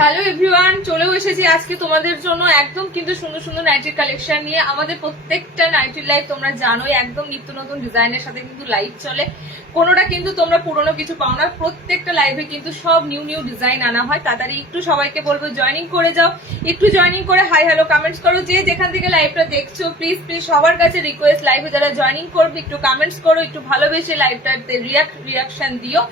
Hello everyone, চলেও এসেছি আজকে তোমাদের জন্য একদম কিন্তু সুন্দর সুন্দর নাইটির কালেকশন নিয়ে। আমাদের প্রত্যেকটা নাইটির লাইভ তোমরা জানোই একদম নিত্য নতুন ডিজাইনের সাথে কিন্তু লাইভ চলে। কোনোটা কিন্তু তোমরা পুরোনো কিছু পাও না, প্রত্যেকটা লাইভে কিন্তু সব নিউ নিউ ডিজাইন আনা হয়। তাড়াতাড়ি একটু সবাইকে বলবো জয়েনিং করে যাও, একটু জয়েনিং করে হাই হ্যালো কমেন্টস করো। যে যেখান থেকে লাইভটা দেখছো প্লিজ প্লিজ সবার কাছে রিকোয়েস্ট, লাইভে যারা জয়েনিং করবে একটু কমেন্টস করো, একটু ভালোবেসে লাইভটাতে রিয়াকশন দিও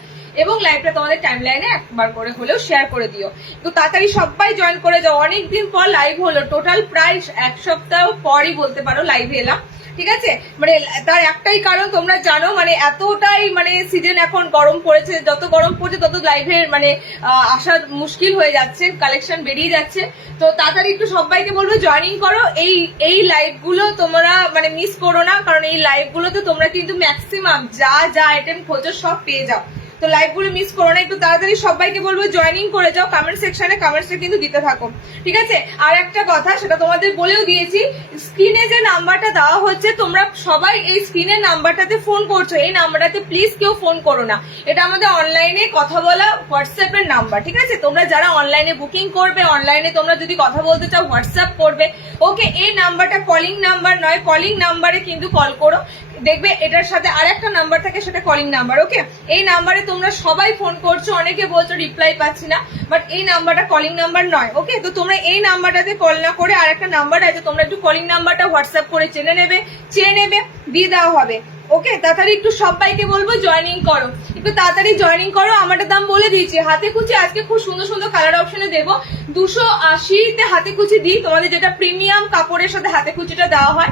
এবং লাইভটা তোমাদের টাইম লাইনে একবার করে হলেও শেয়ার করে দিও। তো তাড়াতাড়ি সবাই জয়েন করে যাও। অনেকদিন পর লাইভ হলো, টোটাল প্রায় এক সপ্তাহ পরই বলতে পারো লাইভে এলাম, ঠিক আছে। মানে তার একটাই কারণ তোমরা জানো, মানে এতটাই মানে সিজন এখন গরম পড়েছে, যত গরম পড়ছে তত লাইভের মানে আসা মুশকিল হয়ে যাচ্ছে, কালেকশন বেরিয়ে যাচ্ছে। তো তাড়াতাড়ি একটু সবাইকে বলবো জয়েনিং করো। এই লাইভগুলো তোমরা মানে মিস করো না, কারণ এই লাইভগুলোতে তোমরা কিন্তু ম্যাক্সিমাম যা যা আইটেম খোঁজো সব পেয়ে যাও। তো লাইভগুলো মিস করো না, একটু তাড়াতাড়ি সবাইকে বলবো জয়েনিং করে যাও। কমেন্ট সেকশনে কমেন্টসটা কিন্তু দিতে থাকো, ঠিক আছে। আর একটা কথা, সেটা তোমাদের বলেও দিয়েছি, স্ক্রিনে যে নাম্বারটা দেওয়া হচ্ছে তোমরা সবাই এই স্ক্রিনের নাম্বারটাতে ফোন করছো, এই নাম্বারটাতে প্লিজ কেউ ফোন করো না। এটা আমাদের অনলাইনে কথা বলা হোয়াটসঅ্যাপের নাম্বার, ঠিক আছে। তোমরা যারা অনলাইনে বুকিং করবে, অনলাইনে তোমরা যদি কথা বলতে চাও হোয়াটসঅ্যাপ করবে, ওকে। এই নাম্বারটা কলিং নাম্বার নয়, কলিং নাম্বারে কিন্তু কল করো। দেখবে এটার সাথে আর একটা নাম্বার থাকে, সেটা কলিং নাম্বার, ওকে। এই নাম্বারে তোমরা সবাই ফোন করছো, অনেকে বলছো রিপ্লাই পাচ্ছি না, বাট এই নাম্বারটা কলিং নাম্বার নয়, ওকে। তো তোমরা এই নাম্বারটাতে কল না করে আর একটা নাম্বার আছে, তোমরা একটু কলিং নাম্বারটা হোয়াটসঅ্যাপ করে চেয়ে নেবে, দিয়ে দেওয়া হবে, ওকে। তাড়াতাড়ি একটু সবাইকে বলবো জয়েনিং করো, একটু তাড়াতাড়ি জয়েনিং করো। আমারটা দাম বলে দিয়েছি, হাতে কুচি আজকে খুব সুন্দর সুন্দর কালার অপশনে দেবো। 280-তে হাতে কুচি দিই তোমাদের, যেটা প্রিমিয়াম কাপড়ের সাথে হাতে কুচিটা দেওয়া হয়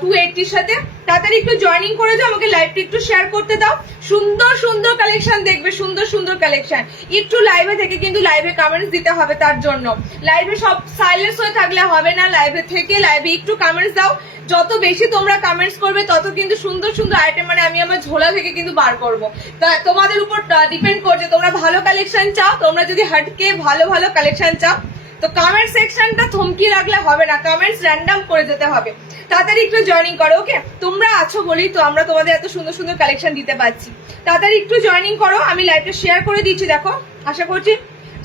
280-র সাথে। তাড়াতাড়ি একটু জয়েনিং করে দাও, আমাকে লাইভটা একটু শেয়ার করতে দাও। সুন্দর সুন্দর কালেকশন দেখবে, সুন্দর সুন্দর কালেকশন। একটু লাইভে থেকে কিন্তু লাইভে কমেন্টস দিতে হবে, তার জন্য লাইভে সব সাইলেন্স হয়ে থাকলে হবে না, লাইভে থেকে লাইভে একটু কমেন্টস দাও। যত বেশি তোমরা কমেন্টস করবে তত কিন্তু সুন্দর সুন্দর আইটেম মানে আমি আমার ঝোলা থেকে কিন্তু বার করবো। তা তোমাদের উপর ডিপেন্ড করছে, তোমরা ভালো কালেকশন চাও, তোমরা যদি হাটকে ভালো ভালো কালেকশন চাও তো কমেন্ট সেকশনটা থমকি রাখলে হবে না, কমেন্টস র্যান্ডম করে যেতে হবে। তাড়াতাড়ি একটু জয়েনিং করো, ওকে। তোমরা আছো বলেই তো আমরা তোমাদের এত সুন্দর সুন্দর কালেকশন দিতে পারছি। তাড়াতাড়ি একটু জয়েনিং করো, আমি লাইভটা শেয়ার করে দিচ্ছি। দেখো, আশা করছি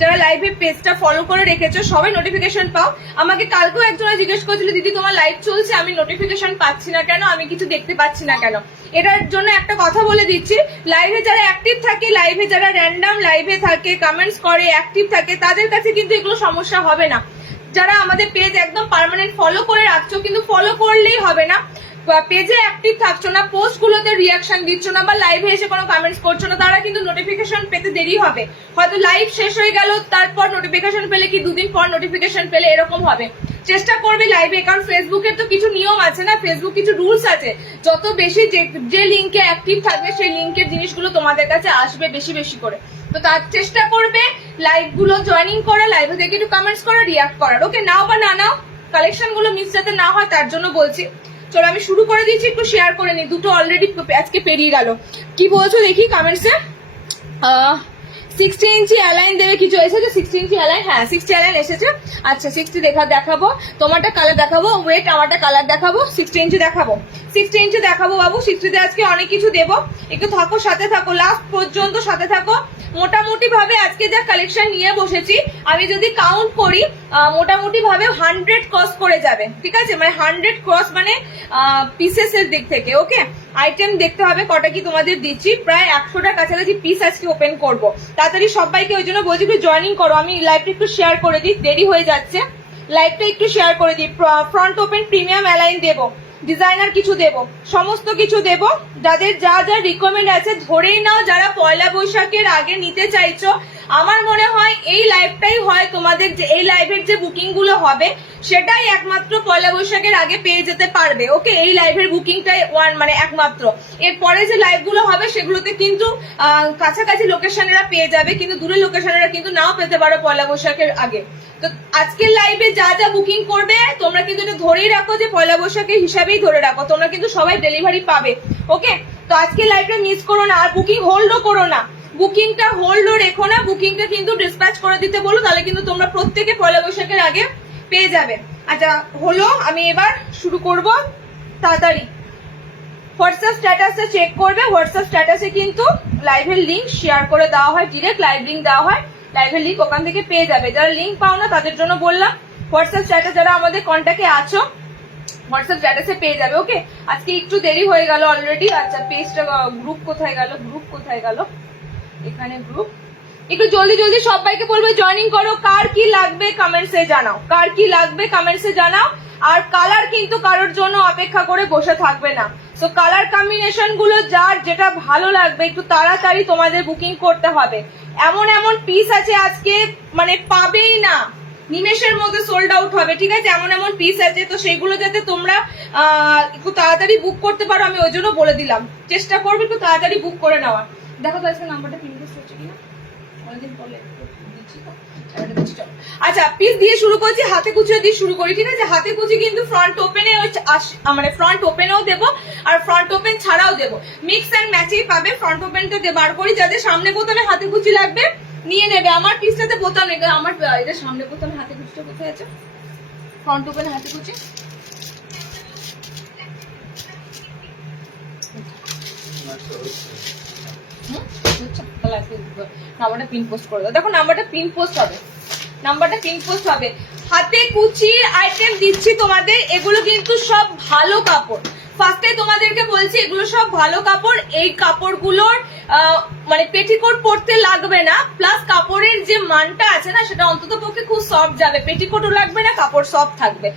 যারা লাইভে পেজটা ফলো করে রেখেছো সবাই নোটিফিকেশন পাও। আমাকে কালকেও একজনে জিজ্ঞেস করেছিল, দিদি তোমার লাইভ চলছে, আমি নোটিফিকেশন পাচ্ছি না কেন, আমি কিছু দেখতে পাচ্ছি না কেন। এটার জন্য একটা কথা বলে দিচ্ছি, লাইভে যারা অ্যাক্টিভ থাকে, লাইভে যারা র্যান্ডম লাইভে থাকে, কমেন্টস করে, অ্যাক্টিভ থাকে, তাদের কাছে কিন্তু এগুলো সমস্যা হবে না। যারা আমাদের পেজ একদম পার্মানেন্ট ফলো করে রাখছো, কিন্তু ফলো করলেই হবে না, পেজে অ্যাক্টিভ থাকছো না, পোস্ট গুলোতে রিয়াকশন দিচ্ছ না, বা লাইভে এসে কোনো কমেন্টস করছো না, তারা কিন্তু নোটিফিকেশন পেতে দেরি হবে। হয়তো লাইভ শেষ হয়ে গেল, তারপর নোটিফিকেশন পেলে, কি দুদিন পর নোটিফিকেশন পেলে, এরকম হবে। চেষ্টা করবে লাইভে, কারণ ফেসবুকের তো কিছু নিয়ম আছে না, ফেসবুক কিছু রুলস আছে, যত বেশি যে লিঙ্কে অ্যাক্টিভ থাকবে সেই লিঙ্কের জিনিসগুলো তোমাদের কাছে আসবে বেশি বেশি করে। তো তার চেষ্টা করবে লাইভ গুলো জয়েনিং করে, লাইভে থেকে একটু কমেন্টস করে রিয়াক্ট করার, ওকে। নাও বা না নাও, কালেকশন গুলো মিস যাতে না হয় তার জন্য বলছি। চলো আমি শুরু করে দিয়েছি, একটু শেয়ার করে নিই। দুটো অলরেডি আজকে পেরিয়ে গেল। কি বলছো দেখি কমেন্টসে। 60 ইঞ্চি অ্যালাইন দেবে কিছু এসেছে? 60 ইঞ্চি অ্যালাইন, হ্যাঁ 60 অ্যালাইন এসেছে। আচ্ছা 60 দেখাবো, তোমারটা কালার দেখাবো, ওয়েট আমারটা কালার দেখাবো, 60 ইঞ্চি দেখাবো, 60 ইঞ্চি দেখাবো বাবু। 60-তে আজকে অনেক কিছু দেবো, একটু থাকো, সাথে থাকো, লাস্ট পর্যন্ত সাথে থাকো। মোটামুটি ভাবে আজকে যা কালেকশন নিয়ে বসেছি, আমি যদি কাউন্ট করি মোটামুটি ভাবে 100 ক্রস করে যাবে, ঠিক আছে। মানে 100 ক্রস মানে পিসেস এর দিক থেকে, ওকে। আইটেম দেখতে হবে কটা কি তোমাদের দিচ্ছি, প্রায় 100টার কাছাকাছি পিস আজকে ওপেন করবো। তাড়াতাড়ি সবাইকে ওই জন্য বলছি একটু জয়েনিং করো। আমি লাইভটা একটু শেয়ার করে দিই, দেরি হয়ে যাচ্ছে, লাইভটা একটু শেয়ার করে দিই। ফ্রন্ট ওপেন প্রিমিয়াম অ্যালাইন দেবো, ডিজাইনার কিছু দেবো, সমস্ত কিছু দেবো। যাদের যা যা রিকমেন্ড আছে ধরেই নাও, যারা পয়লা বৈশাখের আগে নিতে চাইছো, আমার মনে হয় এই লাইভটাই হয় তোমাদের, যে এই লাইভের যে বুকিং গুলো হবে সেটাই একমাত্র পয়লা বৈশাখের আগে পেয়ে যেতে পারবে, ওকে। এই লাইভের বুকিংটাই মানে একমাত্র। এরপরে যে লাইভ গুলো হবে সেগুলোতে কিন্তু কাছাকাছি লোকেশনেরা পেয়ে যাবে, কিন্তু দূরের লোকেশনেরা কিন্তু নাও পেতে পারো পয়লা বৈশাখের আগে। তো আজকের লাইভে যা যা বুকিং করবে তোমরা কিন্তু এটা ধরেই রাখো, যে পয়লা বৈশাখের হিসাবেই ধরে রাখো, তোমরা কিন্তু সবাই ডেলিভারি পাবে, ওকে। তো আজকে লাইভটা মিস করো না, আর বুকিং হোল্ডও করো না, বুকিংটা হোল্ডও রেখো না, বুকিংটা কিন্তু ডিসপ্যাচ করে দিতে বলো, তাহলে কিন্তু তোমরা প্রত্যেকে পয়লা বৈশাখের আগে পেয়ে যাবে। আচ্ছা হলো, আমি এবার শুরু করব তাড়াতাড়ি। হোয়াটসঅ্যাপ স্ট্যাটাসে চেক করবে, হোয়াটসঅ্যাপ স্ট্যাটাসে কিন্তু লাইভের লিঙ্ক শেয়ার করে দেওয়া হয়, ডিরেক্ট লাইভ লিঙ্ক দেওয়া হয়, লাইভের লিঙ্ক ওখান থেকে পেয়ে যাবে। যারা লিঙ্ক পাও না তাদের জন্য বললাম, হোয়াটসঅ্যাপ স্ট্যাটাস যারা আমাদের কন্ট্যাক্টে আছো হোয়াটসঅ্যাপ স্ট্যাটাসে পেয়ে যাবে। ওকে, আজকে একটু দেরি হয়ে গেল অলরেডি। আচ্ছা পেজটা গ্রুপ কোথায় গেল, গ্রুপ কোথায় গেল, এখানে গ্রুপ। একটু জলদি জলদি সবাইকে বলবে জয়েনিং করো। কার কি লাগবে কমেন্টসে জানাও, কার কি লাগবে কমেন্টসে জানাও। আর কালার কিন্তু কারোর জন্য অপেক্ষা করে বসে থাকবে না। তো কালার কম্বিনেশন গুলো যার যেটা ভালো লাগবে একটু তাড়াতাড়ি তোমাদের বুকিং করতে হবে। এমন এমন পিস আছে আজকে মানে পাবেই না, নিমেষের মধ্যে সোল্ড আউট হবে, ঠিক আছে? এমন এমন পিস আছে, তো সেইগুলো যাতে তোমরা একটু তাড়াতাড়ি বুক করতে পারো আমি ওই জন্য বলে দিলাম। চেষ্টা করবে একটু তাড়াতাড়ি বুক করে নেওয়ার। দেখো তো আজকে নাম্বারটা পিনপোস্ট হচ্ছে কিনা, অনেকদিন পরে দিচ্ছি তো। আচ্ছা পিস দিয়ে শুরু করছি, হাতে কুচিও দিয়ে শুরু করি, ঠিক আছে? হাতে কুচি কিন্তু ফ্রন্ট ওপেনে মানে ফ্রন্ট ওপেনেও দেবো আর ফ্রন্ট ওপেন ছাড়াও দেবো, মিক্স অ্যান্ড ম্যাচেই পাবে। ফ্রন্ট ওপেনটা বার করি, যাদের সামনে বোতামে হাতে কুচি লাগবে নিয়ে নেবে। আমার পিসটাতে বোতাম নেই, আমার এটা সামনে বোতামে হাতে কুচিটা কোথায় আছে, ফ্রন্ট ওপেন হাতে কুচি। নাম্বারটা পিন পোস্ট করে দাও। দেখো নাম্বারটা পিন পোস্ট হবে, নাম্বারটা পিন পোস্ট হবে। হাতে কুচির আইটেম দিচ্ছি তোমাদের, এগুলো কিন্তু সব ভালো কাপড়। ফার্স্টে তোমাদেরকে বলছি এগুলো সব ভালো কাপড়। এই কাপড়গুলোর মানে পেটিকোট পরতে লাগবে না, প্লাস কাপড়ের যে মানটা আছে না সেটা অন্তত পক্ষে খুব সফট যাবে, পেটিকোটও লাগবে না, কাপড় সফট থাকবে।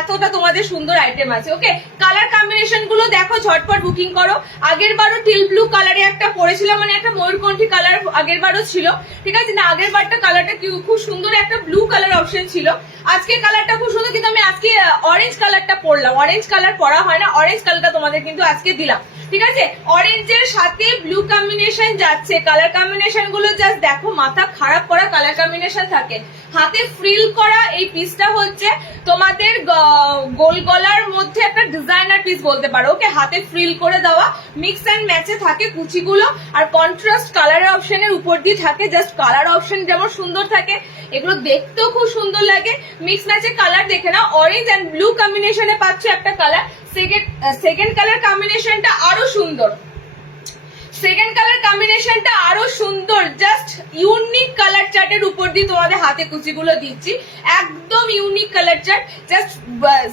এতটা তোমাদের সুন্দর আইটেম আছে। ওকে, কালার কম্বিনেশন গুলো দেখো, ঝটপট বুকিং করো। আগের বারও টিল ব্লু কালারে একটা পরেছিলাম, মানে একটা ময়ূরকণ্ঠী কালার আগের বারও ছিল, ঠিক আছে না? আগের বারটা কালারটা খুব সুন্দর একটা ব্লু কালার অপশন ছিল, আজকে কালারটা খুব সুন্দর, কিন্তু আমি আজকে অরেঞ্জ কালারটা পরলাম। অরেঞ্জ কালার পরা হয় না, অরেঞ্জ কালারটা তোমাদের কিন্তু আজকে দিলাম, ঠিক আছে? অরেঞ্জের সাথে ব্লু কম্বিনেশন যাচ্ছে। কালার কম্বিনেশন গুলো জাস্ট দেখো, মাথা খারাপ করা কালার কম্বিনেশন থাকে। হাতে ফ্রিল করা এই পিসটা হচ্ছে তোমাদের গোল গলার মধ্যে একটা ডিজাইনার পিস বলতে পারো। ওকে, হাতে ফ্রিল করে দেওয়া, মিক্স অ্যান্ড ম্যাচে থাকে কুচিগুলো, আর কন্ট্রাস্ট কালারের অপশনের উপর দিয়ে থাকে। জাস্ট কালার অপশন যেমন সুন্দর থাকে, এগুলো দেখতেও খুব সুন্দর লাগে। মিক্স ম্যাচে কালার দেখে না, অরেঞ্জ অ্যান্ড ব্লু কম্বিনেশনে পাচ্ছে একটা কালার। সেকেন্ড কালার কম্বিনেশনটা আরো সুন্দর, সেকেন্ড কালার কম্বিনেশনটা আরো সুন্দর। জাস্ট ইউনিক কালার চার্টের উপর দিয়ে তোমাদের হাতে কুচিগুলো দিচ্ছি, একদম unique colour chart. Just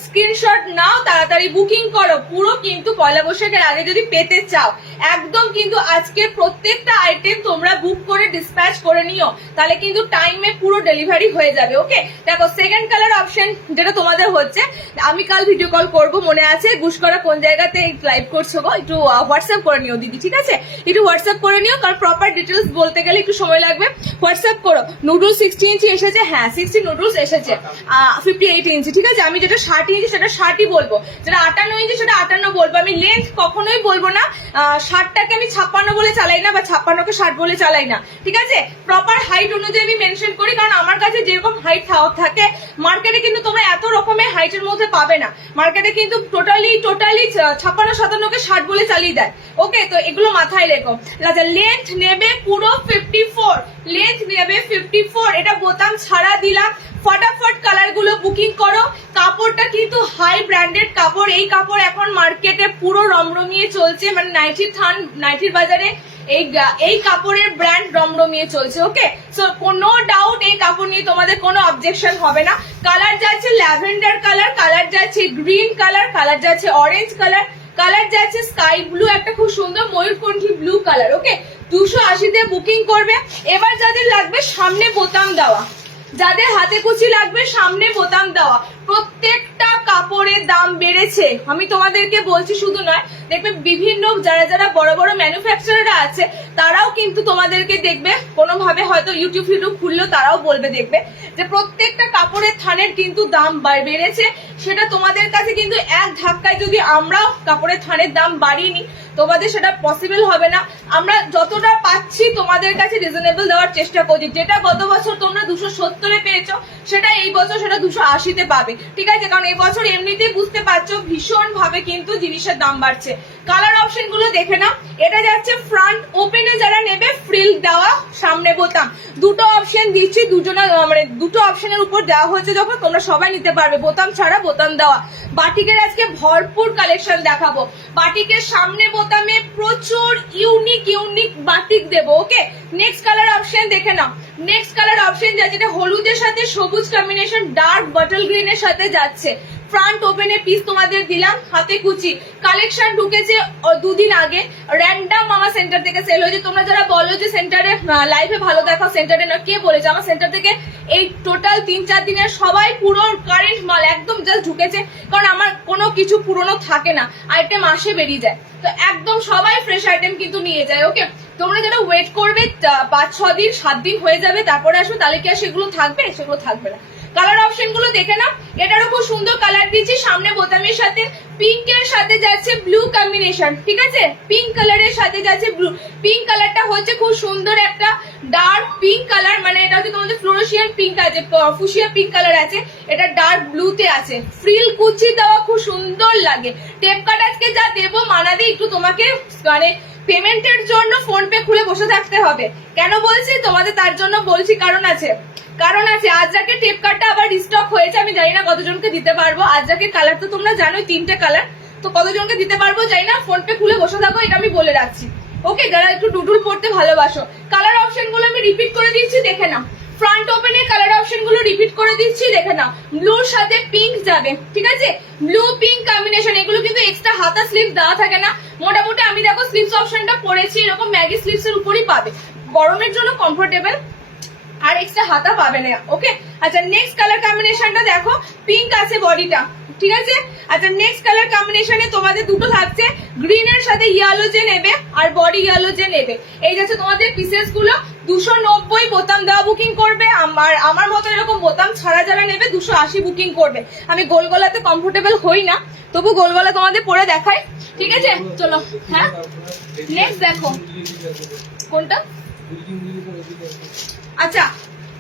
screenshot নাও, তাড়াতাড়ি বুকিং করো। পুরো কিন্তু পয়লা বৈশাখের আগে যদি পেতে চাও, একদম কিন্তু আজকে প্রত্যেকটা আইটেম তোমরা বুক করে ডিসপ্যাচ করে নিও, তাহলে কিন্তু টাইমে পুরো ডেলিভারি হয়ে যাবে। ওকে, দেখো সেকেন্ড কালার অপশন যেটা তোমাদের হচ্ছে, আমি কাল ভিডিও কল করবো, মনে আছে? গুসকরা কোন জায়গাতে লাইভ করছো গো, একটু হোয়াটসঅ্যাপ করে নিও দিদি, ঠিক আছে? একটু হোয়াটসঅ্যাপ করে নিও, কারণ প্রপার ডিটেলস বলতে গেলে একটু সময় লাগবে। হোয়াটসঅ্যাপ করো। নুডলস 60 ইঞ্চি এসেছে, হ্যাঁ 60 নুডলস এসেছে। 58 ইঞ্চি, ঠিক আছে? আমি যেটা 60 ইঞ্চি সেটা 60ই বলবো, যেটা 58 ইঞ্চি সেটা 58 বলবো। আমি লেন্থ কখনোই বলবো না, 60টাকে আমি 56 বলে চালাই না, বা 56কে 60 বলে চালাই না, ঠিক আছে? প্রপার হাইট অনুযায়ী আমি মেনশন করি, কারণ আমার কাছে যেরকম হাইট থাকে মার্কেটে কিন্তু তোমরা এত রকমের হাইটের মধ্যে পাবে না। মার্কেটে কিন্তু টোটালি 56-57কে 60 বলে চালিয়ে দেয়। ওকে, তো এগুলো মাথায় রেখো। আচ্ছা, লেন্থ নেবে পুরো 54, লেন্থ নেবে 54। এটা বোতাম ছাড়া দিলাম, ফটাফট কালার গুলো বুকিং করো। কাপড়টা কিন্তু হাই ব্র্যান্ডেড কাপড়, এই কাপড় এখন মার্কেটে পুরো রমরমিয়ে চলছে, মানে নাইটির বাজারে এই কাপড়ের ব্র্যান্ড রমরমিয়ে চলছে। ওকে, সো কোনো ডাউট এই কাপড় নিয়ে তোমাদের কোনো অবজেকশন হবে না। কালার যাচ্ছে ল্যাভেন্ডার কালার, কালার যাচ্ছে গ্রিন কালার, কালার যাচ্ছে অরেঞ্জ কালার, কালার যাচ্ছে স্কাই ব্লু, একটা খুব সুন্দর ময়ূরকণ্ঠী ব্লু কালার। ওকে, 280 বুকিং করবে। এবার যাদের লাগবে সামনে বোতাম দেওয়া, যাদের হাতে কুচি লাগবে সামনে বোতাম দেওয়া, প্রত্যেকটা কাপড়ের দাম বেড়েছে। আমি তোমাদেরকে বলছি, শুধু নয়, দেখবে বিভিন্ন যারা বড় বড় ম্যানুফ্যাকচারাররা আছে তারাও কিন্তু তোমাদেরকে দেখবে কোনোভাবে হয়তো ইউটিউব খুললেও তারাও বলবে, দেখবে যে প্রত্যেকটা কাপড়ের থানের কিন্তু দাম বেড়েছে। সেটা তোমাদের কাছে কিন্তু এক ধাক্কায় যদি আমরাও কাপড়ের থানের দাম বাড়িয়ে নিই, তোমাদের সেটা পসিবল হবে না। আমরা যতটা পাচ্ছি তোমাদের কাছে রিজনেবল দেওয়ার চেষ্টা করছি। যেটা গত বছর তোমরা 270-এ পেয়েছো, সেটা এই বছর সেটা 280-তে পাবে, ঠিক আছে? কারণ এই বছর এমনিতেই বুঝতে পারছো ভীষণ ভাবে কিন্তু জিনিসের দাম বাড়ছে। কালার অপশন গুলো দেখে নাও। এটা যাচ্ছে ফ্রন্ট ওপেনে, যারা নেবে ফ্রিল দেওয়া, সামনে বোতাম, দুটো অপশন দিচ্ছি, মানে দুটো অপশনের উপর দেওয়া হচ্ছে যখন তোমরা সবাই নিতে পারবে, বোতাম ছাড়া বোতাম দেওয়া। বাটিকের আজকে ভরপুর কালেকশন দেখাবো। বাটিকের সামনে বোতামে প্রচুর ইউনিক বাটিক দেবো। ওকে, নেক্সট কালার অপশন দেখে নাও। নেক্সট কালার অপশন যা যেটা হলুদের সাথে সবুজ কম্বিনেশন, ডার্ক বটল গ্রিনের সাথে যাচ্ছে। ফ্রন্ট ওপেনে পিস তোমাদের দিলাম, হাতে কুচি। কালেকশন ঢুকেছে দুদিন আগে, র্যান্ডাম মামা সেন্টার থেকে সেল হয়েছে। তোমরা যারা বলো যে সেন্টারে লাইভে ভালো দেখাও, সেন্টারে না, কে বলেছে? আমার সেন্টার থেকে এই টোটাল 3-4 দিনের সবাই পুরো কারেন্ট মাল একদম জাস্ট ঢুকেছে, কারণ আমার কোনো কিছু পুরনো থাকে না, আইটেম আসে বেরিয়ে যায়, তো একদম সবাই ফ্রেশ আইটেম কিন্তু নিয়ে যায়। ওকে, তোমরা যারা ওয়েট করবে 5-6 দিন 7 দিন হয়ে যাবে তারপরে আসবে, তাহলে কি আর সেগুলো থাকবে? সেগুলো থাকবে না। কালার অপশন গুলো দেখে নাও। এটারও খুব সুন্দর কালার দিচ্ছি, সামনে বোতামের সাথে পিঙ্কের সাথে যাচ্ছে ব্লু কম্বিনেশন, ঠিক আছে? পিঙ্ক কালারের সাথে যাচ্ছে ব্লু। পিঙ্ক কালারটা হচ্ছে খুব সুন্দর একটা ডার্ক পিঙ্ক কালার, মানে এটা হচ্ছে তোমাদের ফ্লোরোসিয়ান পিঙ্ক আছে, ফুসিয়া পিঙ্ক কালার আছে, এটা ডার্ক ব্লুতে আছে। ফ্রিল কুচি দেওয়া খুব সুন্দর লাগে। টেপ কাট আজকে যা দেবো মানাদি, একটু তোমাকে মানে পেমেন্টের জন্য ফোন পে খুলে বসে থাকতে হবে। কেন বলছি তোমাদের? তার জন্য বলছি, কারণ আছে। আজরাকে টেপ কার্ডটা আবার রিস্টক হয়েছে, আমি জানি না কতজনকে দিতে পারবো। আজরাকে কালার তো তোমরা জানোই 3টে কালার, তো কতজনকে দিতে পারবো জানি না, ফোন পে খুলে বসে থাকো, এটা আমি বলে রাখছি। ওকে, যারা একটু ডুডুল পড়তে ভালোবাসো। কালার অপশন গুলো আমি রিপিট করে দিচ্ছি, দেখে নাও। ফ্রন্ট ওপেনের কালার অপশন গুলো রিপিট করে দিচ্ছি, দেখে নাও। ব্লুর সাথে পিঙ্ক যাবে, ঠিক আছে? ব্লু পিঙ্ক কম্বিনেশন, এগুলো কিন্তু এক্সট্রা হাতা স্লিভ দেওয়া থাকে না। মোটামুটি আমি দেখো স্লিভস অপশনটা পরেছি, এরকম ম্যাগি স্লিভস এর উপরই পাবে, গরমের জন্য কমফোর্টেবল, আর এক্সট্রা হাতা পাবে না। ওকে, আচ্ছা নেক্সট কালার কম্বিনেশনটা দেখো, পিঙ্ক আছে বডিটা, ঠিক আছে? আচ্ছা নেক্সট কালার কম্বিনেশনে তোমাদের দুটো থাকছে, গ্রিন এর সাথে ইয়েলো যে নেবে আর বডি ইয়েলো যে নেবে, এই যাচ্ছে তোমাদের পিসেস গুলো। 290 বোতাম দেওয়া বুকিং করবে, আমার মতো এরকম বোতাম ছাড়া যারা নেবে 280 বুকিং করবে। আমি গোল গলাতে কমফোর্টেবল হই না, তবু গোল গলা তোমাদের পরে দেখাই, ঠিক আছে? চলো, হ্যাঁ নেক্সট দেখো কোনটা। আচ্ছা,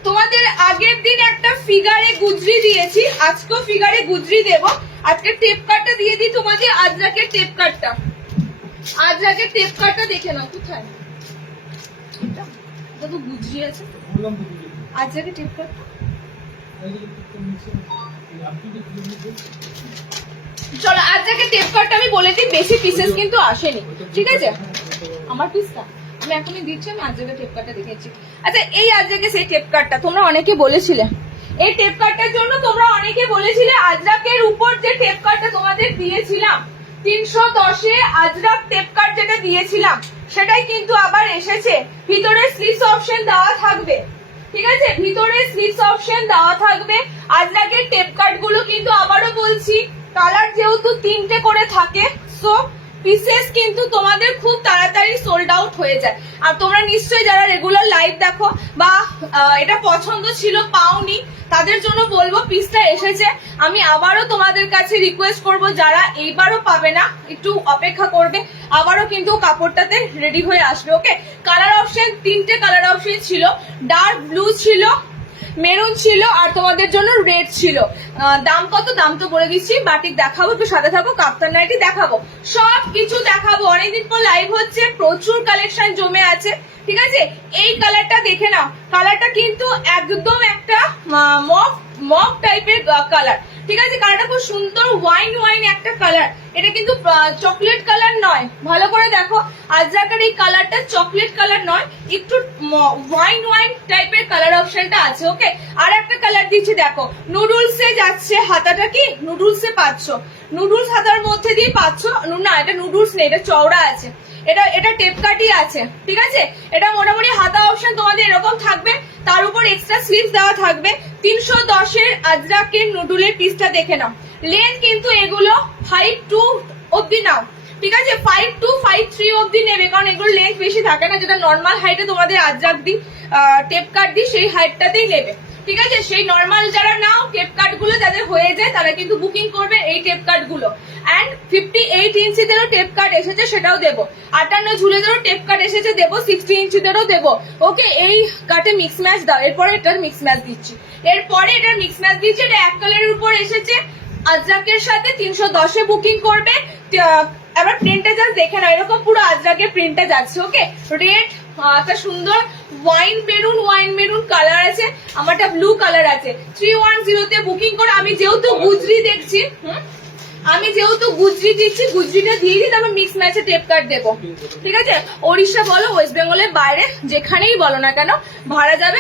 তোমাদের আগের দিন একটা ফিগারে গুজরি দিয়েছি, আজকেও ফিগারে গুজরি দেব। আজকে টেপ কাটটা দিয়ে দিই তোমাদের, আজরাকের টেপ কাটটা। আজরাকের টেপ কাটটা দেখে নাও, কোথায় তো গুজরি আছে আজরাকের টেপ কাটটা। চলো, আজরাকের টেপ কাটটা আমি বলে দিই, বেশি পিসেস কিন্তু আসেনি, ঠিক আছে? আমার পিসটা আমি এখনই দিচ্ছি, আমি আজকে টেপ কার্ডটা দেখেছি। আচ্ছা, এই আজকে সেই টেপ কার্ডটা তোমরা অনেকে বলেছিলে, এই টেপ কার্ডটার জন্য তোমরা অনেকে বলেছিলে। আজরাকের উপর যে টেপ কার্ডটা তোমাদের দিয়েছিলাম 310-এ, আজরাক টেপ কার্ড যেটা দিয়েছিলাম সেটাই কিন্তু আবার এসেছে। ভিতরে স্লিভস অপশন দেওয়া থাকবে, ঠিক আছে? ভিতরে স্লিভস অপশন দেওয়া থাকবে। আজরাকের টেপ কার্ড গুলো কিন্তু আবারও বলছি, কালার যেহেতু 3টে করে থাকে, সো পিসেস কিন্তু তোমাদের খুব তাড়াতাড়ি সোল্ড আউট হয়ে যায়। আর তোমরা নিশ্চয়ই যারা রেগুলার লাইভ দেখো বা এটা পছন্দ ছিল পাওনি, তাদের জন্য বলবো পিসটা এসেছে। আমি আবারও তোমাদের কাছে রিকোয়েস্ট করব, যারা এইবারও পাবে না একটু অপেক্ষা করবে, আবারও কিন্তু কাপড়টাতে রেডি হয়ে আসবে। ওকে, কালার অপশন 3টে কালার অপশন ছিল, ডার্ক ব্লু ছিল, মেরুন ছিল, আর তোমাদের জন্য রেড ছিল। দাম কত? দাম তো বলে দিচ্ছি। বাটিক দেখাবো, একটু সাথে থাকো, কাপ্তান নাইটি দেখাবো, সব কিছু দেখাবো। অনেকদিন পর লাইভ হচ্ছে, প্রচুর কালেকশন জমে আছে, ঠিক আছে? এই কালারটা দেখে নাও, কালারটা কিন্তু একদম একটা মফ টাইপের কালার, ঠিক আছে? কালারটা খুব সুন্দর ওয়াইন একটা কালার, এটা কিন্তু চকলেট কালার নয়, ভালো করে দেখো। আজরাকের এই কালারটা চকলেট কালার নয়, একটু ওয়াইন টাইপের কালার অপশনটা আছে। ওকে, আর একটা কালার দিচ্ছি দেখো, নুডলসে যাচ্ছে, হাতাটা কি নুডলসে পাচ্ছ, নুডলস হাতার মধ্যে দিয়ে পাচ্ছ না, এটা নুডলস নেই, এটা চওড়া আছে, এটা টেপ কাটই আছে, ঠিক আছে? এটা মোটামুটি হাতা অপশন তোমাদের এরকম থাকবে, তার উপর এক্সট্রা স্লিভস দেওয়া থাকবে। 310-এর আজরাকের নুডলের পিসটা দেখে নাও। লেন্থ কিন্তু এগুলো 5'2" অব্দি নাও, ঠিক আছে? 5'2", 5'3" অব্দি নেবে, কারণ এগুলো লেন্থ বেশি থাকে না, যেটা নর্মাল হাইটে তোমাদের আজরাক দি টেপ কাট দি সেই হাইটটাতেই নেবে, ঠিক আছে? সেই নর্মাল যারা নাও টেপ কাট গুলো যাদের হয়ে যায় তারা কিন্তু বুকিং করবে এই টেপ কাট গুলো। এন্ড 58 ইঞ্চিদেরও টেপ কাট এসেছে, সেটাও দেবো। 58 ঝুলেদেরও টেপ কাট এসেছে, দেবো। 60 ইঞ্চিদেরও দেবো। ওকে, এই কাটে মিক্স ম্যাচ দাও, এরপরে এটার মিক্স ম্যাচ দিচ্ছি, এটা এক কালারের উপর এসেছে, আজরাকের সাথে 310-এ বুকিং করবে। এবার প্রিন্টটা জাস্ট দেখে নাও, এরকম পুরো আজরাকের প্রিন্টটা যাচ্ছে। ওকে, রেড একটা সুন্দর ওয়াইন মেরুন কালার আছে, আমারটা ব্লু কালার আছে। 310 তে বুকিং করে আমি যেহেতু গুজরি দেখছি, আমি যেহেতু গুজরি দিচ্ছি, গুজরিটা দিয়ে দিই, তারপর মিক্স ম্যাচে টেপ কাট দেবো। ঠিক আছে, ওড়িশা বলো ওয়েস্ট বেঙ্গলের বাইরে যেখানেই বলো না কেন ভাড়া যাবে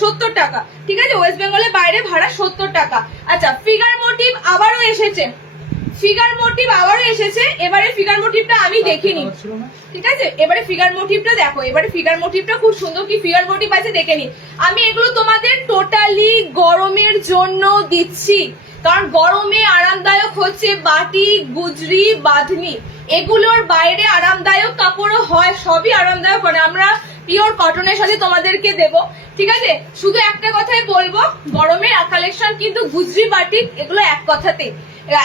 70 টাকা। ঠিক আছে, ওয়েস্ট বেঙ্গলের বাইরে ভাড়া 70 টাকা। আচ্ছা, ফিগার মোটিভ আবারও এসেছে, এবারে ফিগার মোটিভটা আমি দেখিনি। ঠিক আছে, এবারে ফিগার মোটিভটা দেখো, এবারে ফিগার মোটিভটা খুব সুন্দর কি ফিগার মোটিভ আছে দেখে নি। আমি এগুলো তোমাদের টোটালি গরমের জন্য দিচ্ছি, কারণ গরমে আরামদায়ক হচ্ছে বাটি, গুজরি, বাঁধনি, এগুলোর বাইরে আরামদায়ক কাপড়ও হয়, সবই আরামদায়ক হয়। আমরা পিওর কটনের সাথে তোমাদেরকে দেব। ঠিক আছে, শুধু একটা কথাই বলবো, গরমের কালেকশন কিন্তু গুজরি, বাটি এগুলো এক কথাতেই।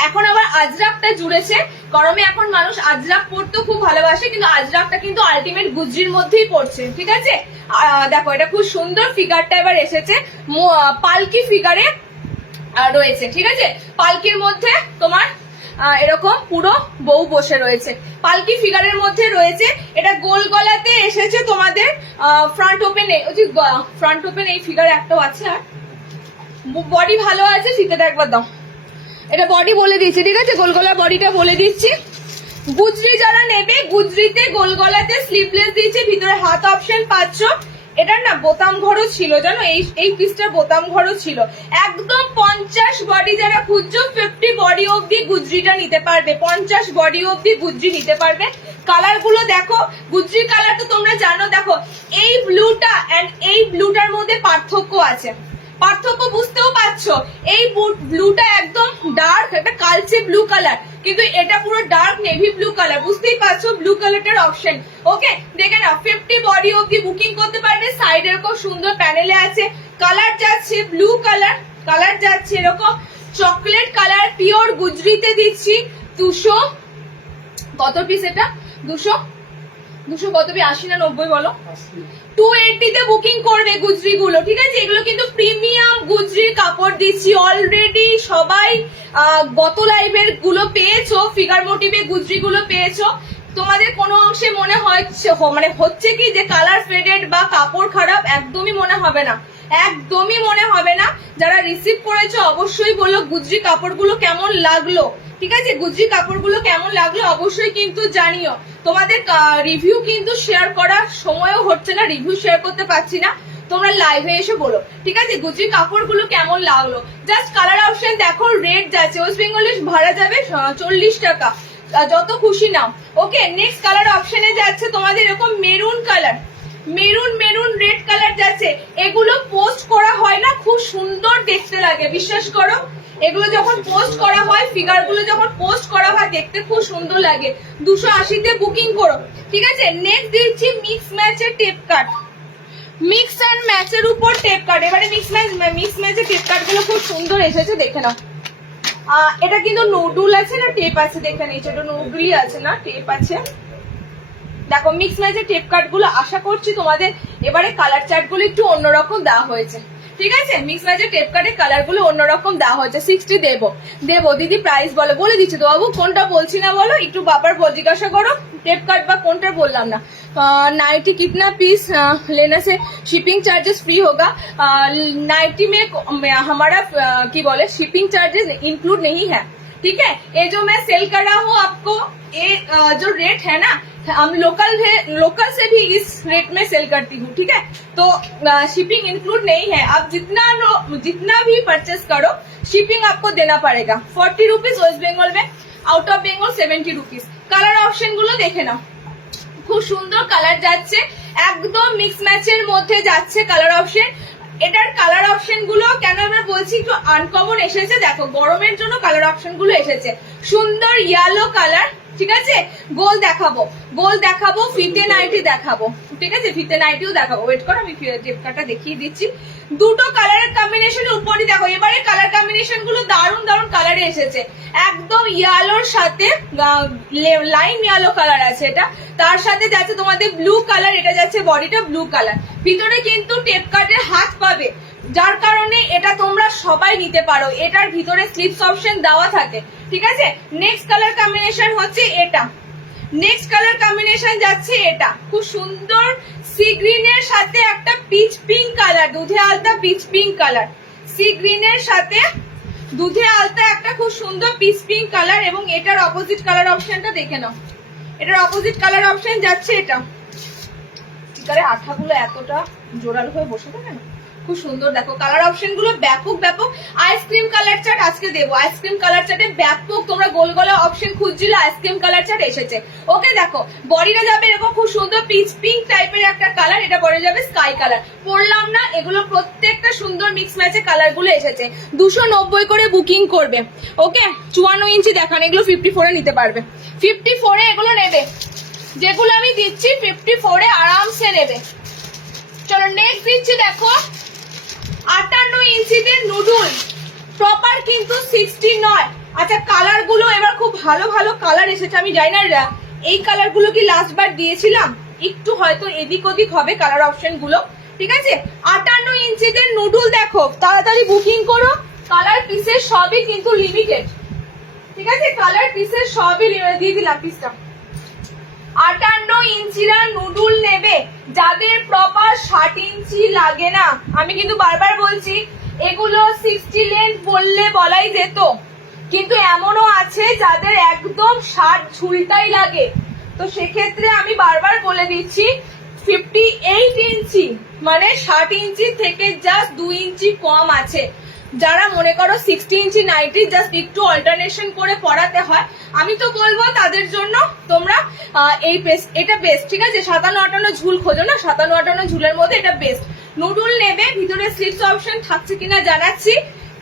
এখন আবার আজরাকটা জুড়েছে, গরমে এখন মানুষ আজরাক পরতে খুব ভালোবাসে, কিন্তু আজরাকটা কিন্তু আলটিমেট গুজরির মধ্যেই পড়ছে। ঠিক আছে, দেখো এটা খুব সুন্দর ফিগারটা এবার এসেছে, পালকি ফিগারে রয়েছে। ঠিক আছে, পালকির মধ্যে তোমার এরকম পুরো বউ বসে রয়েছে, পালকি ফিগারের মধ্যে রয়েছে। এটা গোল গলাতে এসেছে তোমাদের, ফ্রন্ট ওপেনে, ওই যে ফ্রন্ট ওপেন এই ফিগার একটাও আছে, আর বডি ভালো আছে। ফিতেটা একবার দাও, এটা বডি বলে দিচ্ছি। ঠিক আছে, গোলগলা বডিটা বলে দিচ্ছি। গুজরি যারা নেবে, গুজরিতে গোলগলাতে স্লিভলেস দিচ্ছে, ভিতরে হাত অপশন পাচ্ছ। এটার না বোতাম ঘরও ছিল, জানো, এই পিসটার বোতাম ঘরও ছিল। একদম 50 বডি যারা খুঁজছো, 50 বডি অব্দি গুজরিটা নিতে পারবে, 50 বডি অব্দি গুজরি নিতে পারবে। কালার গুলো দেখো, গুজরি কালার তো তোমরা জানো। দেখো, এই ব্লুটা এন্ড এই ব্লুটার মধ্যে পার্থক্য আছে, পার্থক্য বুঝতেও পারছো। এই ব্লুটা একদম ডার্ক, একটা কালচে ব্লু কালার, কিন্তু এটা পুরো ডার্ক নেভি ব্লু কালার, বুঝতেই পারছো ব্লু কালারটার অপশন। ওকে, দেখে নাও, 50 বডি অব্দি বুকিং করতে পারবে। সাইড এরকম সুন্দর প্যানেলে আছে, কালার যাচ্ছে ব্লু কালার, কালার যাচ্ছে এরকম চকলেট কালার, পিওর গুজরিতে দিচ্ছি। 200 কত পিস এটা? 200 কত পিস? 80 না 90 বলো? 280 তে বুকিং করবে গুজরি গুলো। ঠিক আছে, এগুলো কিন্তু প্রিমিয়াম গুজরির কাপড় দিচ্ছি। অলরেডি সবাই গত লাইভের গুলো পেয়েছো, ফিগার মোটিভে গুজরি গুলো পেয়েছো। তোমাদের কোনো অংশে মনে হচ্ছে কি যে কালার ফেডেড বা কাপড় খারাপ? একদমই মনে হবে না, একদমই মনে হবে না। যারা রিসিভ করেছো অবশ্যই বলো গুজরি কাপড়গুলো কেমন লাগলো। ঠিক আছে, গুজরি কাপড়গুলো কেমন লাগলো অবশ্যই কিন্তু জানিও। তোমাদের রিভিউ কিন্তু শেয়ার করার সময়ও হচ্ছে না, রিভিউ শেয়ার করতে পারছি না, তোমরা লাইভে এসে বলো। ঠিক আছে, গুজরি কাপড়গুলো কেমন লাগলো। জাস্ট কালার অপশন দেখো, রেট যাচ্ছে ওয়েস্ট বেঙ্গলে ভাড়া যাবে 40 টাকা, যত খুশি নাও। ওকে, নেক্সট কালার অপশনে যাচ্ছে তোমাদের এরকম maroon colour, maroon red colour যাচ্ছে। এগুলো পোস্ট করা হয় না, খুব সুন্দর দেখতে লাগে, বিশ্বাস করো। এগুলো যখন পোস্ট করা হয়, ফিগার গুলো যখন পোস্ট করা হয়, দেখতে খুব সুন্দর লাগে। 280 তে বুকিং করো। ঠিক আছে, নেক্সট দিচ্ছি মিক্স ম্যাচের টেপ কাট, মিক্স অ্যান্ড ম্যাচের উপর টেপ কাট। এবারে মিক্স ম্যাচের টেপ কাট গুলো খুব সুন্দর এসেছে, দেখে নাও। এটা কিন্তু নুডুল আছে না টেপ আছে, দেখে নিচ্ছি, এটা নুডুলই আছে না টেপ আছে। দেখো, মিক্স ম্যাচের টেপ কাট গুলো আশা করছি তোমাদের এবারে কালার চার্ট গুলো একটু অন্যরকম দেওয়া হয়েছে। ঠিক আছে, মিক্স ম্যাচের টেপ কাটের কালার গুলো অন্যরকম দেওয়া হয়েছে। 60 দেবো দিদি, প্রাইস বলো, বলে দিচ্ছি তো বাবু, কোনটা বলছি না বলো, একটু বাবার জিজ্ঞাসা করো, টেপ কাট বা কোনটা বললাম না। नाइटी कितना पीस लेने से शिपिंग चार्जेस फ्री होगा? नाइटी में हमारा की बोले शिपिंग चार्जेस इंक्लूड नहीं है। ठीक है, ये जो मैं सेल कर रहा हूँ आपको, ये जो रेट है ना, हम लोकल से भी इस रेट में सेल करती हूँ। ठीक है, तो शिपिंग इंक्लूड नहीं है। आप जितना भी परचेस करो, शिपिंग आपको देना पड़ेगा। 40 रुपीज वेस्ट बंगाल में, out of Bengal 70 rupees. Colour option গুলো দেখে নাও, খুব সুন্দর কালার যাচ্ছে, একদম মিক্স ম্যাচের মধ্যে যাচ্ছে কালার অপশন। এটার কালার অপশন গুলো কেন আমরা বলছি একটু আনকমন এসেছে, দেখো গরমের জন্য কালার অপশন গুলো এসেছে। সুন্দর ইয়েলো কালার, ঠিক আছে, গোল দেখাবো, ফিতে নাইটি দেখাবো। ঠিক আছে, ফিতে নাইটিও দেখাবো। ওয়েট করো, আমি টেপকাটা দেখিয়ে দিচ্ছি। দুটো কালারের কম্বিনেশন উপরই দেখো। এবারে কালার কম্বিনেশন গুলো দারুণ কালারে এসেছে, একদম ইয়েলোর সাথে লাইম ইয়েলো কালার আছে এটা, তার সাথে যাচ্ছে তোমাদের ব্লু কালার, এটা যাচ্ছে বডিটা ব্লু কালার। ভিতরে কিন্তু টেপ কাটের হাত পাবে, যার কারণে এটা তোমরা সবাই নিতে পারো। এটার ভিতরে স্লিপস অপশন দেওয়া থাকে। ঠিক আছে, নেক্সট কালার কম্বিনেশন হচ্ছে এটা, নেক্সট কালার কম্বিনেশন যাচ্ছে এটা, খুব সুন্দর সি গ্রিনের সাথে একটা পিচ পিঙ্ক কালার, দুধে আলতা পিচ পিঙ্ক কালার, সি গ্রিনের সাথে দুধে আলতা একটা খুব সুন্দর পিচ পিঙ্ক কালার। এবং এটার অপোজিট কালার অপশনটা দেখে নাও, এটার অপোজিট কালার অপশন যাচ্ছে এটা। স্টিকারে আঠাগুলো এতটা জোরালো হয়ে বসে থাকে না, খুব সুন্দর। দেখো কালার অপশন গুলো ব্যাপক ব্যাপক। আইসক্রিম কালার চার্ট আজকে দেবো, আইসক্রিম কালার চার্টে ব্যাপক, তোমরা গোল গোলা অপশন খুঁজছিলে, আইসক্রিম কালার চার্ট এসেছে। ওকে দেখো বডিটা যাবে এরকম খুব সুন্দর পিচ পিঙ্ক টাইপের একটা কালার, এটা বডি যাবে স্কাই কালার। পরলাম না, এগুলো প্রত্যেকটা সুন্দর মিক্স ম্যাচে কালার গুলো এসেছে। 290 করে বুকিং করবে। ওকে 54 ইঞ্চি দেখান, এগুলো 54 এ নিতে পারবে, 54 এ এগুলো নেবে, যেগুলো আমি দিচ্ছি 54 এ আরামসে নেবে। চলো নেক্সট দিচ্ছি, দেখো 58 ইঞ্চিতে নুডুল, প্রপার কিন্তু 60 নয়। আচ্ছা কালার গুলো এবার খুব ভালো ভালো কালার এসেছে, আমি জানি না এই কালার গুলো কি লাস্ট বার দিয়েছিলাম, একটু হয়তো এদিক ওদিক হবে কালার অপশন গুলো, ঠিক আছে। 58 ইঞ্চিতে নুডুল দেখো, তাড়াতাড়ি বুকিং করো। কালার পিসের সবই কিন্তু লিমিটেড, ঠিক আছে, কালার পিসের সবই দিয়ে দিলাম পিসটা। 58 ইঞ্চিরা নুডুল নেবে, যাদের প্রপার 60 ইঞ্চি লাগে না। আমি কিন্তু বারবার বলছি এগুলো 60 লেন্থ বললে বলাই যেত, কিন্তু এমনও আছে যাদের একদম 60 ঝুলটাই লাগে, তো সেক্ষেত্রে আমি বারবার বলে দিচ্ছি 58 ইঞ্চি মানে 60 ইঞ্চি থেকে জাস্ট 2 ইঞ্চি কম আছে। যারা মনে করো 60 ইঞ্চি নাইটি জাস্ট একটু অল্টারনেশন করে পরাতে হয়, আমি তো বলবো তাদের জন্য তোমরা এটা বেস্ট, ঠিক আছে। 57-58 ঝুল খোঁজো না, 57-58 ঝুলের মধ্যে এটা বেস্ট। নুডুল নেবে, ভিতরে স্লিভস অপশন থাকছে কিনা জানাচ্ছি।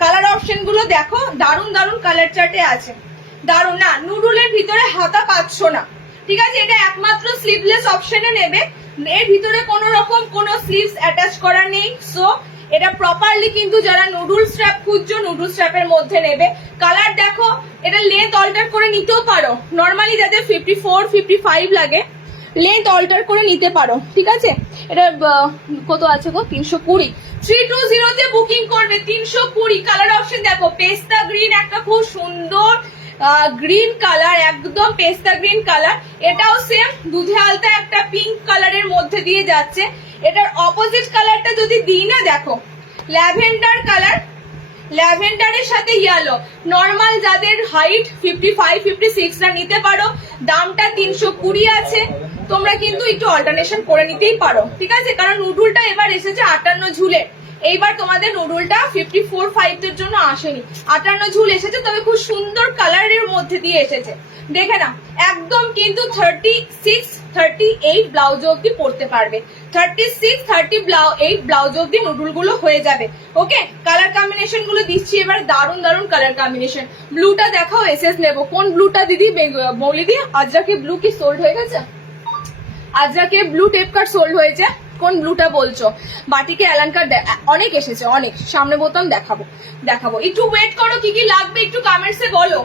কালার অপশন গুলো দেখো, দারুন দারুন কালার চার্টে আছে, দারুন না। নুডুলের ভিতরে হাতা পাচ্ছ না, ঠিক আছে, এটা একমাত্র স্লিভলেস অপশনে নেবে, এর ভিতরে কোনো রকম কোনো স্লিভস অ্যাটাচ করা নেই। সো এটা প্রপারলি কিন্তু যারা নুডুল স্ট্র্যাপ খুঁজছো নুডুল স্ট্র্যাপের মধ্যে নেবে। কালার দেখো, এটা লেন্থ অল্টার করে নিতেও পারো, নর্মালি যাদের 54-55 লাগে লেন্থ অল্টার করে নিতে পারো, ঠিক আছে। এটা কত আছে গো, 320, 320 তে বুকিং করবে 320। কালার অপশন দেখো, পেস্তা গ্রিন একটা খুব সুন্দর গ্রিন কালার, একদম পেস্তা গ্রিন কালার, এটাও সেম দুধে আলতা একটা পিঙ্ক কালারের মধ্যে দিয়ে যাচ্ছে। এটার অপোজিট কালারটা যদি দিই না, দেখো ল্যাভেন্ডার কালার, ল্যাভেন্ডারের সাথে ইয়েলো। নর্মাল যাদের হাইট 55-56 রা নিতে পারো, দামটা 320 আছে। তোমরা কিন্তু একটু অল্টারনেশন করে নিতেই পারো, ঠিক আছে, কারণ নুডুলটা এবার এসেছে 58 ঝুলের, এইবার তোমাদের নুডুলটা 54-5 এর জন্য আসেনি, 58 ঝুল এসেছে, তবে খুব সুন্দর কালারের মধ্যে দিয়ে এসেছে। দেখে না, একদম কিন্তু 36-38 ব্লাউজ অব্দি পরতে পারবে, 36-38 ব্লাউজ অব্দি নুডুল গুলো হয়ে যাবে। ওকে কালার কম্বিনেশন গুলো দিচ্ছি এবার, দারুন দারুন কালার কম্বিনেশন। ব্লুটা দেখাও, এসএস নেবো, কোন ব্লুটা দিদি মৌলি দি? আজরাকে ব্লু কি সোল্ড হয়ে গেছে? আজরাকে ব্লু টেপ কাট সোল্ড হয়েছে, কোন ব্লুটা বলছো? বাটিকে অ্যালানকার অনেক এসেছে, অনেক। সামনে বোতাম দেখাবো, একটু ওয়েট করো, কি কি লাগবে একটু কমেন্টসে বলো,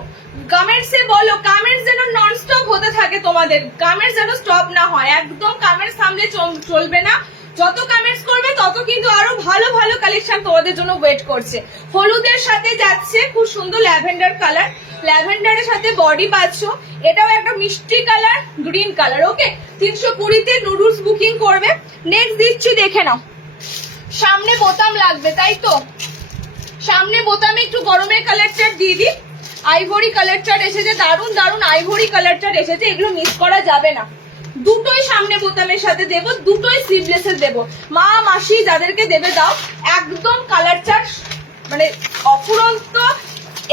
কমেন্টস যেন নন স্টপ হতে থাকে তোমাদের, কমেন্টস যেন স্টপ না হয়, একদম কমেন্টস থামলে চলবে না। যত কমেন্টস করবে তত কিন্তু আরো ভালো ভালো কালেকশন তোমাদের জন্য ওয়েট করছে। হলুদের সাথে যাচ্ছে খুব সুন্দর ল্যাভেন্ডার কালার, ল্যাভেন্ডারের সাথে বডি পাচ্ছ, এটাও একটা মিষ্টি কালার গ্রিন কালার। ওকে 320 তে নুডলস বুকিং করবে। নেক্সট দিচ্ছি, দেখে নাও, সামনে বোতাম লাগবে তাই তো, সামনে বোতামে একটু গরমের কালার চার্ট দিয়ে দিই। আইভরি কালার চার্ট এসেছে, দারুন দারুন আইভরি কালার চার্ট এসেছে, এগুলো মিস করা যাবে না। দুটোই সামনে বোতামের সাথে দেবো, দুটোই স্লিভলেসের দেবো। মা মাসি যাদেরকে দেবে দাও, একদম কালার চার্ট মানে অফুরন্ত।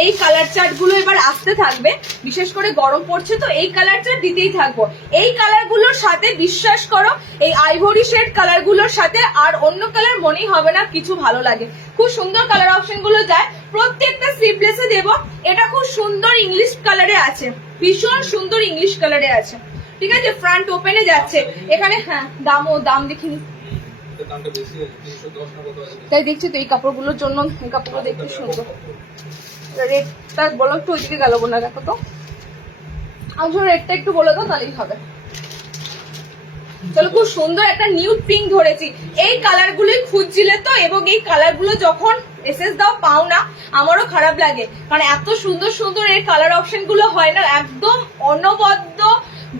এই কালার চার্ট গুলো এবার আসতে থাকবে, বিশেষ করে গরম পড়ছে তো এই কালার চার্ট দিতেই থাকবো। এই কালার গুলোর সাথে বিশ্বাস করো, এই আইভরি শেড কালার গুলোর সাথে আর অন্য কালার মনেই হবে না কিছু ভালো লাগে। খুব সুন্দর কালার অপশন গুলো যায়, প্রত্যেকটা স্লিভলেসে দেবো। এটা খুব সুন্দর ইংলিশ কালারে আছে, ভীষণ সুন্দর ইংলিশ কালারে আছে, ঠিক আছে। ফ্রন্ট ওপেনে যাচ্ছে এখানে, হ্যাঁ দাম দেখিনি তাই দেখছি তো। এই কাপড়গুলোর জন্য এই কাপড়গুলো দেখতে সুন্দর, রেটটা বলো একটু, ওইদিকে গেল না, দেখো তো আমার রেটটা একটু বলে দাও তাহলেই হবে। চলো খুব সুন্দর একটা নিউড পিঙ্ক ধরেছি, এই কালার গুলোই খুঁজছিলে তো, এবং এই কালার গুলো যখন এসএস দাও পাও না, আমারও খারাপ লাগে, কারণ এত সুন্দর সুন্দর এর কালার অপশন গুলো হয় না, একদম অনবদ্য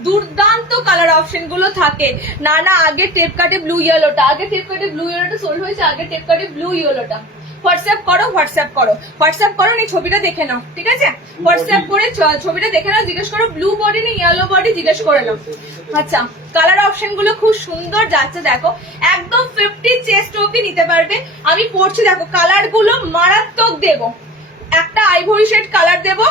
দুর্দান্ত কালার অপশন গুলো থাকে। না না আগে টেপ কাটে ব্লু ইয়েলোটা, আগে টেপ কাটে ব্লু ইয়েলোটা সোল্ড হয়েছে, আগে টেপ কাটে ব্লু ইয়েলোটা। হোয়াটসঅ্যাপ করো, হোয়াটসঅ্যাপ করো, হোয়াটসঅ্যাপ করো, এই ছবিটা দেখে নাও, ঠিক আছে? হোয়াটসঅ্যাপ করে ছবিটা দেখে নাও, জিজ্ঞেস করো ব্লু বডি না ইয়েলো বডি, জিজ্ঞেস করে নাও। আচ্ছা, কালার অপশন গুলো খুব সুন্দর যাচ্ছে, দেখো একদম 50 চেস্ট অব্দি নিতে পারবে। আমি পড়ছি, দেখো কালার গুলো মারাত্মক দেবো, একটা আইভরি শেড কালার দেবো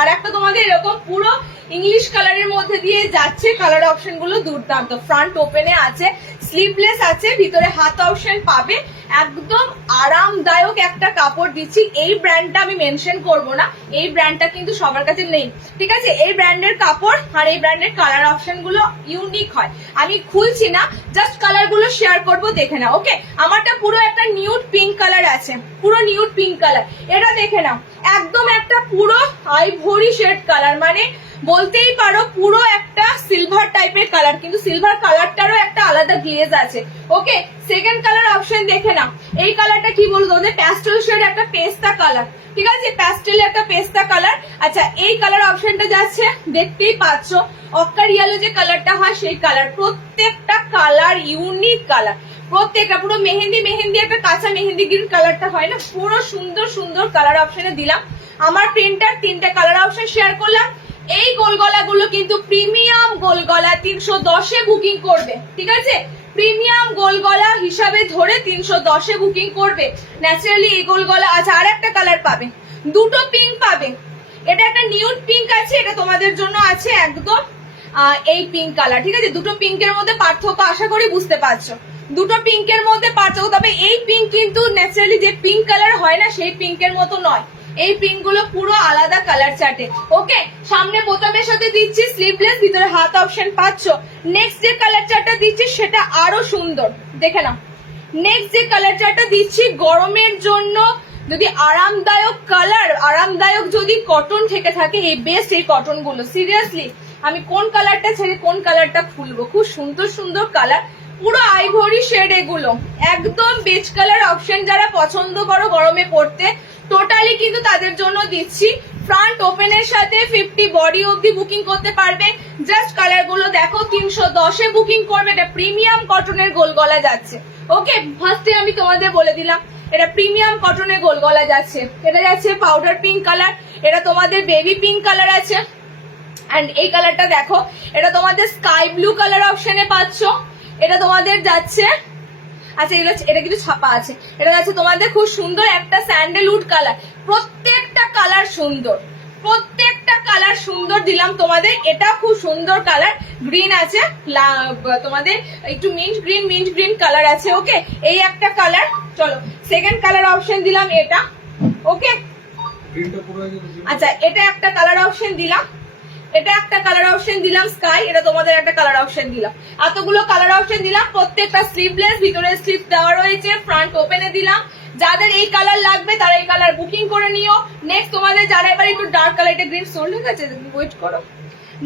আর একটা তোমাদের এরকম পুরো ইংলিশ কালারের মধ্যে দিয়ে যাচ্ছে। কালার অপশন গুলো দুর্দান্ত, ফ্রন্ট ওপেনে আছে, স্লিভলেস আছে, ভিতরে হাত অপশন পাবে, একদম আরামদায়ক একটা কাপড় দিচ্ছি। এই ব্র্যান্ডটা আমি মেনশন করব না, এই ব্র্যান্ডটা কিন্তু সবার কাছে নেই, ঠিক আছে? এই ব্র্যান্ডের কাপড় আর এই ব্র্যান্ডের কালার অপশন গুলো ইউনিক হয়। আমি খুলছি না, জাস্ট কালার গুলো শেয়ার করবো, দেখে নাও। ওকে, আমারটা পুরো একটা নিউড পিঙ্ক কালার আছে, পুরো নিউড পিঙ্ক কালার, এটা দেখে নাও, একদম একটা পুরো আইভরি শেড কালার, মানে বলতেই পারো পুরো একটা সিলভার টাইপের কালার, কিন্তু সিলভার কালারটারও একটা আলাদা গ্লেজ আছে। ওকে, সেকেন্ড কালার অপশন দেখে নাও, এই কালারটা কি বলবো তোমাদের, প্যাস্টেল শেড একটা পেস্তা কালার, ঠিক আছে? প্যাস্টেল একটা পেস্তা কালার। আচ্ছা, এই কালার অপশনটা যাচ্ছে, দেখতেই পাচ্ছ অক্কার ইয়েলো যে কালারটা হয় সেই কালার, প্রত্যেকটা কালার ইউনিক কালার, প্রত্যেকটা পুরো মেহেন্দি মেহেন্দি একটা কাঁচা মেহেন্দি গ্রিন কালারটা হয় না, পুরো সুন্দর সুন্দর কালার অপশনে দিলাম। আমার প্রিন্টার 3টে কালার অপশন শেয়ার করলাম। এই গোলগলা গুলো কিন্তু প্রিমিয়াম গোলগলা, 310-এ বুকিং করবে, ঠিক আছে? প্রিমিয়াম গোলগলা হিসাবে ধরে 310-এ বুকিং করবে। ন্যাচারালি এই গোলগলা। আচ্ছা, আর একটা কালার পাবে, দুটো পিঙ্ক পাবে, এটা একটা নিউড পিঙ্ক আছে, এটা তোমাদের জন্য আছে একদম এই পিঙ্ক কালার, ঠিক আছে? দুটো পিঙ্কের মধ্যে পার্থক্য আশা করি বুঝতে পারছো, দুটো পিঙ্কের মধ্যে পার্থক্য। তবে এই পিঙ্ক কিন্তু ন্যাচারালি যে পিঙ্ক কালার হয় না সেই পিঙ্কের মতো নয়, এই পিঙ্ক গুলো পুরো আলাদা কালার চার্টে। ওকে, সামনে বোতামের সাথে দিচ্ছি স্লিভলেস, ভিতরে হাত অপশন পাচ্ছ। নেক্সট যে কালার চার্টটা দিচ্ছি সেটা আরো সুন্দর, দেখে নাও। নেক্সট যে কালার চার্টটা দিচ্ছি গরমের জন্য যদি আরামদায়ক কালার, আরামদায়ক যদি কটন থেকে থাকে, এই বেস্ট এই কটন গুলো। সিরিয়াসলি আমি কোন কালারটা ছেড়ে কোন কালারটা খুলবো, খুব সুন্দর সুন্দর কালার, পুরো আইভরি শেড এগুলো, একদম বেজ কালার অপশন। যারা পছন্দ করো গরমে পড়তে, টোটালি কিন্তু তাদের জন্য দিচ্ছি। ফ্রন্ট ওপেনের সাথে 50 বডি অব্দি বুকিং করতে পারবে। জাস্ট কালার গুলো দেখো, 310-এ বুকিং করবে। এটা প্রিমিয়াম কটনের গোল গলা যাচ্ছে। ওকে, ফার্স্টে আমি তোমাদের বলে দিলাম এটা প্রিমিয়াম কটনের গোল গলা যাচ্ছে। এটা যাচ্ছে পাউডার পিঙ্ক কালার, এটা তোমাদের বেবি পিঙ্ক কালার আছে, এন্ড এই কালারটা দেখো, এটা তোমাদের স্কাই ব্লু কালার অপশনে পাচ্ছ। এটা তোমাদের যাচ্ছে, আচ্ছা এটা কিন্তু ছাপা আছে, এটা যাচ্ছে তোমাদের খুব সুন্দর একটা স্যান্ডেলউড কালার। প্রত্যেকটা কালার সুন্দর, প্রত্যেকটা কালার সুন্দর দিলাম তোমাদের। এটা খুব সুন্দর কালার, গ্রিন আছে তোমাদের, একটু মিন্ট গ্রিন কালার আছে। ওকে, এই একটা কালার। চলো সেকেন্ড কালার অপশন দিলাম এটা। ওকে, আচ্ছা এটা একটা কালার অপশন দিলাম, এটা একটা কালার অপশন দিলাম স্কাই, এটা তোমাদের একটা কালার অপশন দিলাম। এতগুলো কালার অপশন দিলাম, প্রত্যেকটা স্লিভলেস, ভিতরে স্লিভ দেওয়া রয়েছে, ফ্রন্ট ওপেনে দিলাম। যাদের এই কালার লাগবে তারা এই কালার বুকিং করে নিও। নেক্সট তোমাদের যারা এবার একটু ডার্ক কালার, এটা গ্রিন সোল্ড হয়ে গেছে, ওয়েট করো।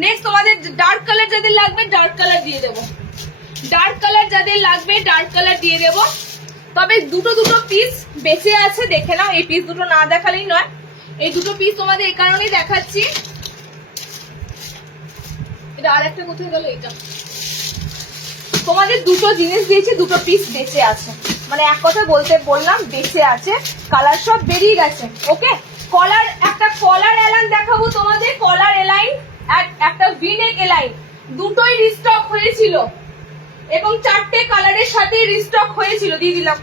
নেক্সট তোমাদের ডার্ক কালার যাদের লাগবে ডার্ক কালার দিয়ে দেবো, ডার্ক কালার যাদের লাগবে ডার্ক কালার দিয়ে দেবো। তবে দুটো পিস বেঁচে আছে, দেখে নাও। এই পিস দুটো না দেখালেই নয়, এই দুটো পিস তোমাদের এই কারণেই দেখাচ্ছি। এটা আর একটা কোথায় গেল, এটা তোমাদের দুটো জিনিস দিয়েছি, দুটো পিস বেঁচে আছে, মানে এক কথা বলতে বললাম বেঁচে আছে, কালার সব বেরিয়ে গেছে। ওকে, কলার, একটা কলার এলাইন দেখাবো তোমাদের, কলার এলাইন আর একটা ভিনেক এলাইন, দুটোই রিস্টক হয়েছিল এবং 4টে কালারের সাথে রিস্টক হয়েছিল, দিয়ে দিলাম।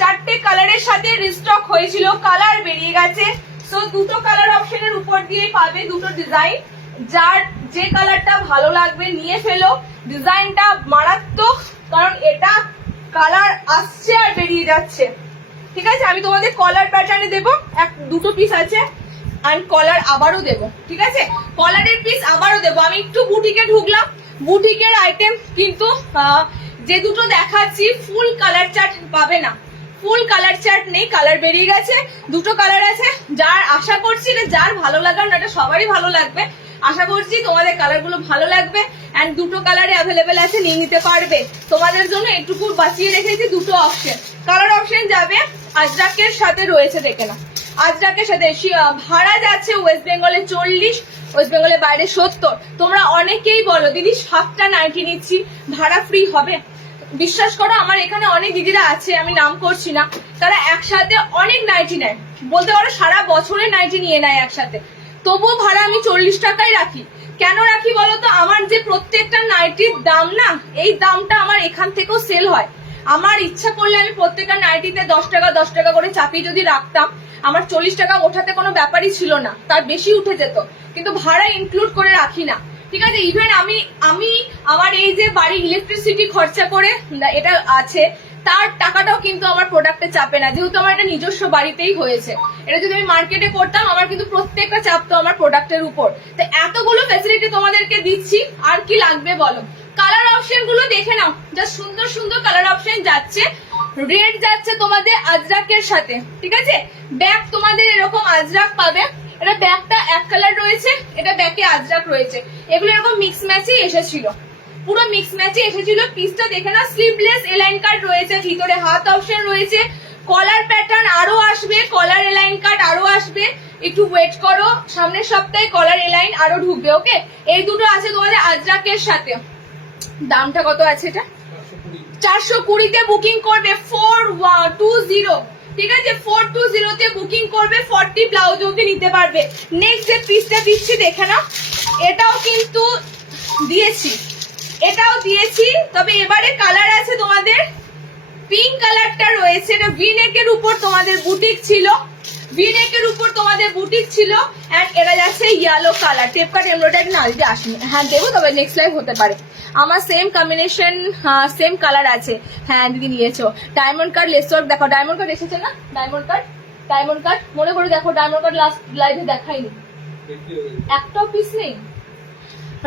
4টে কালারের সাথে রিস্টক হয়েছিল, কালার বেরিয়ে গেছে। সো দুটো কালার অপশনের উপর দিয়ে পাবে দুটো ডিজাইন। যার যে কালারটা ভালো লাগবে নিয়ে ফেলো, ডিজাইনটা মারাত্মক, কারণ এটা কালার আসছে আর বেরিয়ে যাচ্ছে। ঠিক আছে, আমি তোমাদের কলার প্যাটার্নে দেবো, দুটো পিস আছে, আর কলার আবারও দেবো। ঠিক আছে, কলারের পিস আবারও দেবো। আমি একটু বুটিকে ঢুকলাম, বুটিকের আইটেম কিন্তু যে দুটো দেখাচ্ছি ফুল কালার চার্ট পাবে না, ফুল কালার চার্ট নেই, কালার বেরিয়ে গেছে। দুটো কালার আছে, যার আশা করছি এটা যার ভালো লাগার না, এটা সবারই ভালো লাগবে। আশা করছি তোমাদের কালার গুলো ভালো লাগবে, এন্ড দুটো কালারে অ্যাভেলেবেল আছে, নিয়ে নিতে পারবে। তোমাদের জন্য এটুকু বাঁচিয়ে রেখেছি দুটো অপশন। কালার অপশন যাবে আজরাকের সাথে রয়েছে, দেখে না আজরাকের সাথে। ভাড়া যাচ্ছে ওয়েস্ট বেঙ্গলে 40, ওয়েস্ট বেঙ্গলের বাইরে 70। তোমরা অনেকেই বলো দিদি 7টা নাইটি নিচ্ছি, ভাড়া ফ্রি হবে? বিশ্বাস করো, আমার এখানে অনেক দিদিরা আছে, আমি নাম করছি না, তারা একসাথে অনেক নাইটি নেয়, বলতে পারো সারা বছরের নাইটি নিয়ে নেয় একসাথে, তবুও ভাড়া আমি 40 টাকাই রাখি। কেন রাখি বলতো? আমার যে প্রত্যেকটা নাইটির দাম না, এই দামটা আমার এখান থেকেও সেল হয়। আমার ইচ্ছা করলে আমি প্রত্যেকটা নাইটিতে 10 টাকা করে চাপিয়ে যদি রাখতাম, আমার 40 টাকা ওঠাতে কোনো ব্যাপারই ছিল না, তার বেশি উঠে যেত, কিন্তু ভাড়া ইনক্লুড করে রাখি না, ঠিক আছে? ইভেন আমি আমার এই যে বাড়ি ইলেকট্রিসিটি খরচা করে এটা আছে, তার টাকাটাও কিন্তু আমার প্রোডাক্টে চাপে না, যেহেতু আমার এটা নিজস্ব বাড়িতেই হয়েছে। এটা যদি আমি মার্কেটে করতাম, আমার কিন্তু প্রত্যেকটা চাপতো আমার প্রোডাক্টের উপর। তো এতগুলো ফ্যাসিলিটি তোমাদেরকে দিচ্ছি, আর কি লাগবে বলো? কালার অপশন গুলো দেখে নাও, যা সুন্দর সুন্দর কালার অপশন যাচ্ছে। রেড যাচ্ছে তোমাদের আজরাকের সাথে, ঠিক আছে? ব্যাক তোমাদের এরকম আজরাক পাবে, এটা ব্যাকটা এক কালার রয়েছে, এটা ব্যাকে আজরাক রয়েছে, এগুলো এরকম মিক্স ম্যাচই এসেছিল, পুরো মিক্স ম্যাচে এসেছিল। পিসটা দেখে না, স্লিভলেস এলাইন কাট রয়েছে, ভিতরে হাত অপশন রয়েছে, কলার প্যাটার্ন আরো আসবে, কলার এলাইন কাট আরো আসবে, একটু ওয়েট করো, সামনের সপ্তাহে কলার এলাইন আরো ঢুকবে। ওকে, এই দুটো আছে তোমাদের আজরাকের সাথে। দামটা কত আছে এটা? 420-তে বুকিং করবে, 420, ঠিক আছে? 420-তে বুকিং করবে, 40 ব্লাউজ অব্দি নিতে পারবে। নেক্সট যে পিসটা দিচ্ছি দেখে না, এটাও কিন্তু দিয়েছি, এটাও দিয়েছি, তবে এবারে কালার আছে তোমাদের পিঙ্ক কালারটা রয়েছে, এটা ভিনেকের উপর তোমাদের বুটিক ছিল, ভিনেকের উপর তোমাদের বুটিক ছিল, এন্ড এটা যাচ্ছে ইয়েলো কালার। টেপ কাট এমব্রয়ডারি না আলটি আসেনি, হ্যাঁ দেবো, তবে নেক্সট লাইভ হতে পারে। আমার সেম কম্বিনেশন, সেম কালার আছে। হ্যাঁ দিদি নিয়েছো। ডায়মন্ড কাট লেস ওয়ার্ক দেখো, ডায়মন্ড কাট এসেছে না? ডায়মন্ড কাট মনে করে দেখো, ডায়মন্ড কাট লাস্ট লাইভে দেখাইনি, একটাও পিস নেই।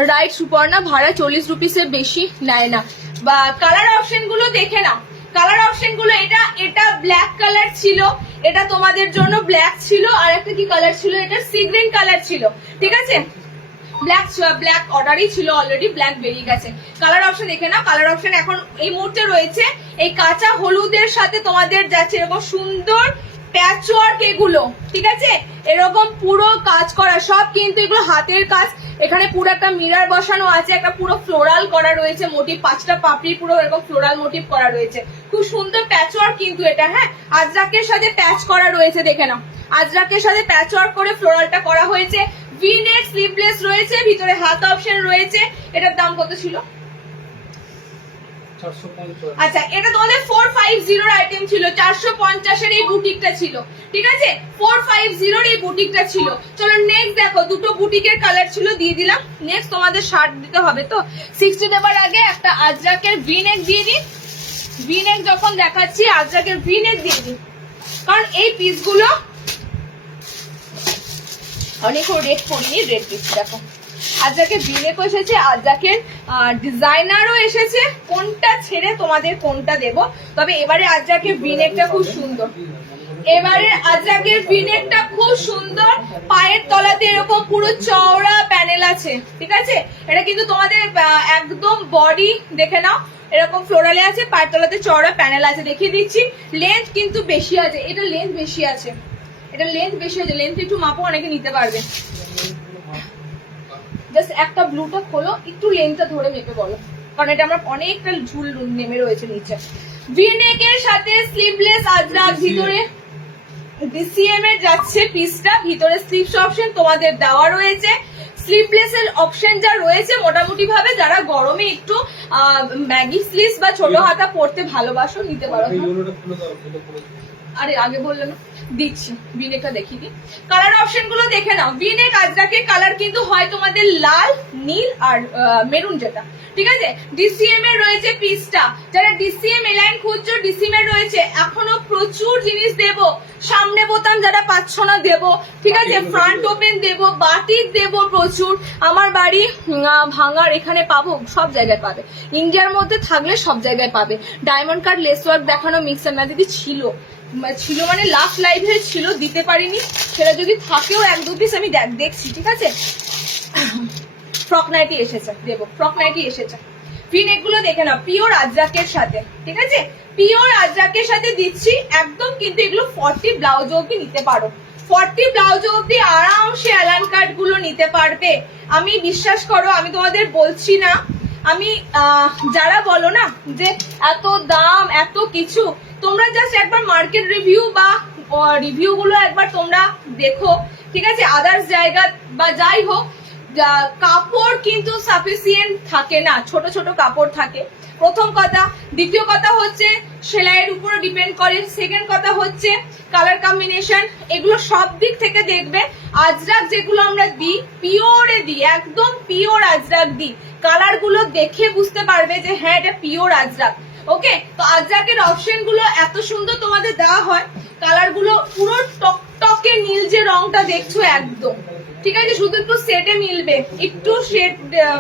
রাইট সুপর্ণা, ভাড়া 40 রুপিসের বেশি নেয় না। বা কালার অপশন গুলো দেখে নাও, কালার অপশন গুলো এটা ব্ল্যাক কালার ছিল, এটা তোমাদের জন্য ব্ল্যাক ছিল, আর একটা কি কালার ছিল, এটা সি গ্রিন কালার ছিল, ঠিক আছে? ব্ল্যাক অর্ডারই ছিল অলরেডি, ব্ল্যাক বেরিয়ে গেছে। কালার অপশন দেখে নাও, কালার অপশন এখন এই মুহূর্তে রয়েছে এই কাঁচা হলুদের সাথে তোমাদের যাচ্ছে এরকম সুন্দর প্যাচওয়ার্ক, এগুলো ঠিক আছে? এরকম পুরো কাজ করা, সব কিন্তু এগুলো হাতের কাজ। এখানে পুরো একটা মিরর বসানো আছে, একটা পুরো ফ্লোরাল করা রয়েছে মোটিভ, 5টা পাপড়ি পুরো এরকম ফ্লোরাল মোটিভ করা রয়েছে, খুব সুন্দর প্যাচওয়ার্ক কিন্তু এটা। হ্যাঁ, আজরাকের সাথে প্যাচ করা রয়েছে, দেখে নাও, আজরাকের সাথে প্যাচওয়ার্ক করে ফ্লোরালটা করা হয়েছে। ভি নেক স্লিভলেস রয়েছে, ভিতরে হাত অপশন রয়েছে। এটার দাম কত ছিল? আচ্ছা, এটা তোমাদের 450 আইটেম ছিল, 450 এই বুটিকটা ছিল, ঠিক আছে? 450 এই বুটিকটা ছিল। চলো নেক্সট দেখো, দুটো বুটিকের কালার ছিল, দিয়ে দিলাম। নেক্সট তোমাদের শার্ট দিতে হবে, তো 60 দেবার আগে একটা আজরাকের ভি নেক দিয়ে দিই। ভি নেক যখন দেখাচ্ছি, আজরাকের ভি নেক দিয়ে দিই, কারণ এই পিসগুলো অনেক রেট করিনি, রেট পিস দেখো। আজরাকের ভিনেকও এসেছে, আজরাকের ডিজাইনারও এসেছে, কোনটা ছেড়ে তোমাদের কোনটা দেব? তবে এবারে আজরাকের ভিনেকটা খুব সুন্দর, এবারে আজরাকের ভিনেকটা খুব সুন্দর, পায়ের তলাতে এরকম পুরো চওড়া প্যানেল আছে, ঠিক আছে? এটা কিন্তু তোমাদের একদম বডি দেখে নাও, এরকম ফ্লোরালে আছে, পায়ের তলাতে চওড়া প্যানেল আছে। দেখিয়ে দিচ্ছি, লেন্থ কিন্তু বেশি আছে, এটা লেন্থ বেশি আছে, এটা লেন্থ বেশি আছে, লেন্থ একটু মাপো, অনেকে নিতে পারবে। জাস্ট একটা ব্লুটা খোলো, একটু লেন্থটা ধরে মেপে বলো, কারণ এটা আমার অনেকটা ঝুল নেমে রয়েছে নিচে। ভিনেকের সাথে স্লিভলেস আজরাক, ভিতরে ডিসিএম এর যাচ্ছে পিসটা, ভিতরে স্লিভস অপশন তোমাদের দেওয়া রয়েছে। স্লিভলেস এর অপশন যা রয়েছে, মোটামুটি ভাবে যারা গরমে একটু ম্যাগি স্লিভস বা ছোট হাতা পরতে ভালোবাসো, নিতে পারো। আরে আগে বললো না, দিচ্ছি। ভিনেকটা দেখিয়ে দিই, কালার অপশন গুলো দেখে নাও। ভিনেক আজরাকের কালার কিন্তু হয় তোমাদের লাল, নীল আর মেরুন, যেটা ঠিক আছে। ডিসিএম এর রয়েছে পিসটা, যারা ডিসিএম এলাইন খুঁজছো, ডিসিএম এর রয়েছে। এখনো প্রচুর জিনিস দেব, সামনে বোতাম যারা পাচ্ছ না দেব, ঠিক আছে? ফ্রন্ট ওপেন দেব, বাটিক দেব প্রচুর। আমার বাড়ি ভাঙার এখানে পাবো, সব জায়গায় পাবে, ইন্ডিয়ার মধ্যে থাকলে সব জায়গায় পাবে। ডায়মন্ড কাট লেস ওয়ার্ক দেখানো মিক্সার না দিদি ছিল মানে লাস্ট লাইভে ছিল, দিতে পারিনি, সেটা যদি থাকেও 1-2 পিস আমি দেখছি, ঠিক আছে? ফ্রক নাইটি এসেছে, দেবো, ফ্রক নাইটি এসেছে। ভিনেক গুলো দেখে নাও, পিওর আজরাকের সাথে, ঠিক আছে, পিওর আজরাকের সাথে দিচ্ছি একদম। কিন্তু এগুলো 40 ব্লাউজ অব্দি নিতে পারো, 40 ব্লাউজ অব্দি আরামসে অ্যালান কাট গুলো নিতে পারবে। আমি বিশ্বাস করো, আমি তোমাদের বলছি না, আমি যারা বলো না যে এত দাম এত কিছু, তোমরা জাস্ট একবার মার্কেট রিভিউ বা রিভিউ গুলো একবার তোমরা দেখো, ঠিক আছে। আদার্স জায়গা বা যাই হোক, কাপড় কিন্তু সাফিসিয়েন্ট থাকে না, ছোট ছোট কাপড় থাকে, প্রথম কথা। দ্বিতীয় কথা হচ্ছে সেলাইয়ের উপর ডিপেন্ড করে। সেকেন্ড কথা হচ্ছে কালার কম্বিনেশন, এগুলো সব দিক থেকে দেখবে। আজরাক যেগুলো আমরা দিই পিওরে দিই, একদম পিওর আজরাক দিই, কালার গুলো দেখে বুঝতে পারবে যে হ্যাঁ এটা পিওর আজরাক। ওকে, তো আজরাকের অপশন গুলো এত সুন্দর তোমাদের দেওয়া হয়, কালার গুলো পুরো টকটকে নীল যে রংটা দেখছো একদম, ঠিক আছে। শুধু একটু সেটে মিলবে, একটু শেড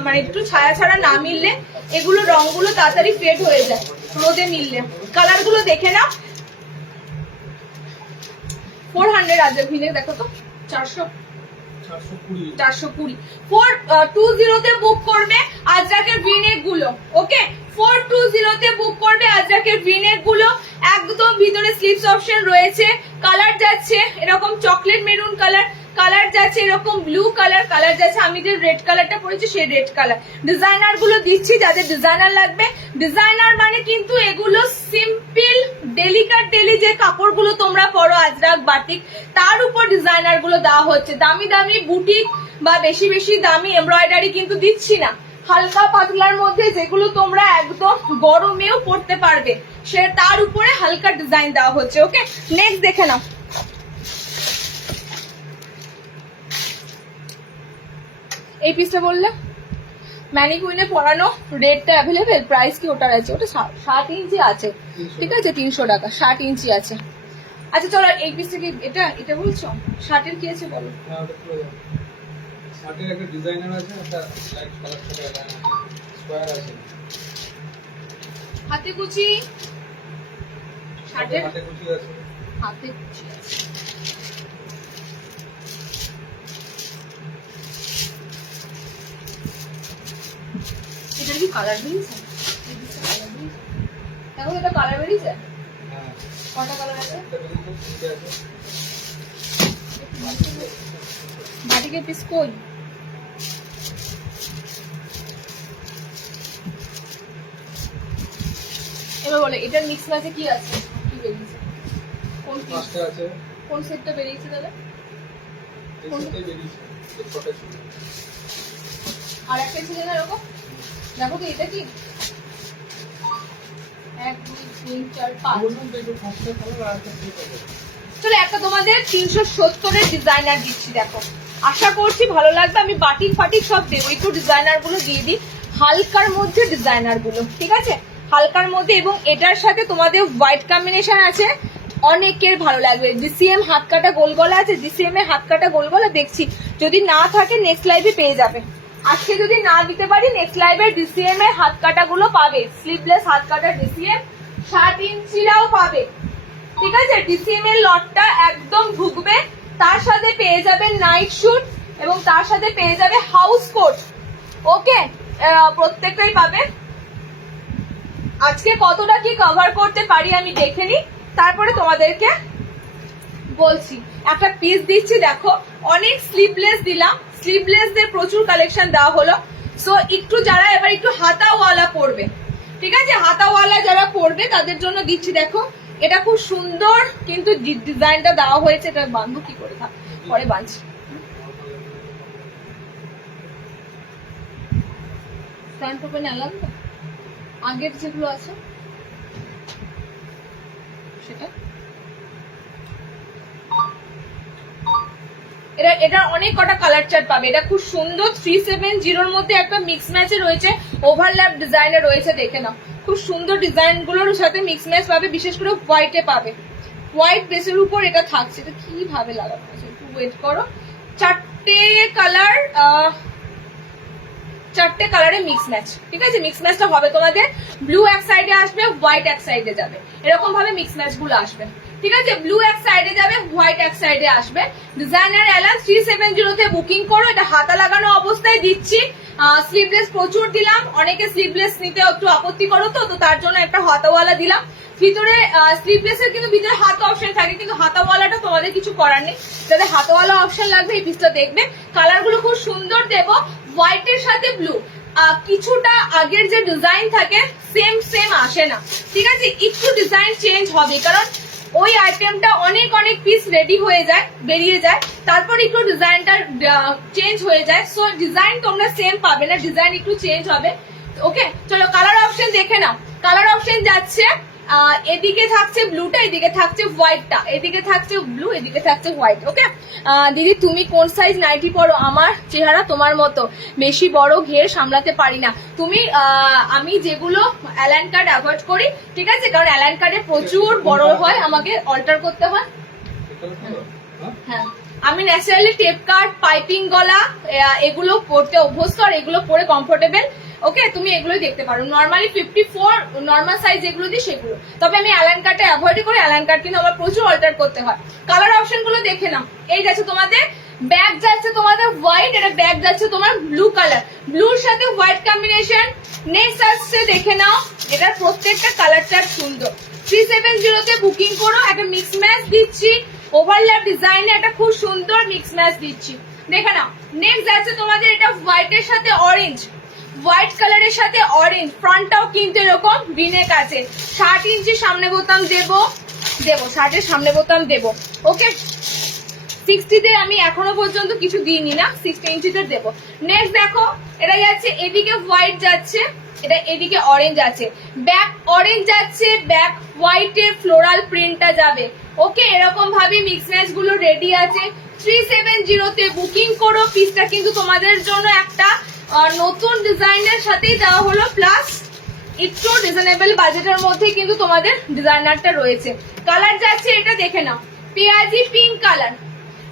মানে একটু ছায়া ছাড়া না মিললে এগুলো রংগুলো তাড়াতাড়ি ফেড হয়ে যায় রোদে মিললে। কালার গুলো দেখে নাও। 400 আজরাক ভিনেক দেখো তো, 420 420 তে বুক করবে আজরাকের ভিনেক গুলো। ওকে, 420 তে বুক করবে আজরাকের ভিনেক গুলো। একদম ভিতরে স্লিপস অপশন রয়েছে। কালার যাচ্ছে এরকম চকলেট মেরুন কালার, কালার যাচ্ছে এরকম ব্লু কালার, কালার যাচ্ছে আমি যে রেড কালারটা পরেছি সেই রেড কালার। ডিজাইনার গুলো দিচ্ছি, যাদের ডিজাইনার লাগবে। ডিজাইনার মানে কিন্তু এগুলো সিম্পল ডেলিকেট ডেলি যে কাপড়গুলো তোমরা পরো আজরাক বাটিক, তার উপর ডিজাইনার গুলো দেওয়া হচ্ছে। দামি দামি বুটিক বা বেশি বেশি দামি এমব্রয়ডারি কিন্তু দিচ্ছি না, হালকা পাতলার মধ্যে যেগুলো তোমরা একদম গরমেও পরতে পারবে, সে তার উপরে হালকা ডিজাইন দেওয়া হচ্ছে। ওকে, নেক্সট দেখে নাও। এই পিসটা বললে ম্যানিকুইনে পরানো, রেডটা অ্যাভেলেবেল, প্রাইস কি ওটার আছে? ওটা 60 ইঞ্চি আছে, ঠিক আছে, 300 টাকা, 60 ইঞ্চি আছে। আচ্ছা চলো, এই পিসটা কি এটা এটা বলছো? 60 কি আছে বলো? শার্টের একটা ডিজাইনার আছে, একটা লাইট কালার সাথে স্কয়ার আছে, হাতে কুচি, শার্টের হাতে কুচি আছে, হাতে কুচি আছে। এটা কি কালার বেরিয়েছে? দেখো এটা কালার বেরিয়েছে। হ্যাঁ, কটা কালার আছে? একটা বেরিয়েছে, তিনটে আছে। বাটিকের পিস কই? এবার বলে এটার মিক্স ম্যাচে কি আছে, কি বেরিয়েছে, কোন পাঁচটা আছে, কোন সেটটা বেরিয়েছে দাদা? এই সেটটাই বেরিয়েছে, এই ছটা ছিল। আর একটা ছিল না এরকম, দেখো তো এটা কি 1 2 3 4 5। বললাম তো একটু পাঁচটা কালার আর একটা সেট আছে। চলো একটা তোমাদের 370 এর ডিজাইনার দিচ্ছি, দেখো আশা করছি ভালো লাগবে। আমি বাটিক ফাটিক সব দেবো, একটু ডিজাইনার গুলো দিয়ে দিই, হালকার মধ্যে ডিজাইনার গুলো, ঠিক আছে, হালকার মধ্যে। এবং এটার সাথে তোমাদের হোয়াইট কম্বিনেশন আছে, অনেকের ভালো লাগবে। ডিসিএম হাত কাটা গোল গলা আছে, ডিসিএম এ হাত কাটা গোল গলা দেখছি, যদি না থাকে নেক্সট লাইভে পেয়ে যাবে। আজকে যদি না দিতে পারি নেক্সট লাইভে ডিসিএম এর হাত কাটা গুলো পাবে, স্লিভলেস হাত কাটা ডিসিএম 60 ইঞ্চিরাও পাবে, ঠিক আছে। ডিসিএম এর লটটা একদম ঢুকবে, তার সাথে পেয়ে যাবে নাইট শুট এবং তার সাথে পেয়ে যাবে হাউস কোট। ওকে, প্রত্যেকটাই পাবে। আজকে কতটা কি কভার করতে পারি আমি দেখে নিই, তারপরে তোমাদেরকে বলছি। একটা পিস দিচ্ছি, দেখো অনেক স্লিভলেস দিলাম, স্লিভলেসদের প্রচুর কালেকশন দেওয়া হলো। সো একটু যারা এবার একটু হাতাওয়ালা পরবে, ঠিক আছে, হাতাওয়ালা যারা পরবে তাদের জন্য দিচ্ছি। দেখো এটা খুব সুন্দর কিন্তু ডিজাইনটা দেওয়া হয়েছে। এটা বাঁধবো কি করে, থাক পরে বাঁধছি। ফ্রন্ট ওপেন এলাম তো, আগের যেগুলো আছে সেটা। এটা অনেক কটা কালার চার্ট পাবে। এটা খুব সুন্দর 370 এর মধ্যে একটা মিক্স ম্যাচে রয়েছে, ওভারল্যাপ ডিজাইনে রয়েছে, দেখে নাও খুব সুন্দর ডিজাইন গুলোর সাথে মিক্স ম্যাচ পাবে। বিশেষ করে হোয়াইটে পাবে, হোয়াইট বেসের উপর এটা থাকছে। এটা কিভাবে লাগানো আছে একটু ওয়েট করো। চারটে কালারে মিক্স ম্যাচ, ঠিক আছে। মিক্স ম্যাচটা হবে তোমাদের ব্লু এক সাইডে আসবে, হোয়াইট এক সাইডে যাবে, এরকম ভাবে মিক্স ম্যাচ গুলো আসবে, ঠিক আছে, ব্লু এক সাইডে যাবে, হোয়াইট এক সাইডে আসবে। ডিজাইনার এলান 370 তে বুকিং করো। এটা হাতা লাগানো অবস্থায় দিচ্ছি। স্লিভলেস প্রচুর দিলাম, অনেকে স্লিভলেস নিতে একটু আপত্তি করো, তো তার জন্য একটা হাতাওয়ালা দিলাম। ভিতরে স্লিভলেসের কিন্তু ভিতরে হাতা অপশন থাকে, কিন্তু হাতাওয়ালাটা তোমাদের কিছু করার নেই। যাদের হাতাওয়ালা অপশন লাগবে এই পিসটা দেখবে। কালার গুলো খুব সুন্দর দেবো, হোয়াইটের সাথে ব্লু। কিছুটা আগের যে ডিজাইন থাকে সেম আসে না, ঠিক আছে, একটু ডিজাইন চেঞ্জ হবে, কারণ ওই আইটেমটা অনেক পিস রেডি হয়ে যায়, বেরিয়ে যায়, তারপর একটু ডিজাইনটা চেঞ্জ হয়ে যায়। সো ডিজাইন তোমরা সেম পাবে না, ডিজাইন একটু চেঞ্জ হবে। ওকে, চলো কালার অপশন দেখে নাও। কালার অপশন যাচ্ছে, এদিকে থাকছে ব্লুটা, এদিকে থাকছে হোয়াইটটা, এদিকে থাকছে ব্লু, এদিকে থাকছে হোয়াইট। ওকে দিদি, তুমি কোন সাইজ নাইটি পরো? আমার চেহারা তোমার মতো, বেশি বড় ঘের সামলাতে পারি না। তুমি আমি যেগুলো অ্যালান কার্ড অ্যাভয়েড করি, ঠিক আছে, কারণ অ্যালান কার্ডে প্রচুর বড় হয়, আমাকে অল্টার করতে হয়। হ্যাঁ, আমি ন্যাচারালি টেপ কাট, পাইপিং গলা এগুলো পরতে অভ্যস্ত, আর এগুলো পরে কমফোর্টেবল। ওকে, তুমি এগুলোই দেখতে পারো। নর্মালি 54 নর্মাল সাইজ যেগুলো দিই সেগুলো, তবে আমি অ্যালান কার্ডটা অ্যাভয়েড করি। অ্যালান কার্ড কিন্তু আমার প্রচুর অল্টার করতে হয়। কালার অপশন গুলো দেখে নাও। এই যাচ্ছে তোমাদের ব্যাগ, যাচ্ছে তোমাদের হোয়াইট, এটা ব্যাগ যাচ্ছে তোমার ব্লু কালার, ব্লুর সাথে হোয়াইট কম্বিনেশন। নেক্সট আসছে দেখে নাও, এটার প্রত্যেকটা কালার চার্ট সুন্দর। 370 তে বুকিং করো। একটা মিক্স ম্যাচ দিচ্ছি, ওভারল্যাপ ডিজাইনে একটা খুব সুন্দর মিক্স ম্যাচ দিচ্ছি, দেখে নাও। নেক্সট যাচ্ছে তোমাদের এটা হোয়াইটের সাথে অরেঞ্জ, হোয়াইট কালারের সাথে অরেঞ্জ, ফ্রন্টটাও কিন্তু এরকম ভিনেক আছে। 60 ইঞ্চি সামনে বোতাম দেবো, শার্টের সামনে বোতাম দেবো। ওকে, 60 তে আমি এখনো পর্যন্ত কিছু দিইনি না, 60 ইঞ্চিতে দেবো। নেক্সট দেখো, এটা যাচ্ছে এদিকে হোয়াইট যাচ্ছে, এটা এদিকে অরেঞ্জ আছে, ব্যাক অরেঞ্জ যাচ্ছে, ব্যাক হোয়াইটের ফ্লোরাল প্রিন্টটা যাবে। ওকে, এরকম ভাবে মিক্স ম্যাচ গুলো রেডি আছে। 370 তে বুকিং করো। পিসটা কিন্তু তোমাদের জন্য একটা নতুন ডিজাইনের সাথেই দেওয়া হলো, প্লাস একটু রিজনেবল বাজেটের মধ্যে কিন্তু তোমাদের ডিজাইনারটা রয়েছে। কালার যাচ্ছে এটা দেখে নাও, পেঁয়াজি পিঙ্ক কালার,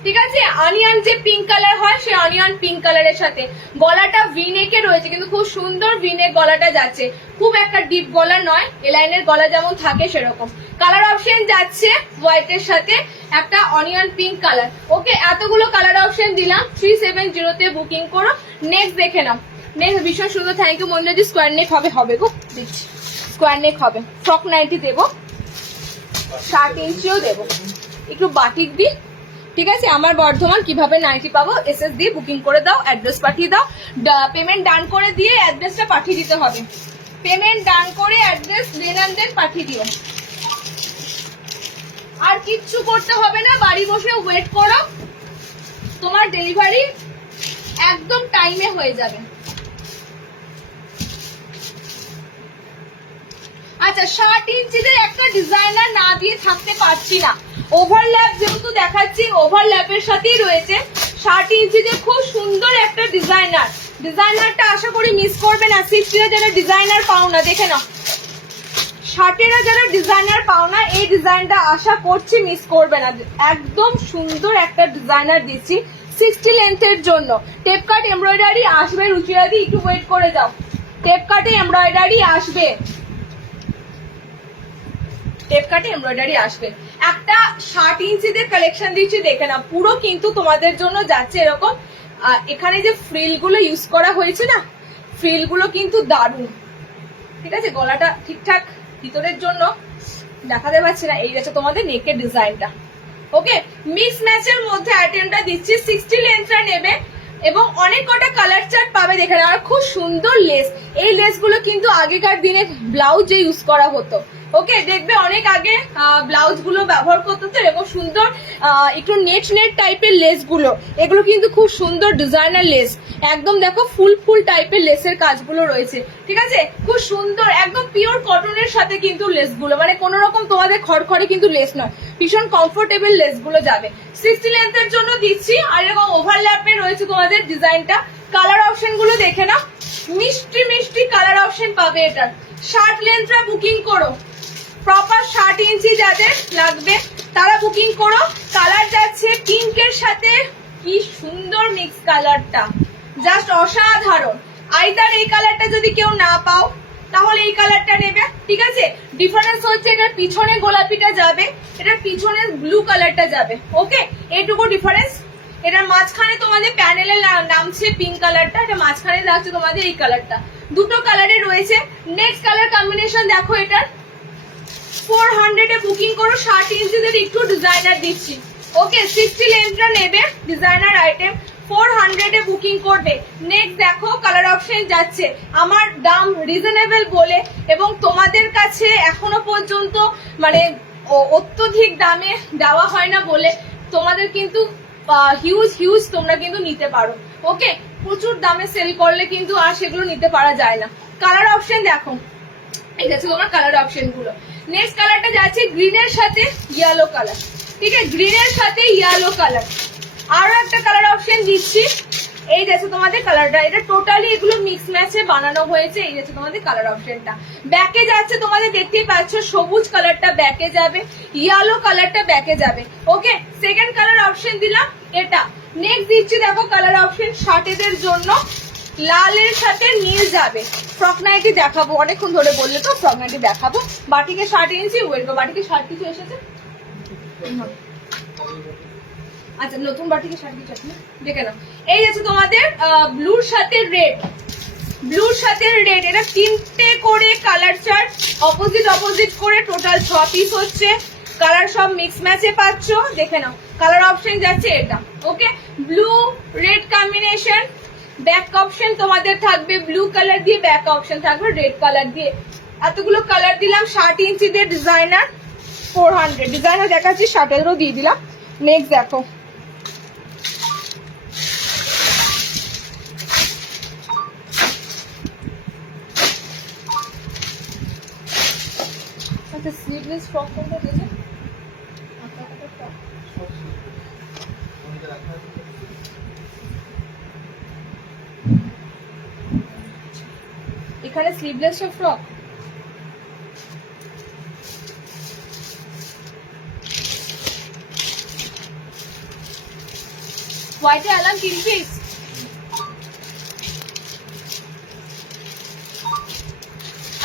ঠিক আছে, অনিয়ন যে পিঙ্ক কালার হয় সেই অনিয়ন পিঙ্ক কালারের সাথে। গলাটা ভিনেকে রয়েছে, কিন্তু খুব সুন্দর ভিনেক গলাটা যাচ্ছে, খুব একটা ডিপ গলা নয়, এলাইনের গলা যেমন থাকে সেরকম। কালার অপশন যাচ্ছে হোয়াইটের সাথে একটা অনিয়ন পিঙ্ক কালার। ওকে, এতগুলো কালার অপশন দিলাম। 370 তে বুকিং করো। নেক্সট দেখে নাও। নেক্সট ভীষণ সুন্দর, থ্যাংক ইউ মন্দিরজি। স্কোয়ার নেক হবে গো, দিচ্ছি স্কোয়ার নেক হবে। ফ্রক নাইটি দেবো, 60 ইঞ্চিও দেবো, একটু বাটিক দিই, ঠিক আছে। আমার বর্ধমান, কিভাবে নাইটি পাবো? এসএস দিয়ে বুকিং করে দাও, অ্যাড্রেস পাঠিয়ে দাও, পেমেন্ট ডান করে দিয়ে অ্যাড্রেসটা পাঠিয়ে দিতে হবে। পেমেন্ট ডান করে অ্যাড্রেস দেন পাঠিয়ে দিও, আর কিচ্ছু করতে হবে না। বাড়ি বসে ওয়েট করো, তোমার ডেলিভারি একদম টাইমে হয়ে যাবে। আচ্ছা, 60 ইঞ্চিতে একটা ডিজাইনার না দিয়ে থাকতে পারছি না। ওভারল্যাপ যেহেতু দেখাচ্ছি, ওভারল্যাপের সাথেই রয়েছে। 60 ইঞ্চিতে খুব সুন্দর একটা ডিজাইনার, ডিজাইনারটা আশা করি মিস করবে না। 60 যারা ডিজাইনার পাও না, দেখে নাও, 60 যারা ডিজাইনার পাও না, এই ডিজাইনটা আশা করছি মিস করবে না। একদম সুন্দর একটা ডিজাইনার দিচ্ছি 60 লেন্থের জন্য। টেপ কাট এমব্রয়ডারি আসবে, রুচিরাদি একটু ওয়েট করে যাও, টেপ কাটে এমব্রয়ডারি আসবে, টেপ কাটে এমব্রয়ডারি আসবে। একটা 60 ইঞ্চিতে কালেকশন দিচ্ছি, দেখে না, পুরো কিন্তু তোমাদের জন্য যাচ্ছে এরকম। এখানে যে ফ্রিল গুলো ইউজ করা হয়েছে না, ফ্রিল গুলো কিন্তু দারুণ, ঠিক আছে। গলাটা ঠিকঠাক ভিতরের জন্য দেখাতে পারছি না। এই যাচ্ছে তোমাদের নেকের ডিজাইনটা। ওকে, মিক্স ম্যাচের মধ্যে আইটেমটা দিচ্ছি। 60 লেন্থটা নেবে এবং অনেক কটা কালার চার্ট পাবে, দেখে না। আর খুব সুন্দর লেস, এই লেস গুলো কিন্তু আগেকার দিনে ব্লাউজে ইউজ করা হতো। ওকে, দেখবে অনেক আগে ব্লাউজ গুলো ব্যবহার করতে তো এরকম সুন্দর একটু নেট টাইপের লেস গুলো, এগুলো কিন্তু খুব সুন্দর ডিজাইনার লেস। একদম দেখো ফুল টাইপের লেসের কাজগুলো রয়েছে, ঠিক আছে, খুব সুন্দর, একদম পিওর কটনের সাথে কিন্তু লেস গুলো, মানে কোন রকম তোমাদের খড়খড়ে কিন্তু লেস নয়, ভীষণ কমফোর্টেবল লেস গুলো যাবে। 60 লেন্থের জন্য দিচ্ছি। আর এরকম ওভারল্যাপে রয়েছে তোমাদের ডিজাইনটা। কালার অপশন গুলো দেখে না, মিষ্টি কালার অপশন পাবে এটার। 60 লেন্থটা বুকিং করো, প্রপার 60 ইঞ্চি যাদের লাগবে তারা বুকিং করো। কালার যাচ্ছে পিঙ্কের সাথে, কি সুন্দর মিক্স কালারটা, জাস্ট অসাধারণ। আইদার এই কালারটা যদি কেউ না পাও তাহলে এই কালারটা নেবে, ঠিক আছে। ডিফারেন্স হচ্ছে এটার পিছনে গোলাপিটা যাবে, এটার পিছনে ব্লু কালারটা যাবে। ওকে, এইটুকু ডিফারেন্স। এটার মাঝখানে তোমাদের প্যানেলে নামছে পিঙ্ক কালারটা, এটা মাঝখানে যাচ্ছে তোমাদের এই কালারটা, দুটো কালারে রয়েছে। নেক্সট কালার কম্বিনেশন দেখো, এটার 400 এ বুকিং করো, 60 ইঞ্চিদের একটু ডিজাইনার দিচ্ছি। ওকে, 60 লেন্থটা নেবে, ডিজাইনার আইটেম 400 এ বুকিং করবে। নেক্সট দেখো কালার অপশন যাচ্ছে, আমার দাম রিজনেবল বলে এবং তোমাদের কাছে এখনো পর্যন্ত মানে অত্যধিক দামে দেওয়া হয় না বলে তোমাদের কিন্তু হিউজ তোমরা কিন্তু নিতে পারো। ওকে, প্রচুর দামে সেল করলে কিন্তু আর সেগুলো নিতে পারা যায় না। কালার অপশন দেখো, এই যাচ্ছে তোমার কালার অপশন গুলো। নেক্সট কালারটা যাচ্ছে গ্রিনের সাথে ইয়েলো কালার, ঠিক আছে, গ্রিনের সাথে ইয়েলো কালার। আরো একটা কালার অপশন দিচ্ছি, এই যাচ্ছে তোমাদের কালারটা, এটা টোটালি এগুলো মিক্স ম্যাচে বানানো হয়েছে। এই যাচ্ছে তোমাদের কালার অপশনটা। ব্যাকে যাচ্ছে তোমাদের দেখতেই পাচ্ছ, সবুজ কালারটা ব্যাকে যাবে, ইয়েলো কালারটা ব্যাকে যাবে। ওকে, সেকেন্ড কালার অপশন দিলাম এটা। নেক্সট দিচ্ছি দেখো কালার অপশন শার্টেদের জন্য, লালের সাথে নীল যাবে। ফ্রক নাইটি দেখাবো, অনেকক্ষণ ধরে বললে তো ফ্রক নাইটি দেখাবো। বাটিকে 60 ইঞ্চি ওয়েট, বাটিকে 60 কিছু এসেছে। আচ্ছা, নতুন বাটিকে 60 কিছু আছে দেখে নাও। এই আছে তোমাদের ব্লুর সাথে রেড, ব্লুর সাথে রেড, এটা 3টে করে কালার চার্ট, অপোজিট করে টোটাল 6 পিস হচ্ছে। কালার সব মিক্স ম্যাচে পাচ্ছ, দেখে নাও। কালার অপশন যাচ্ছে এটা। Okay, blue red combination. Back option তোমাদের থাকবে ব্লু কালার দিয়ে, ব্যাক অপশন থাকবে রেড কালার দিয়ে। এতগুলো কালার দিলাম। 60 ইঞ্চিদের ডিজাইনার 400, ডিজাইনার দেখাচ্ছি, শার্টেরও দিয়ে দিলাম। নেক্সট দেখো, আচ্ছা স্লিভলেস ফ্রক কোনটা দিয়েছে? এখানে স্লিভলেস ফ্রক, হোয়াইটে অ্যালাম 3 পিস।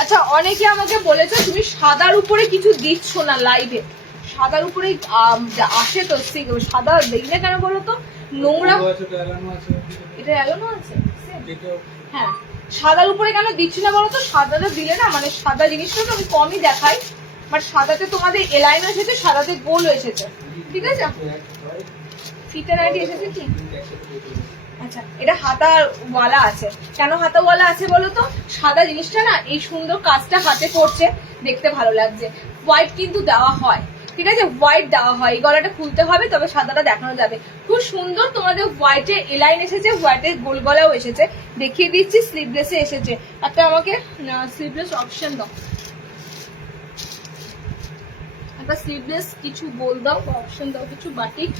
আচ্ছা, অনেকে আমাকে বলেছে তুমি সাদার উপরে কিছু দিচ্ছ না লাইভে, সাদার উপরে আসে তো, সাদা দেখি না কেন বলো তো, নোংরা। এটা অ্যালানো আছে, হ্যাঁ, সাদার উপরে কেন দিচ্ছি না বলো তো? সাদাটা দিলে না, মানে সাদা জিনিসটা তো আমি কমই দেখাই, বাট সাদাতে তোমাদের এলাইনও এসেছে, সাদাতে গোলও এসেছে, ঠিক আছে। ফিটার আইডি এসেছে কি? আচ্ছা, এটা হাতাওয়ালা আছে। কেন হাতাওয়ালা আছে বলো তো? সাদা জিনিসটা না এই সুন্দর কাজটা হাতে করছে, দেখতে ভালো লাগছে। হোয়াইট কিন্তু দেওয়া হয়, ঠিক আছে, হোয়াইট দেওয়া হয়। এই গলাটা খুলতে হবে, তবে সাদাটা দেখানো যাবে। খুব সুন্দর তোমাদের হোয়াইটে এলাইন এসেছে, হোয়াইটে গোল গলাও এসেছে, দেখিয়ে দিচ্ছি। স্লিভলেসে এসেছে। একটা আমাকে স্লিভলেস অপশন দাও, একটা স্লিভলেস কিছু বল দাও, অপশন দাও কিছু। বাটিক,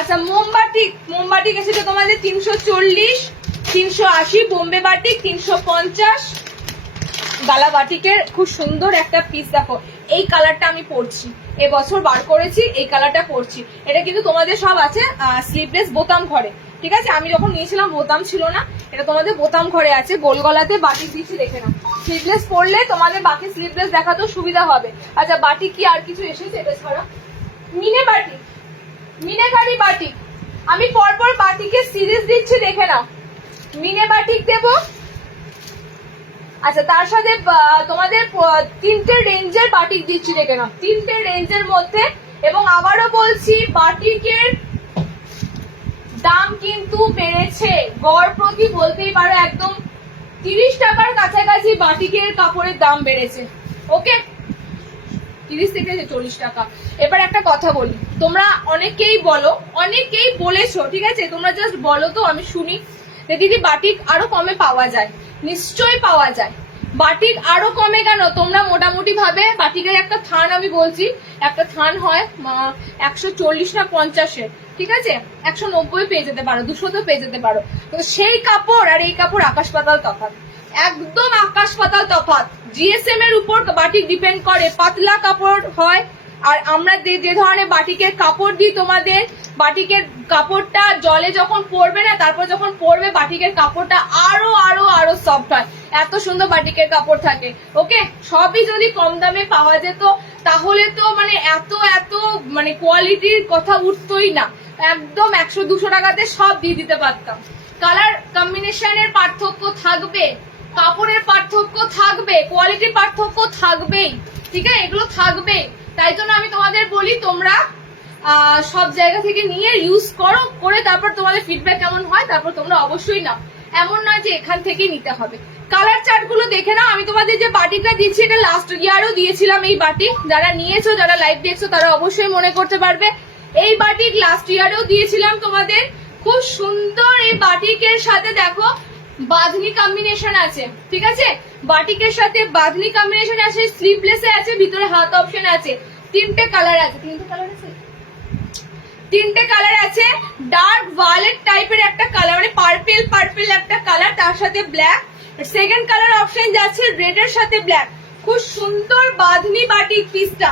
আচ্ছা মোমবাটিক এসেছে তোমাদের 340, 380, বোম্বে বাটিক 350। গালা বাটিকের খুব সুন্দর একটা পিস দেখো, এই কালারটা আমি পরছি, এবছর বার করেছি, এই কালারটা পরছি। এটা কিন্তু তোমাদের সব আছে স্লিভলেস বোতাম ঘরে, ঠিক আছে। আমি যখন নিয়েছিলাম বোতাম ছিল না, এটা তোমাদের বোতাম ঘরে আছে। গোল গলাতে বাটিক দিচ্ছি, দেখে নাও। স্লিভলেস পরলে তোমাদের বাকি স্লিভলেস দেখাতেও সুবিধা হবে। আচ্ছা, বাটিক কি আর কিছু এসেছে এটা ছাড়া? মিনেকারি বাটিক, আমি পরপর বাটিকের সিরিজ দিচ্ছি, দেখে নাও। মিনে বাটিক দেবো। আচ্ছা, তার সাথে তোমাদের 3টে রেঞ্জের বাটিক দিচ্ছি, দেখে নাও, 3টে রেঞ্জের মধ্যে। এবং আবারও বলছি, বাটিকের দাম কিন্তু বেড়েছে, গড় প্রতি বলতেই পারো একদম 30 টাকার কাছাকাছি বাটিকের কাপড়ের দাম বেড়েছে। ওকে, 30 থেকে 40 টাকা। এবার একটা কথা বলি, তোমরা অনেকেই বলেছো, ঠিক আছে, তোমরা জাস্ট বলো তো আমি শুনি যে দিদি বাটিক আরো কমে পাওয়া যায়। নিশ্চয়ই পাওয়া যায়। বাটিক আরো কমে কেন? তোমরা মোটামুটি ভাবে বাটিকের একটা থান, আমি বলছি একটা থান হয় 140 না 50-এর, ঠিক আছে, 190 পেয়ে যেতে পারো, 200 পেয়ে যেতে পারো। তো সেই কাপড় আর এই কাপড় আকাশ পাতাল তফাৎ, একদম আকাশ পাতাল তফাৎ। জিএসএম এর উপর বাটিক ডিপেন্ড করে, পাতলা কাপড় হয় আর আমরা যে ধরনের বাটিকের কাপড় দিই তোমাদের, বাটিকের কাপড়টা জলে যখন পরবে না, তারপর যখন পরবে বাটিকের কাপড়টা আরো আরো আরো সফট হয়। এত সুন্দর বাটিকের কাপড় থাকে। ওকে, সবই যদি কম দামে পাওয়া যেত তাহলে তো মানে এত এত মানে কোয়ালিটির কথা উঠতোই না, একদম 100-200 টাকাতে সব দিয়ে দিতে পারতাম। কালার কম্বিনেশনের পার্থক্য থাকবে, কাপড়ের পার্থক্য থাকবে, কোয়ালিটির পার্থক্য থাকবেই, ঠিক আছে, এগুলো থাকবে। তাই জন্য আমি তোমাদের বলি তোমরা সব জায়গা থেকে নিয়ে ইউজ করো, করে তারপর তোমাদের ফিডব্যাক কেমন হয় তারপর তোমরা অবশ্যই নাও। এমন নয় যে এখান থেকেই নিতে হবে। কালার চার্ট গুলো দেখে নাও। আমি তোমাদের যে বাটিকটা দিচ্ছি এটা লাস্ট ইয়ারও দিয়েছিলাম। এই বাটিক যারা নিয়েছো, যারা লাইভ দেখছো তারা অবশ্যই মনে করতে পারবে। এই বাটিক লাস্ট ইয়ারেও দিয়েছিলাম তোমাদের। খুব সুন্দর এই বাটিকের সাথে দেখো বাঁধনি কম্বিনেশন আছে, ঠিক আছে, বাটিকের সাথে বাঁধনি কম্বিনেশন আছে, স্লিভলেসে আছে, ভিতরে হাত অপশন আছে, তিনটে কালার আছে, তিনটে কালার আছে। ডার্ক ভায়োলেট টাইপের একটা কালার, মানে পার্পেল পার্পেল একটা কালার, তার সাথে ব্ল্যাক। সেকেন্ড কালার অপশন যাচ্ছে রেড এর সাথে ব্ল্যাক। খুব সুন্দর বাঁধনি বাটিক পিসটা,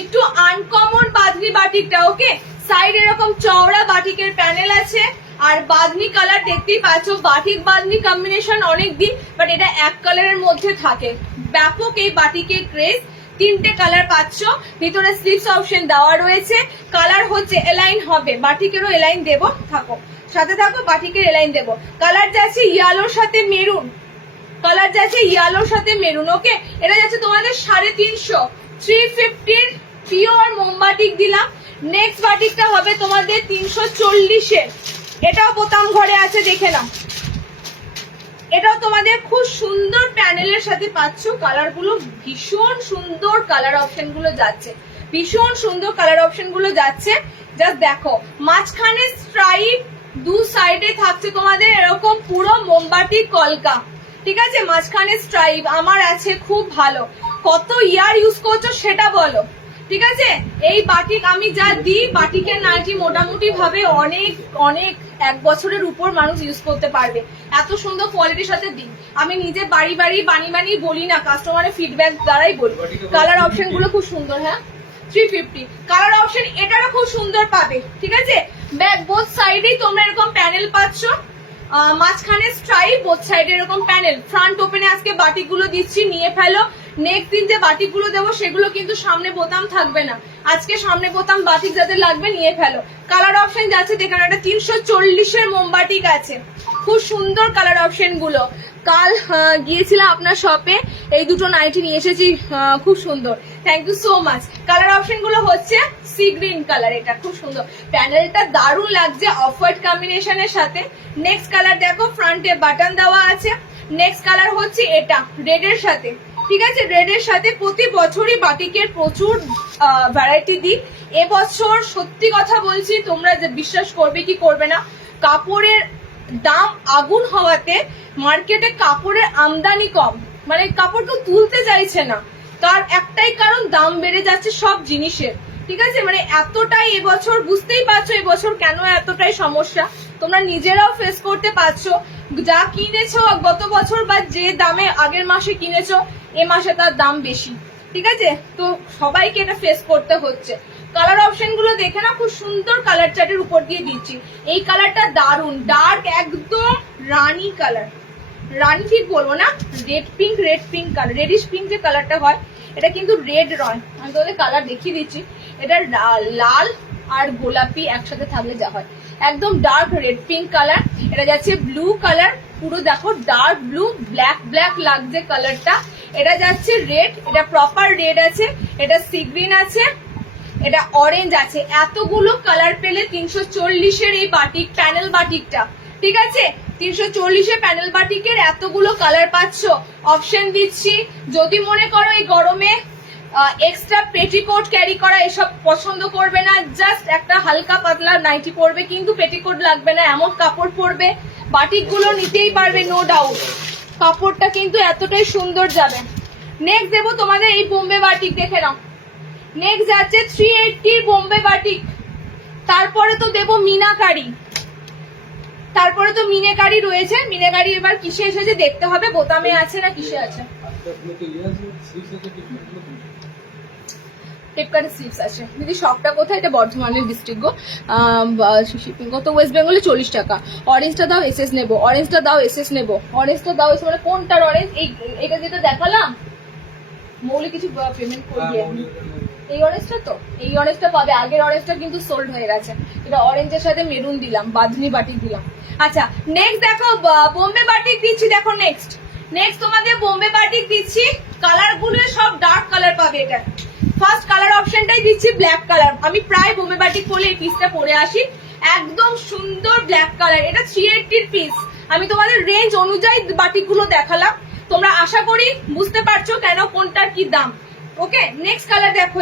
একটু আনকমন বাঁধনি বাটিকটা। ওকে, সাইড এরকম চওড়া বাটিকের প্যানেল আছে, আর বাঁধনি কালার দেখতেই পাচ্ছ। বাটিক বাঁধনি কম্বিনেশন অনেক দিন, বাট এটা এক কালারের মধ্যে থাকে। ব্যাপক এই বাটিকের ক্রেজ। তিনটে কালার পাচ্ছ, ভিতরে স্লিভস অপশন দেওয়া রয়েছে। কালার হচ্ছে এলাইন হবে, বাটিকেরও এলাইন দেবো, থাকো সাথে থাকো, বাটিকের এলাইন দেবো। কালার যাচ্ছে ইয়েলোর সাথে মেরুন, কালার যাচ্ছে ইয়েলোর সাথে মেরুন। ওকে, এটা যাচ্ছে তোমাদের 350, 350 পিওর মোমবাটিক দিলাম। নেক্সট বাটিকটা হবে তোমাদের 340-এর, এটাও বোতাম ঘরে আছে, দেখে নাও। এটাও তোমাদের খুব সুন্দর প্যানেলের সাথে পাচ্ছ। কালার গুলো ভীষণ সুন্দর, কালার অপশন গুলো যাচ্ছে, ভীষণ সুন্দর কালার অপশন গুলো যাচ্ছে। জাস্ট দেখো, মাঝখানে স্ট্রাইপ, দু সাইডে থাকছে তোমাদের এরকম পুরো মোমবাতি কলকা, ঠিক আছে, মাঝখানে স্ট্রাইপ আমার আছে, খুব ভালো। কত ইয়ার ইউজ করছো সেটা বলো, ঠিক আছে। এই বাটিক আমি যা দিই, বাটিকের নাইটি মোটামুটি ভাবে অনেক অনেক 1 বছরের উপর মানুষ ইউজ করতে পারবে, এত সুন্দর কোয়ালিটির সাথে দিই। আমি নিজে বাড়ি বাড়ি বানি বলি না, কাস্টমারের ফিডব্যাক দ্বারাই বলি। কালার অপশন গুলো খুব সুন্দর। হ্যাঁ, 350 কালার অপশন, এটারও খুব সুন্দর পাবে, ঠিক আছে। ব্যাক বোথ সাইডেই তোমরা এরকম প্যানেল পাচ্ছ, মাঝখানে স্ট্রাইপ, বোথ সাইডে এরকম প্যানেল। ফ্রন্ট ওপেনে আজকে বাটিক গুলো দিচ্ছি, নিয়ে ফেলো। নেক্সট দিন যে বাটিক গুলো দেবো সেগুলো কিন্তু সামনে বোতাম থাকবে না, আজকে সামনে বোতাম বাটিক যাদের লাগবে নিয়ে ফেলো। কালার অপশন যাচ্ছে দেখুন, একটা 340-এর মোমবাটিক আছে, খুব সুন্দর কালার অপশন গুলো। কাল গিয়েছিলাম আপনার শপে, এই দুটো নাইটি নিয়ে এসেছি, খুব সুন্দর, thank you so much. Colour option গুলো হচ্ছে সি গ্রিন কালার, এটা খুব সুন্দর, প্যানেলটা দারুণ লাগছে অফ হোয়াইট কম্বিনেশনের সাথে। নেক্সট কালার দেখো, ফ্রন্টে বাটন দেওয়া আছে। নেক্সট কালার হচ্ছে এটা রেড এর সাথে, ঠিক আছে, রেড এর সাথে। প্রতি বছরই বাটিকের প্রচুর ভ্যারাইটি দিই। এবছর সত্যি কথা বলছি, তোমরা যে বিশ্বাস করবে কি করবে না, কাপড়ের দাম আগুন হওয়াতে মার্কেটে কাপড়ের আমদানি কম, মানে কাপড় কেউ তুলতে চাইছে না। তার একটাই কারণ, দাম বেড়ে যাচ্ছে সব জিনিসের, ঠিক আছে। মানে এতটাই এবছর, বুঝতেই পারছো এবছর কেন এতটাই সমস্যা, তোমরা নিজেরাও ফেস করতে পারছো। যা কিনেছো গত বছর বা যে দামে আগের মাসে কিনেছো, এ মাসে তার দাম বেশি, ঠিক আছে। তো সবাইকে এটা ফেস করতে হচ্ছে। কালার অপশন গুলো দেখে না, খুব সুন্দর কালার চার্টের উপর দিয়ে দিচ্ছি। এই কালারটা দারুন, ডার্ক একদম রানী কালার, রানী ঠিক বলবো না, red pink colour, radish pink যে কালারটা হয়, এটা কিন্তু রেড নয়। আমি তোমাদের কালার দেখিয়ে দিচ্ছি, এটা লাল আর গোলাপি একসাথে থাকলে যা হয়, একদম ডার্ক রেড পিঙ্ক কালার। এটা যাচ্ছে ব্লু কালার, পুরো দেখো ডার্ক ব্লু, ব্ল্যাক লাগছে কালারটা। এটা যাচ্ছে রেড, এটা প্রপার রেড আছে, এটা সি গ্রিন আছে, এটা অরেঞ্জ আছে। এতগুলো কালার পেলে 340-এর এই বাটিক, প্যানেল বাটিকটা, ঠিক আছে, 340-এ প্যানেল বাটিকের এতগুলো কালার পাচ্ছ। অপশন দিচ্ছি, যদি মনে করো এই গরমে এক্সট্রা পেটিকোট ক্যারি করা এসব পছন্দ করবে না, জাস্ট একটা হালকা পাতলা নাইটি পরবে, কিন্তু পেটিকোট লাগবে না এমন কাপড় পরবে, বাটিক গুলো নিতেই পারবে, নো ডাউট। কাপড়টা কিন্তু এতটাই সুন্দর যাবে। নেক্সট দেবো তোমাদের এই বোম্বে বাটিক, দেখে নাও। নেক্সট যাচ্ছে 380 বোম্বে বাটিক। তারপরে তো দেবো মিনাকারি, তারপরে তো মিনাকারি রয়েছে। মিনাকারি এবার কিসে এসেছে দেখতে হবে, বোতামে আছে না কিসে আছে। টেপকাটা স্লিপস আছে। দিদি শপটা কোথায়? এটা বর্ধমানের ডিস্ট্রিক্ট গো। শিপিং কত? ওয়েস্ট বেঙ্গলে 40 টাকা। অরেঞ্জটা দাও, এসএস নেবো। অরেঞ্জটা দাও, এসএস নেবো। অরেঞ্জটা দাও, মানে কোনটার অরেঞ্জ? এটা যেটা দেখালাম মৌলি কিছু পেমেন্ট করে দিয়ে এই অরেঞ্জটা তো, এই অরেঞ্জটা পাবে। আগের অরেঞ্জটা কিন্তু সোল্ড হয়ে গেছে। এটা অরেঞ্জের সাথে মেরুন দিলাম, বাঁধনি বাটিক দিলাম। আচ্ছা নেক্সট দেখো বোম্বে বাটিক দিচ্ছি। দেখো নেক্সট তোমাদের বোম্বে বাটিক দিচ্ছি। কালার গুলো সব ডার্ক কালার পাবে। এটা ফার্স্ট কালার অপশনটাই দিচ্ছি ব্ল্যাক কালার। আমি প্রায় বোম্বে বাটিক পরে এই পিসটা পরে আসি। একদম সুন্দর ব্ল্যাক কালার। এটা 380 পিস। আমি তোমাদের রেঞ্জ অনুযায়ী বাটিক গুলো দেখালাম। তোমরা আশা করি বুঝতে পারছো কেন কোনটার কি দাম। ওকে নেক্সট কালার দেখো।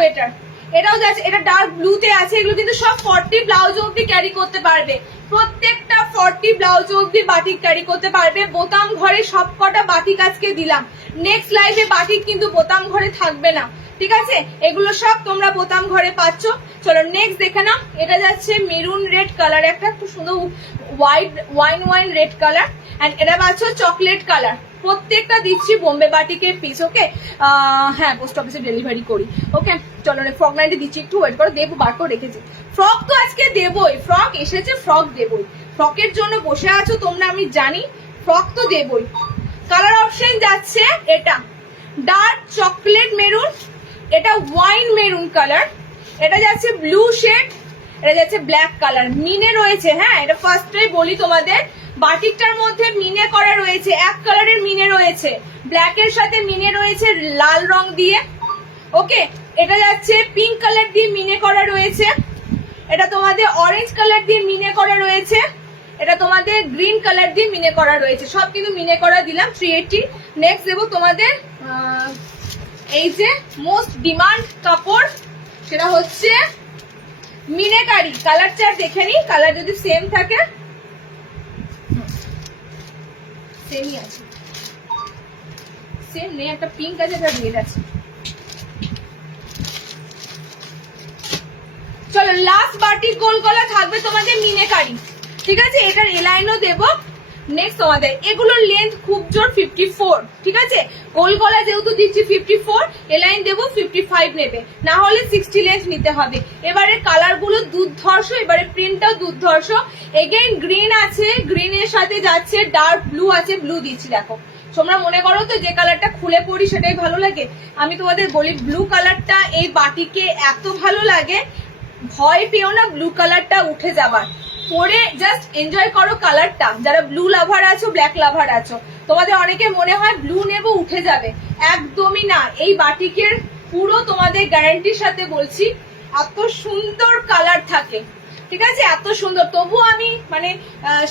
এটাও যাচ্ছে, এটা ডার্ক ব্লুতে আছে। এগুলো কিন্তু সব 40 ব্লাউজ অব্দি ক্যারি করতে পারবে। প্রত্যেকটা 40 ব্লাউজ অব্দি বাটিক ক্যারি করতে পারবে। বোতাম ঘরে সবকটা বাটিক আজকে দিলাম। নেক্সট লাইভে বাটিক কিন্তু বোতাম ঘরে থাকবে না, ঠিক আছে? এগুলো সব তোমরা বোতাম ঘরে পাচ্ছ। চলো নেক্সট দেখে নাও। এটা যাচ্ছে মেরুন রেড কালার, একটা খুব সুন্দর ওয়াইন রেড কালার। এন্ড এটা পাচ্ছ চকলেট কালার। প্রত্যেকটা দিচ্ছি বোম্বে বাটিকের পিস। ওকে হ্যাঁ পোস্ট অফিসে ডেলিভারি করি। ওকে চলো ফ্রক নাইটে দিচ্ছি, একটু ওয়েট করো, দেবো বার করে রেখেছি। ফ্রক তো আজকে দেবই, ফ্রক এসেছে, ফ্রক দেবই। ফ্রকের জন্য বসে আছো তোমরা, আমি জানি, ফ্রক তো দেবই। কালার অপশন যাচ্ছে এটা ডার্ক চকলেট মেরুন, এটা ওয়াইন মেরুন কালার, এটা যাচ্ছে ব্লু শেড, এটা যাচ্ছে ব্ল্যাক কালার। মিনে রয়েছে, হ্যাঁ এটা ফার্স্টেই বলি তোমাদের, বাটিকটার মধ্যে মিনে করা রয়েছে। এক কালারের মিনে রয়েছে, ব্ল্যাকের সাথে মিনে রয়েছে লাল রং দিয়ে। ওকে এটা যাচ্ছে পিঙ্ক কালার দিয়ে মিনে করা রয়েছে। এটা তোমাদের অরেঞ্জ কালার দিয়ে মিনে করা রয়েছে। এটা তোমাদের গ্রিন কালার দিয়ে মিনে করা রয়েছে। সব কিন্তু মিনে করা দিলাম 380। নেক্সট দেবো তোমাদের এই যে মোস্ট ডিমান্ড কাপড়, সেটা হচ্ছে মিনেকারি। কালার চার্ট দেখে নি, কালার যদি সেম থাকে, সেমই আছে, সেম নেই, একটা পিঙ্ক আছে, একটা রেড আছে। চলো লাস্ট বাটিক গোল গলা থাকবে তোমাদের মিনেকারি, ঠিক আছে? এটার এলাইনও দেবো। নেক্সট তোমাদের এগুলোর লেন্থ খুব জোর 54, ঠিক আছে? গোল গলা যেহেতু দিচ্ছি 54, এলাইন দেবো 55 নেবে, না হলে 60 লেন্থ নিতে হবে। এবারে কালার গুলো দুর্ধর্ষ, এবারে প্রিন্টটাও দুর্ধর্ষ। এগেইন গ্রিন আছে, গ্রিনের সাথে যাচ্ছে ডার্ক ব্লু আছে, ব্লু দিচ্ছি। দেখো তোমরা মনে করো তো যে কালারটা খুলে পড়ি সেটাই ভালো লাগে। আমি তোমাদের বলি ব্লু কালারটা এই বাটিকে এত ভালো লাগে, ভয় পেও না ব্লু কালারটা উঠে যাবার। পরে জাস্ট এনজয় করো কালারটা। যারা ব্লু লাভার আছো, ব্ল্যাক লাভার আছো, তোমাদের অনেকে মনে হয় ব্লু নেবো উঠে যাবে, একদমই না। এই বাটিকের পুরো তোমাদের গ্যারান্টির সাথে বলছি, এত সুন্দর কালার থাকে, ঠিক আছে? এত সুন্দর। তবু আমি মানে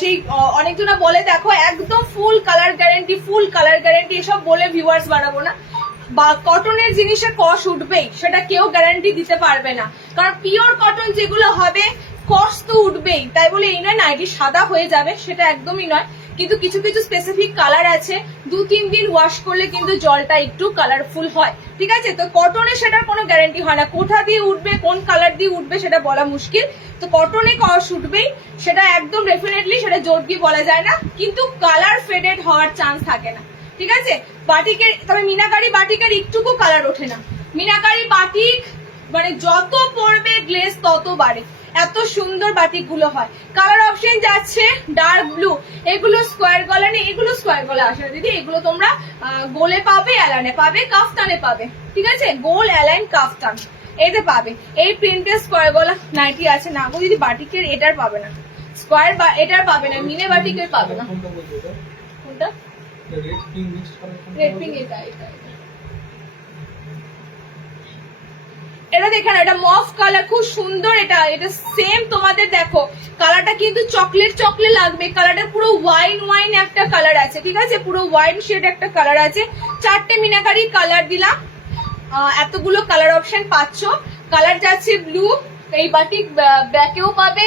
সেই অনেকজনা বলে দেখো একদম full colour guarantee, full colour guarantee, এসব বলে ভিউয়ার্স বাড়াবো না। বা কটনের জিনিসে কষ উঠবেই, সেটা কেউ গ্যারান্টি দিতে পারবে না। কারণ পিওর কটন যেগুলো হবে কষ তো উঠবেই, তাই বলে এই নয় নাইটি সাদা হয়ে যাবে, সেটা একদমই নয়। কিন্তু কিছু কিছু স্পেসিফিক কালার আছে, 2-3 দিন ওয়াশ করলে কিন্তু জলটা একটু কালারফুল হয়, ঠিক আছে? তো কটনে সেটার কোনো গ্যারান্টি হয় না, কোথা দিয়ে উঠবে, কোন কালার দিয়ে উঠবে সেটা বলা মুশকিল। তো কটনে কষ উঠবেই, সেটা একদম ডেফিনেটলি, সেটা জোর দিয়ে বলা যায় না, কিন্তু কালার ফেডেড হওয়ার চান্স থাকে না, ঠিক আছে? বাটিকের, তবে মিনাকারি বাটিকের একটুকু কালার ওঠে না। মিনাকারি বাটিক মানে যত পরবে গ্লেজ তত বাড়ে, এত সুন্দর বাটিক গুলো হয়। কালার অপশন যাচ্ছে ডার্ক ব্লু, এগুলো স্কোয়ার গলা নেই, এগুলো স্কোয়ার গলা আসে দিদি। এগুলো তোমরা গোলে পাবে, অ্যালাইনে পাবে, কাফতানে পাবে, ঠিক আছে? গোল অ্যালাইন কাফতান এতে পাবে। এই প্রিন্টের স্কোয়ার গলা নাইটি আছে না গো দিদি, বাটিকের এটার পাবে না, স্কোয়ার বা এটার পাবে না, মিনে বাটিকের পাবে না। কোনটা? রেড পিঙ্ক, এটা এটা এটা দেখে না, এটা মফ কালার, খুব সুন্দর। এটা এটা সেম তোমাদের দেখো কালারটা কিন্তু চকলেট চকলেট লাগবে। কালারটা পুরো ওয়াইন একটা কালার আছে, ঠিক আছে? পুরো ওয়াইন শেড একটা কালার আছে। 4টে মিনাকারি কালার দিলাম, এতগুলো কালার অপশন পাচ্ছ। কালার যাচ্ছে ব্লু, এই বাটিক ব্যাকেও পাবে,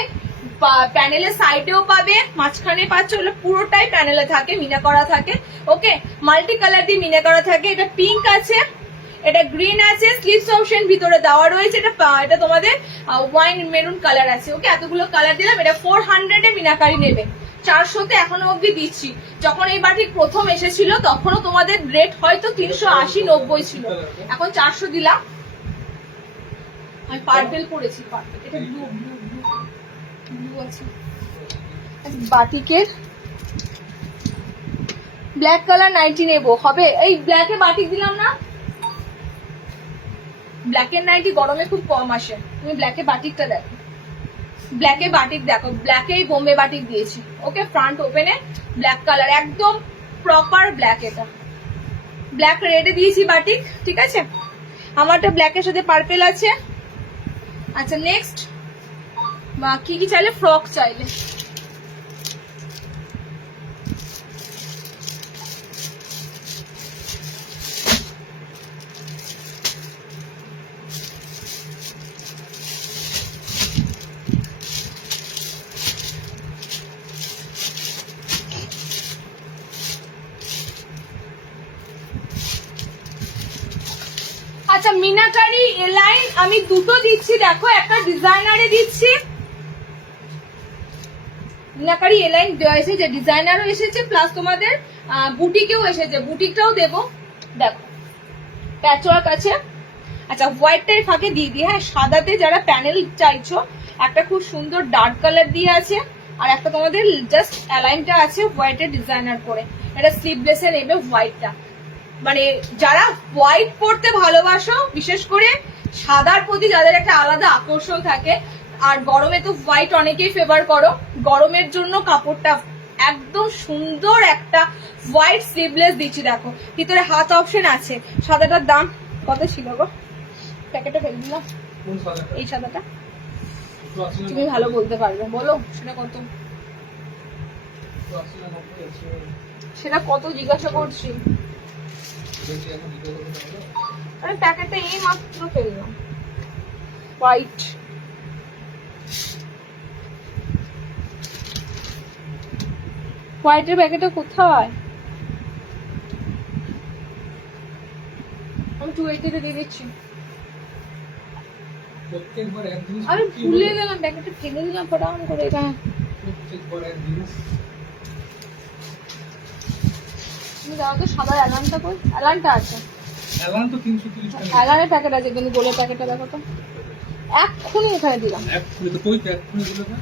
প্যানেলের সাইডেও পাবে, মাঝখানে পাচ্ছ, ওগুলো পুরোটাই প্যানেলে থাকে, মিনা করা থাকে। ওকে মাল্টি কালার দিয়ে মিনা করা থাকে। এটা পিঙ্ক আছে, এটা গ্রিন আছে, স্লিভস অপশন ভিতরে দেওয়া রয়েছে। এটা তোমাদের ওয়াইন মেরুন কালার আছে। ওকে এতগুলো কালার দিলাম। এটা 400 এ মিনাকারি নেবে, 400-তে এখনো অব্দি দিচ্ছি। যখন এই বাটিক প্রথম এসেছিল তখনও তোমাদের রেট হয়তো 380-90 ছিল, এখন 400 দিলাম। আমি পার্পল পরেছি, পার্পল, এটা ব্লু ব্লু ব্লু ব্লু আছে। বাটিকের ব্ল্যাক কালার নাইটি নেবো, হবে? এই ব্ল্যাকে বাটিক দিলাম না, ব্ল্যাকের নাইটি গরমে খুব কম আসে। তুমি ব্ল্যাকে বাটিকটা দেখো, ব্ল্যাকে বাটিক দেখো, ব্ল্যাকেই বোম্বে বাটিক দিয়েছি। ওকে, ফ্রন্ট ওপেনে ব্ল্যাক কালার, একদম প্রপার ব্ল্যাক, এটা ব্ল্যাক রেডে দিয়েছি বাটিক, ঠিক আছে। আমারটা ব্ল্যাকের সাথে পার্পেল আছে। আচ্ছা নেক্সট, বা কি কি চাইলে? ফ্রক চাইলে, আচ্ছা মিনাকারি এলাইন আমি দুটো দিচ্ছি, দেখো একটা ডিজাইনারে দিচ্ছি, মিনাকারি এলাইন দেওয়া এসেছে, ডিজাইনারও এসেছে, প্লাস তোমাদের বুটিকেও এসেছে, বুটিকটাও দেবো, দেখো প্যাচওয়ার্ক আছে। আচ্ছা হোয়াইটটাই ফাঁকে দিয়ে দিই, হ্যাঁ সাদাতে যারা প্যানেল চাইছো, একটা খুব সুন্দর ডার্ক কালার দিয়ে আছে, আর একটা তোমাদের জাস্ট অ্যালাইনটা আছে হোয়াইটের ডিজাইনার করে, এটা স্লিভলেসে নেবে হোয়াইটটা। মানে যারা হোয়াইট পরতে ভালোবাসো, বিশেষ করে সাদার প্রতি যাদের একটা আলাদা আকর্ষণ থাকে, আর গরমে তো হোয়াইট অনেকেই ফেভার করো, গরমের জন্য কাপড়টা একদম সুন্দর একটা হোয়াইট স্লিভলেস দিচ্ছি, দেখো ভিতরে হাত অপশন আছে। সাদাটার দাম কত ছিল গো? প্যাকেটটা ফেলে দিলাম, কোন সাদাটা? এই সাদাটা একটু আছে না? তুমি ভালো বলতে পারবে, বলো সেটা কত? একটু আছে না? নব্বই আছে। সেটা কত জিজ্ঞাসা করছি, যদি এখন দিতে হবে তাহলে? আমি প্যাকেটটা এই মাত্র ফেললাম। হোয়াইট, হোয়াইটের প্যাকেটটা কোথায়? আমি 280 দিয়ে দিচ্ছি। প্রত্যেকবার এক জিনিস আমি কি ভুলে হলো? গেলাম, প্যাকেটটা ফেলে দিলাম ফটাম করে। এটা প্রত্যেকবার এক জিনিস। তুমি জানো তো সাদা অ্যালানটা কই? অ্যালানটা আছে, অ্যালান তো 330 টাকা। অ্যালানের প্যাকেট আছে, কিন্তু গোলের প্যাকেটটা দেখো তো, এক্ষুনি এখানে দিলাম। এক ফুলে তো কই এক ফুলে দিল না?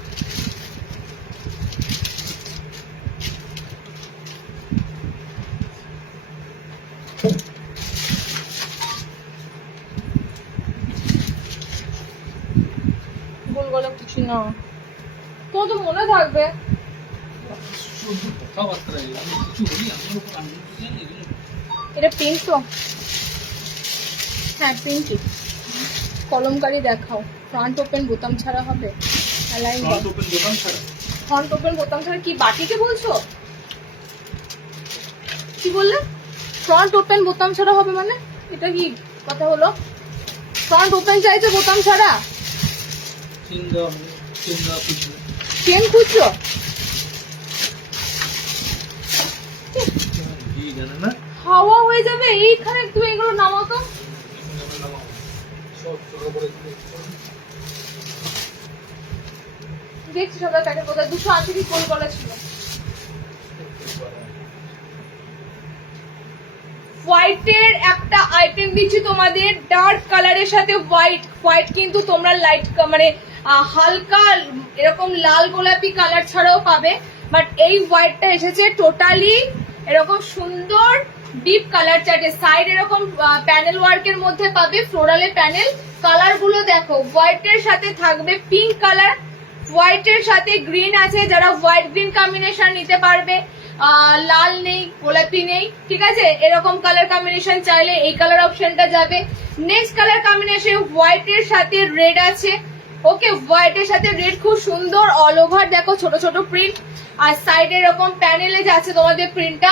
গোল গোলাপ কিছু না, তোমার তো মনে থাকবে। শুধু কথাবার্তা আমি কিছু বলি আমার উপর আমি জানি এগুলো। এটা প্রিন্ট তো, হ্যাঁ প্রিন্টই। কলমকারি দেখাও, ফ্রন্ট ওপেন বোতাম ছাড়া হবে? অ্যালাইন ফ্রন্ট ওপেন দোকান ছাড়া। ফ্রন্ট ওপেন বোতাম ছাড়া কি বাটিকে বলছো? কি বললে? ফ্রন্ট ওপেন বোতাম ছাড়া হবে মানে এটা কি কথা হলো? ফ্রন্ট ওপেন চাইছে বোতাম ছাড়া? চিন্তা কিছু। চেন খুঁজছো? কি জানে না? হাওয়া হয়ে যাবে এইখানে, তুমি এগুলো নামাও তো। সব ছোট করে দেখছি সাদা প্যাকেট কোথায়, 280 কি কোন কলা ছিল। হোয়াইটের একটা আইটেম দিচ্ছি তোমাদের, ডার্ক কালারের সাথে হোয়াইট। হোয়াইট কিন্তু তোমরা লাইট মানে হালকা এরকম লাল গোলাপি কালার ছাড়াও পাবে, বাট এই হোয়াইটটা এসেছে টোটালি এরকম সুন্দর ডিপ কালার চার্টে, সাইড এরকম প্যানেল ওয়ার্কের মধ্যে পাবে, ফ্লোরালে প্যানেল। কালার গুলো দেখো, হোয়াইটের সাথে থাকবে পিঙ্ক কালার, হোয়াইটের সাথে গ্রিন আছে, যারা হোয়াইট গ্রিন কম্বিনেশন নিতে পারবে। লাল নেই, গোলাপি নেই, ঠিক আছে, এরকম কালার কম্বিনেশন চাইলে এই কালার অপশনটা যাবে। নেক্সট কালার কম্বিনেশন হোয়াইটের সাথে রেড আছে। ওকে, হোয়াইটের সাথে রেড খুব সুন্দর, অল ওভার দেখো ছোট ছোট প্রিন্ট, আর সাইডে এরকম প্যানেলে যাচ্ছে তোমাদের প্রিন্টটা।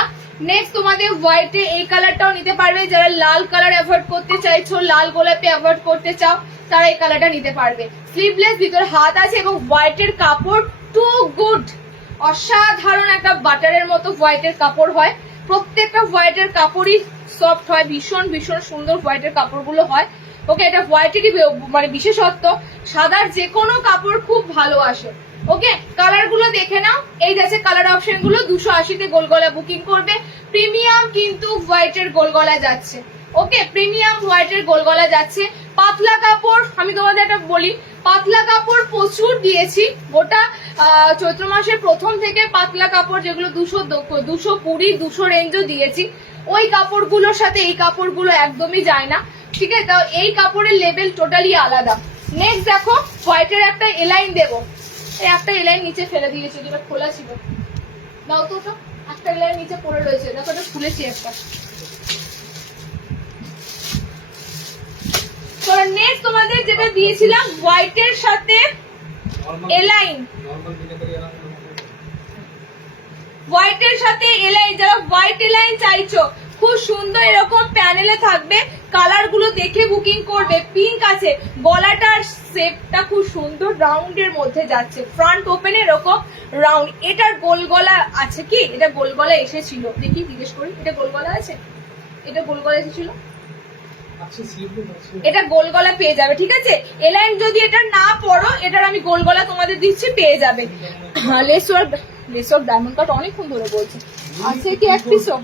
নেক্সট তোমাদের হোয়াইটে এই কালারটাও নিতে পারবে, যারা লাল কালার অ্যাভয়েড করতে চাইছো, লাল গোলাপি অ্যাভয়েড করতে চাও, তারা এই কালারটা নিতে পারবে। স্লিভলেস, ভিতরে হাত আছে, এবং হোয়াইটের কাপড় টু গুড, অসাধারণ একটা বাটারের মতো হোয়াইটের কাপড় হয়। প্রত্যেকটা হোয়াইটের কাপড়ই সফট হয়, ভীষণ ভীষণ সুন্দর হোয়াইটের কাপড়গুলো হয়। ওকে, এটা হোয়াইটেরই মানে বিশেষত্ব, সাদার যে কোনো কাপড় খুব ভালো আসে। ওকে, কালার গুলো দেখে নাও, এই যাচ্ছে কালার অপশন গুলো। 280 তে গোলগলা বুকিং করবে, প্রিমিয়াম কিন্তু হোয়াইটের গোলগলা যাচ্ছে। ওকে, প্রিমিয়াম হোয়াইটের গোল গলা যাচ্ছে। পাতলা কাপড়, আমি তোমাদের একটা বলি, পাতলা কাপড় প্রচুর দিয়েছি। গোটা চৈত্র মাসের প্রথম থেকে পাতলা কাপড় যেগুলো 220, 200 রেঞ্জও দিয়েছি। ওই কাপড়গুলোর সাথে এই কাপড়গুলো একদমই যায় না, ঠিক আছে? তো এই কাপড়ের লেভেল টোটালি আলাদা। নেক্সট দেখো, হোয়াইটের একটা এলাইন দেবো। এই একটা এলাইন নিচে ফেলে দিয়েছি, যেটা খোলা ছিল। দাও তো ওটা, একটা এলাইন নিচে পড়ে রয়েছে, দেখো ওটা খুলেছি একটা। তো নেক্সট তোমাদের যেটা দিয়েছিলাম হোয়াইটের সাথে এলাইন, হোয়াইটের সাথে এলাইন, যারা হোয়াইট এলাইন চাইছো খুব সুন্দর এরকম প্যানেলে থাকবে, কালার গুলো দেখে বুকিং করবে। পিঙ্ক আছে, গলাটার শেপটা খুব সুন্দর রাউন্ডের মধ্যে যাচ্ছে, ফ্রন্ট ওপেন এরকম রাউন্ড। এটার গোল গলা আছে কি? এটা গোল গলা এসেছিল, দেখি জিজ্ঞেস করি, এটা গোল গলা আছে? এটা গোল গলা এসেছিল, এটা গোল গলা পেয়ে যাবে, ঠিক আছে? এলাইন যদি এটা না পড়ো, এটার আমি গোল গলা তোমাদের দিচ্ছি, পেয়ে যাবে। লেস ওয়ার্ক ডায়মন্ড কাট অনেকক্ষণ ধরে বলছে, আছে কি এক পিসও?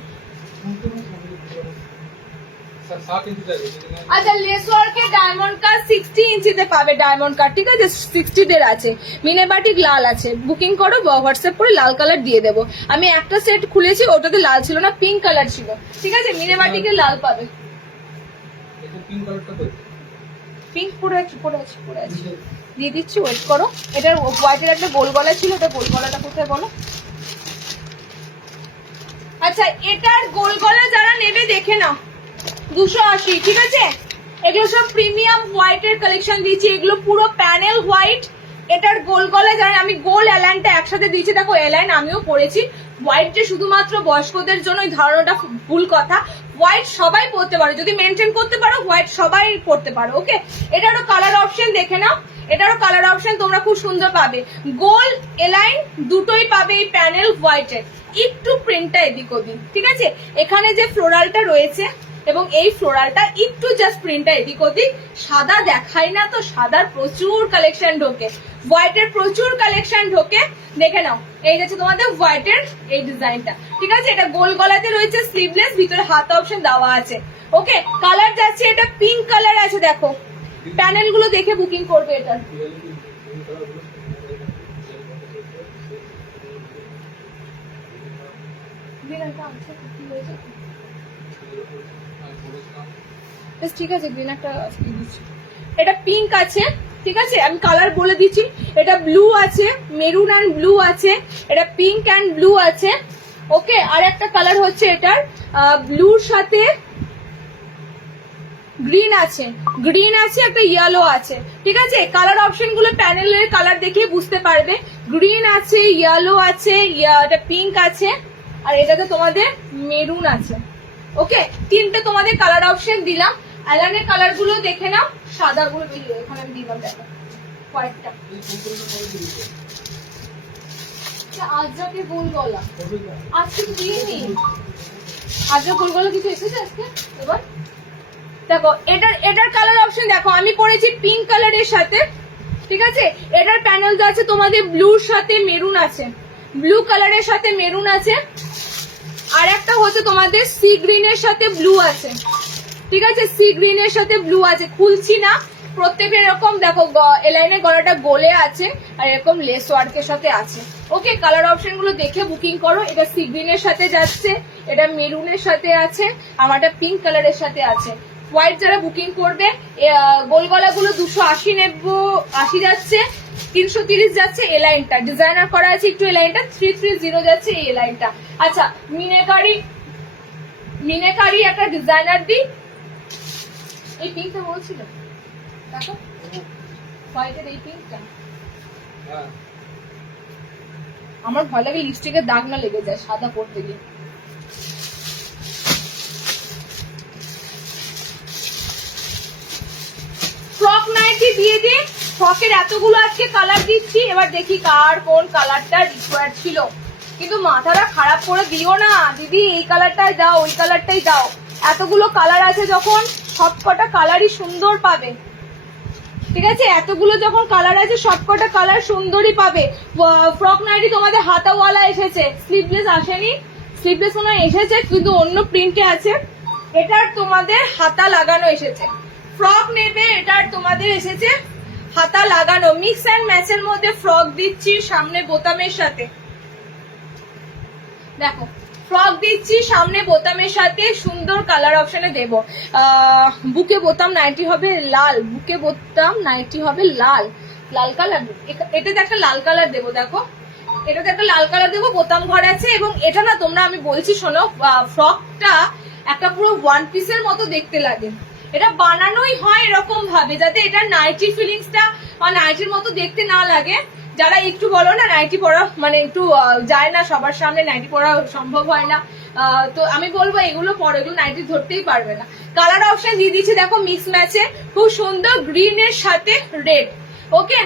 আচ্ছা, লেস ওয়ার্কের ডায়মন্ড কাট 60 ইঞ্চিতে পাবে ডায়মন্ড কাট, ঠিক আছে? 60 দের আছে, মিনেবাটিক লাল আছে। বুকিং করো, হোয়াটসঅ্যাপ করে লাল কালার দিয়ে দেবো। আমি একটা সেট খুলেছি, ওটাতে লাল ছিল না, পিঙ্ক কালার ছিল, ঠিক আছে? মিনেবাটিকে লাল পাবে। পিঙ্ক পরে আছে দিয়ে দিচ্ছি, ওয়েট করো। এটার হোয়াইটের একটা গোল গলা ছিল, ওটা গোল গলাটা কোথায় বলো? আচ্ছা, এটার গোল গলা যারা নেবে দেখে নাও, 280, ঠিক আছে? এগুলো সব প্রিমিয়াম হোয়াইটের কালেকশন দিয়েছি, এগুলো পুরো প্যানেল হোয়াইট। এটার গোল গলা যারা, আমি গোল এলাইনটা একসাথে দিয়েছি, দেখো এলাইন আমিও পরেছি। হোয়াইট যে শুধুমাত্র বয়স্কদের জন্য, এই ধারণাটা ভুল কথা। হোয়াইট সবাই পরতে পারো, যদি মেনটেন করতে পারো হোয়াইট সবাই পরতে পারো, ওকে? এটারও কালার অপশন দেখে নাও, এটারও কালার অপশন তোমরা খুব সুন্দর পাবে। গোল এলাইন দুটোই পাবে এই প্যানেল হোয়াইটের। একটু প্রিন্টটা এদিক ওদিক, ঠিক আছে? এখানে যে ফ্লোরালটা রয়েছে এবং এই ফ্লোরালটা একটু জাস্ট প্রিন্টটা এদিক ওদিক, সাদা দেখাই না তো, সাদার প্রচুর কালেকশন ঢোকে, হোয়াইটের প্রচুর কালেকশন ঢোকে। দেখে নাও, এই যাচ্ছে তোমাদের হোয়াইটের এই ডিজাইনটা, ঠিক আছে? এটা গোল গলাতে রয়েছে, স্লিভলেস, ভিতরে হাত অপশন দেওয়া আছে, ওকে? কালার যাচ্ছে, এটা পিঙ্ক কালার আছে, দেখো প্যানেল গুলো দেখে বুকিং করবে। এটার ঠিক আছে, গ্রিন একটা দিচ্ছি। এটা পিঙ্ক আছে, ঠিক আছে? আমি কালার বলে দিচ্ছি, এটা ব্লু আছে, মেরুন অ্যান্ড ব্লু আছে, এটা পিঙ্ক অ্যান্ড ব্লু আছে, ওকে? আর একটা কালার হচ্ছে এটার ব্লুর সাথে গ্রিন আছে, একটা ইয়েলো আছে, ঠিক আছে? কালার অপশন গুলো প্যানেলের কালার দেখে বুঝতে পারবে। গ্রিন আছে, ইয়েলো আছে, এটা পিঙ্ক আছে, আর এটাতে তোমাদের মেরুন আছে, ওকে? তিনটে তোমাদের কালার অপশন দিলাম। অ্যালানের কালার গুলো দেখে নাও, সাদা গুলো এখানে আমি দিলাম, দেখো হোয়াইটটা। আজকে গোল গলা, আজকে দিইনি, আজকে গোল গলা কিছু এসেছে আজকে। এবার দেখো, এটার কালার অপশন দেখো, আমি পরেছি পিঙ্ক কালারের সাথে, ঠিক আছে? এটার প্যানেল আছে তোমাদের ব্লুর সাথে মেরুন আছে, ব্লু কালারের সাথে মেরুন আছে, আর একটা হচ্ছে তোমাদের সি গ্রিনের সাথে ব্লু আছে, ঠিক আছে? সি গ্রিনের সাথে ব্লু আছে, খুলছি না, প্রত্যেকের এরকম দেখো এলাইনের গলাটা গোলে আছে, আর এরকম লেস ওয়ার্কের সাথে আছে, ওকে? কালার অপশন গুলো দেখে বুকিং করো। এটা সি গ্রিনের সাথে যাচ্ছে, এটা মেরুনের সাথে আছে, আমারটা পিঙ্ক কালারের সাথে আছে। হোয়াইট যারা বুকিং করবে, গোল গলাগুলো 280 নেব, 80 যাচ্ছে, 330 যাচ্ছে। এলাইনটা ডিজাইনার করা আছে একটু, এলাইনটা 330 যাচ্ছে এই এলাইনটা। আচ্ছা, মিনেকারি একটা ডিজাইনার দিই, এই পিঙ্কটা বলছিল, দেখো হোয়াইটের এই পিঙ্কটা, আমার ভয় লাগে লিপস্টিকের দাগ না লেগে যায় সাদা পড়তে গিয়ে। ফ্রক নাইটি দিয়ে দিই, ফ্রকের এতগুলো আজকে কালার দিচ্ছি, এবার দেখি কার কোন কালারটা রিকোয়ার্ড ছিল। কিন্তু মাথাটা খারাপ করে দিও না দিদি, এই কালারটাই দাও, ওই কালারটাই দাও। এতগুলো কালার আছে যখন, সবকটা কালারই সুন্দর পাবে, ঠিক আছে? এতগুলো যখন কালার আছে, সবকটা কালার সুন্দরই পাবে। ফ্রক নাইটি তোমাদের হাতাওয়ালা এসেছে, স্লিভলেস আসেনি, স্লিভলেস মনে হয় এসেছে কিন্তু অন্য প্রিন্টে আছে, এটার তোমাদের হাতা লাগানো এসেছে, ফ্রক নেবে এটার তোমাদের এসেছে হাতা লাগানো, মিক্স অ্যান্ড ম্যাচের মধ্যে ফ্রক দিচ্ছি সামনে বোতামের সাথে, দেখো ফ্রক দিচ্ছি সামনে বোতামের সাথে, সুন্দর কালার অপশনে দেব। বুকে বোতাম নাইটি হবে লাল, বুকে বোতাম নাইটি হবে লাল, লাল কালার, এটাতে একটা লাল কালার দেবো, দেখো এটাতে একটা লাল কালার দেবো, বোতাম ঘর আছে। এবং এটা না তোমরা, আমি বলছি শোনো, ফ্রকটা একটা পুরো ওয়ান পিসের মতো দেখতে লাগে, এটা বানানোই হয় এরকম ভাবে যাতে এটা নাইটি ফিলিংসটা নাইটির মতো দেখতে না লাগে। যারা একটু বলো না নাইটি পরা মানে একটু যায় না, সবার সামনে নাইটি পরা সম্ভব হয় না, তো আমি বলবো এগুলো পরে, এগুলো নাইটি ধরতেই পারবে না। কালার অপশন দিয়ে দিচ্ছি দেখো মিক্স ম্যাচে, খুব সুন্দর গ্রিন এর সাথে রেড। ওকে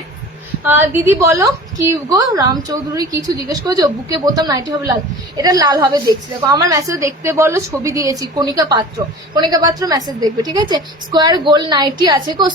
দিদি বলো কি গো, রাম চৌধুরী কিছু জিজ্ঞেস করেছো, বুকে বোতাম নাইটি হবে লাল, এটা লাল হবে দেখছি, দেখো আমার মেসেজ দেখতে বলো, ছবি দিয়েছি, কণিকা পাত্র মেসেজ দেখবে, ঠিক আছে। স্কোয়ার গোল নাইটি আছে গো,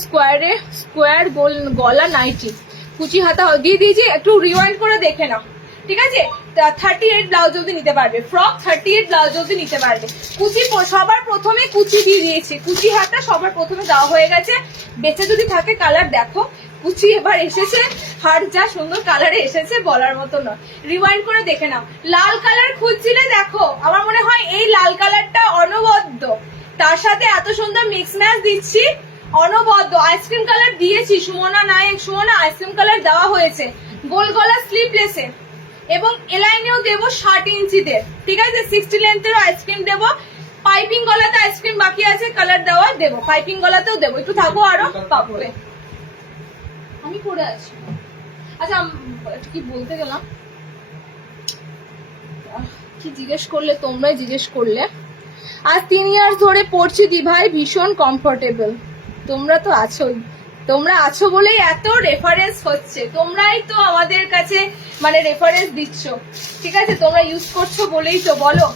স্কোয়ার গোল গলা নাইটি, কুচি হাতা দিয়ে দিয়েছি, একটু রিওয়াইন্ড করে দেখে নাও, ঠিক আছে। 38 ব্লাউজ অব্দি নিতে পারবে, ফ্রক 38 ব্লাউজ অব্দি নিতে পারবে। কুচি সবার প্রথমে কুচি দিয়ে দিয়েছি, কুচি হাতা সবার প্রথমে দেওয়া হয়ে গেছে, বেঁচে যদি থাকে কালার দেখো, কুচি এবার এসেছে, হার যা সুন্দর কালারে এসেছে বলার মতো নয়, রিওয়াইন্ড করে দেখে নাও। লাল কালার খুঁজছিলে দেখো, আমার মনে হয় এই লাল কালারটা অনবদ্য, তার সাথে এত সুন্দর মিক্স ম্যাচ দিচ্ছি, অনবদ্য। আইসক্রিম কালার দিয়েছি, সুমনা নায়ক, সুমনা আইসক্রিম কালার দেওয়া হয়েছে, গোল গলা স্লিভলেসে, এবং এলাইনেও দেবো 60 ইঞ্চিতে, ঠিক আছে। 60 লেন্থেরও আইসক্রিম দেবো, পাইপিং গলাতে আইসক্রিম বাকি আছে কালার দেওয়া, দেবো পাইপিং গলাতেও দেবো, একটু থাকো আরো পাবে, আমি পড়ে আছি। আচ্ছা কি বলতে গেলাম, কি জিজ্ঞেস করলে, তোমরাই জিজ্ঞেস করলে। আজ 3 ইয়ার্স ধরে পড়ছি দি ভাই, ভীষণ কমফোর্টেবল, তোমরা তো আছোই, তোমরা আছো বলেই এত রেফারেন্স হচ্ছে, তোমরাই তো আমাদের কাছে মানে রেফারেন্স দিচ্ছ, ঠিক আছে, তোমরা ইউজ করছো বলেই তো, বলো।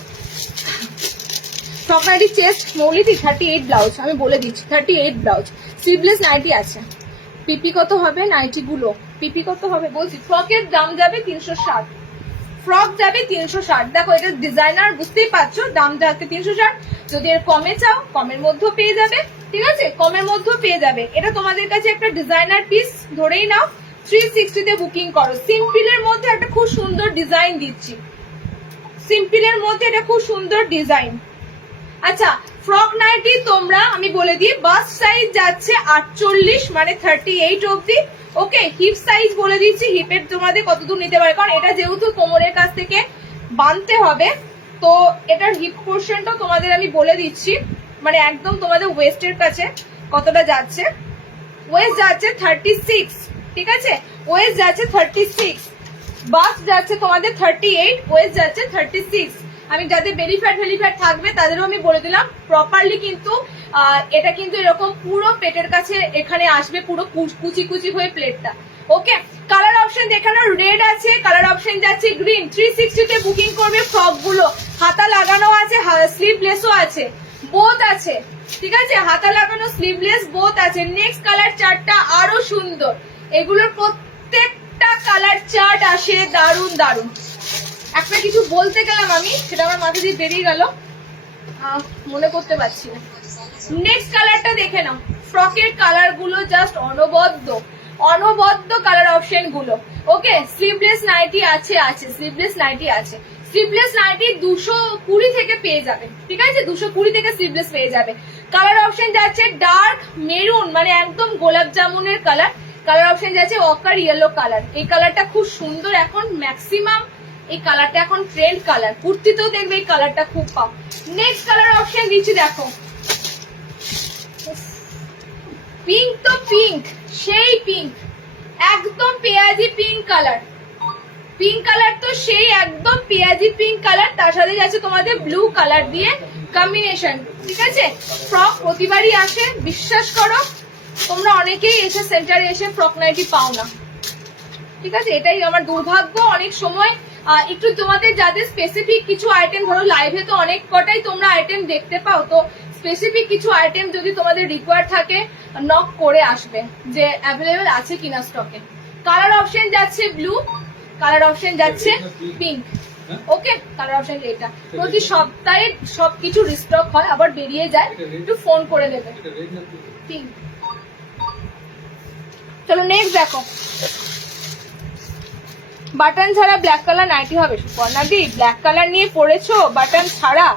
ফ্রক নাইটি চেস্ট মৌলিটি 38 ব্লাউজ, আমি বলে দিচ্ছি 38 ব্লাউজ, স্লিভলেস নাইটি আছে। পিপি কত হবে নাইটি গুলো, পিপি কত হবে বলছি, ফ্রকের দাম যাবে 360, ফ্রক যাবে 360, দেখো এটা ডিজাইনার বুঝতেই পারছো, দাম যাচ্ছে 360, যদি এর কমে চাও কমের মধ্যেও পেয়ে যাবে, ঠিক আছে, কমের মধ্যেও পেয়ে যাবে। এটা তোমাদের কাছে একটা ডিজাইনার পিস ধরেই নাও, 360 তে বুকিং করো। সিম্পলের মধ্যে একটা খুব সুন্দর ডিজাইন দিচ্ছি, সিম্পলের মধ্যে এটা খুব সুন্দর ডিজাইন। আচ্ছা ফ্রক নাইটি তোমরা আমি বলে দিই, বাস্ট সাইজ যাচ্ছে 48 মানে 38 অবধি, ওকে। হিপ সাইজ বলে দিচ্ছি, হিপের তোমাদের কতদূর নিতে পারে, কারণ এটা যেহেতু কোমরের কাছ থেকে বাঁধতে হবে, তো এটার হিপ পোর্শনটা তোমাদের আমি বলে দিচ্ছি, মানে একদম তোমাদের ওয়েস্টের কাছে কতটা যাচ্ছে, ওয়েস্ট যাচ্ছে 36, ঠিক আছে, ওয়েস্ট যাচ্ছে 36, বাস্ট যাচ্ছে তোমাদের 38, ওয়েস্ট যাচ্ছে 36। আমি যাদের বেলি ফ্যাট থাকবে তাদেরও আমি বলে দিলাম, প্রপারলি কিন্তু এটা কিন্তু এরকম পুরো পেটের কাছে এখানে আসবে, পুরো কুচি কুচি হয়ে প্লেটটা, ওকে। কালার অপশন দেখানো, রেড আছে, কালার অপশন যাচ্ছে গ্রিন। 360 তে বুকিং করবে ফ্রক গুলো, হাতা লাগানো আছে, স্লিভলেসও আছে, বোথ আছে, ঠিক আছে, হাতা লাগানো স্লিভলেস বোথ আছে। নেক্সট কালার চার্টটা আরো সুন্দর, এগুলোর প্রত্যেকটা কালার চার্ট আসে দারুন দারুন। একটা কিছু বলতে গেলাম আমি, সেটা আমার মাথা দিয়ে বেরিয়ে গেল, মনে করতে পারছি না। নেক্সট কালারটা দেখে নাও, ফ্রকের কালার গুলো জাস্ট অনবদ্য, অনবদ্য কালার অপশন গুলো, ওকে। স্লিভলেস নাইটি আছে, স্লিভলেস নাইটি আছে, স্লিভলেস নাইটি 220 থেকে পেয়ে যাবে, ঠিক আছে, 220 থেকে স্লিভলেস পেয়ে যাবে। কালার অপশন যাচ্ছে ডার্ক মেরুন মানে একদম গোলাপ জামুনের কালার, কালার অপশন যাচ্ছে অকার ইয়েলো কালার, এই কালারটা খুব সুন্দর, এখন ম্যাক্সিমাম এই কালারটা এখন ট্রেন্ড কালার, কুর্তিতেও দেখবে এই কালারটা খুব পাও। নেক্সট কালার অপশন দিচ্ছি দেখো, পিঙ্ক তো পিঙ্ক, সেই পিঙ্ক, একদম পেঁয়াজি পিঙ্ক কালার, পিঙ্ক কালার তো সেই একদম পেঁয়াজি পিঙ্ক কালার, তার সাথে যাচ্ছে তোমাদের ব্লু কালার দিয়ে কম্বিনেশন, ঠিক আছে। ফ্রক প্রতিবারই আসে, বিশ্বাস করো তোমরা অনেকেই এসে সেন্টারে এসে ফ্রক নাইটি পাও না, ঠিক আছে, এটাই আমার দুর্ভাগ্য। অনেক সময় একটু তোমাদের যাদের স্পেসিফিক কিছু আইটেম, ধরো লাইভে তো অনেক কটাই তোমরা আইটেম দেখতে পাও, তো স্পেসিফিক কিছু আইটেম যদি তোমাদের রিকোয়ার থাকে নক করে আসবে যে অ্যাভেলেবেল আছে কিনা স্টকে। কালার অপশন যাচ্ছে ব্লু, কালার অপশন যাচ্ছে পিঙ্ক, ওকে, কালার অপশন এটা প্রতি সপ্তাহে সবকিছু রিস্টক হয়, আবার বেরিয়ে যায়, একটু ফোন করে দেবে। পিঙ্ক। চলো নেক্সট দেখো, বাটন ছাড়া ব্ল্যাক কালার নাইটি হবে। সুপর্ণাদি ব্ল্যাক কালার নিয়ে পড়েছো বাটন ছাড়া?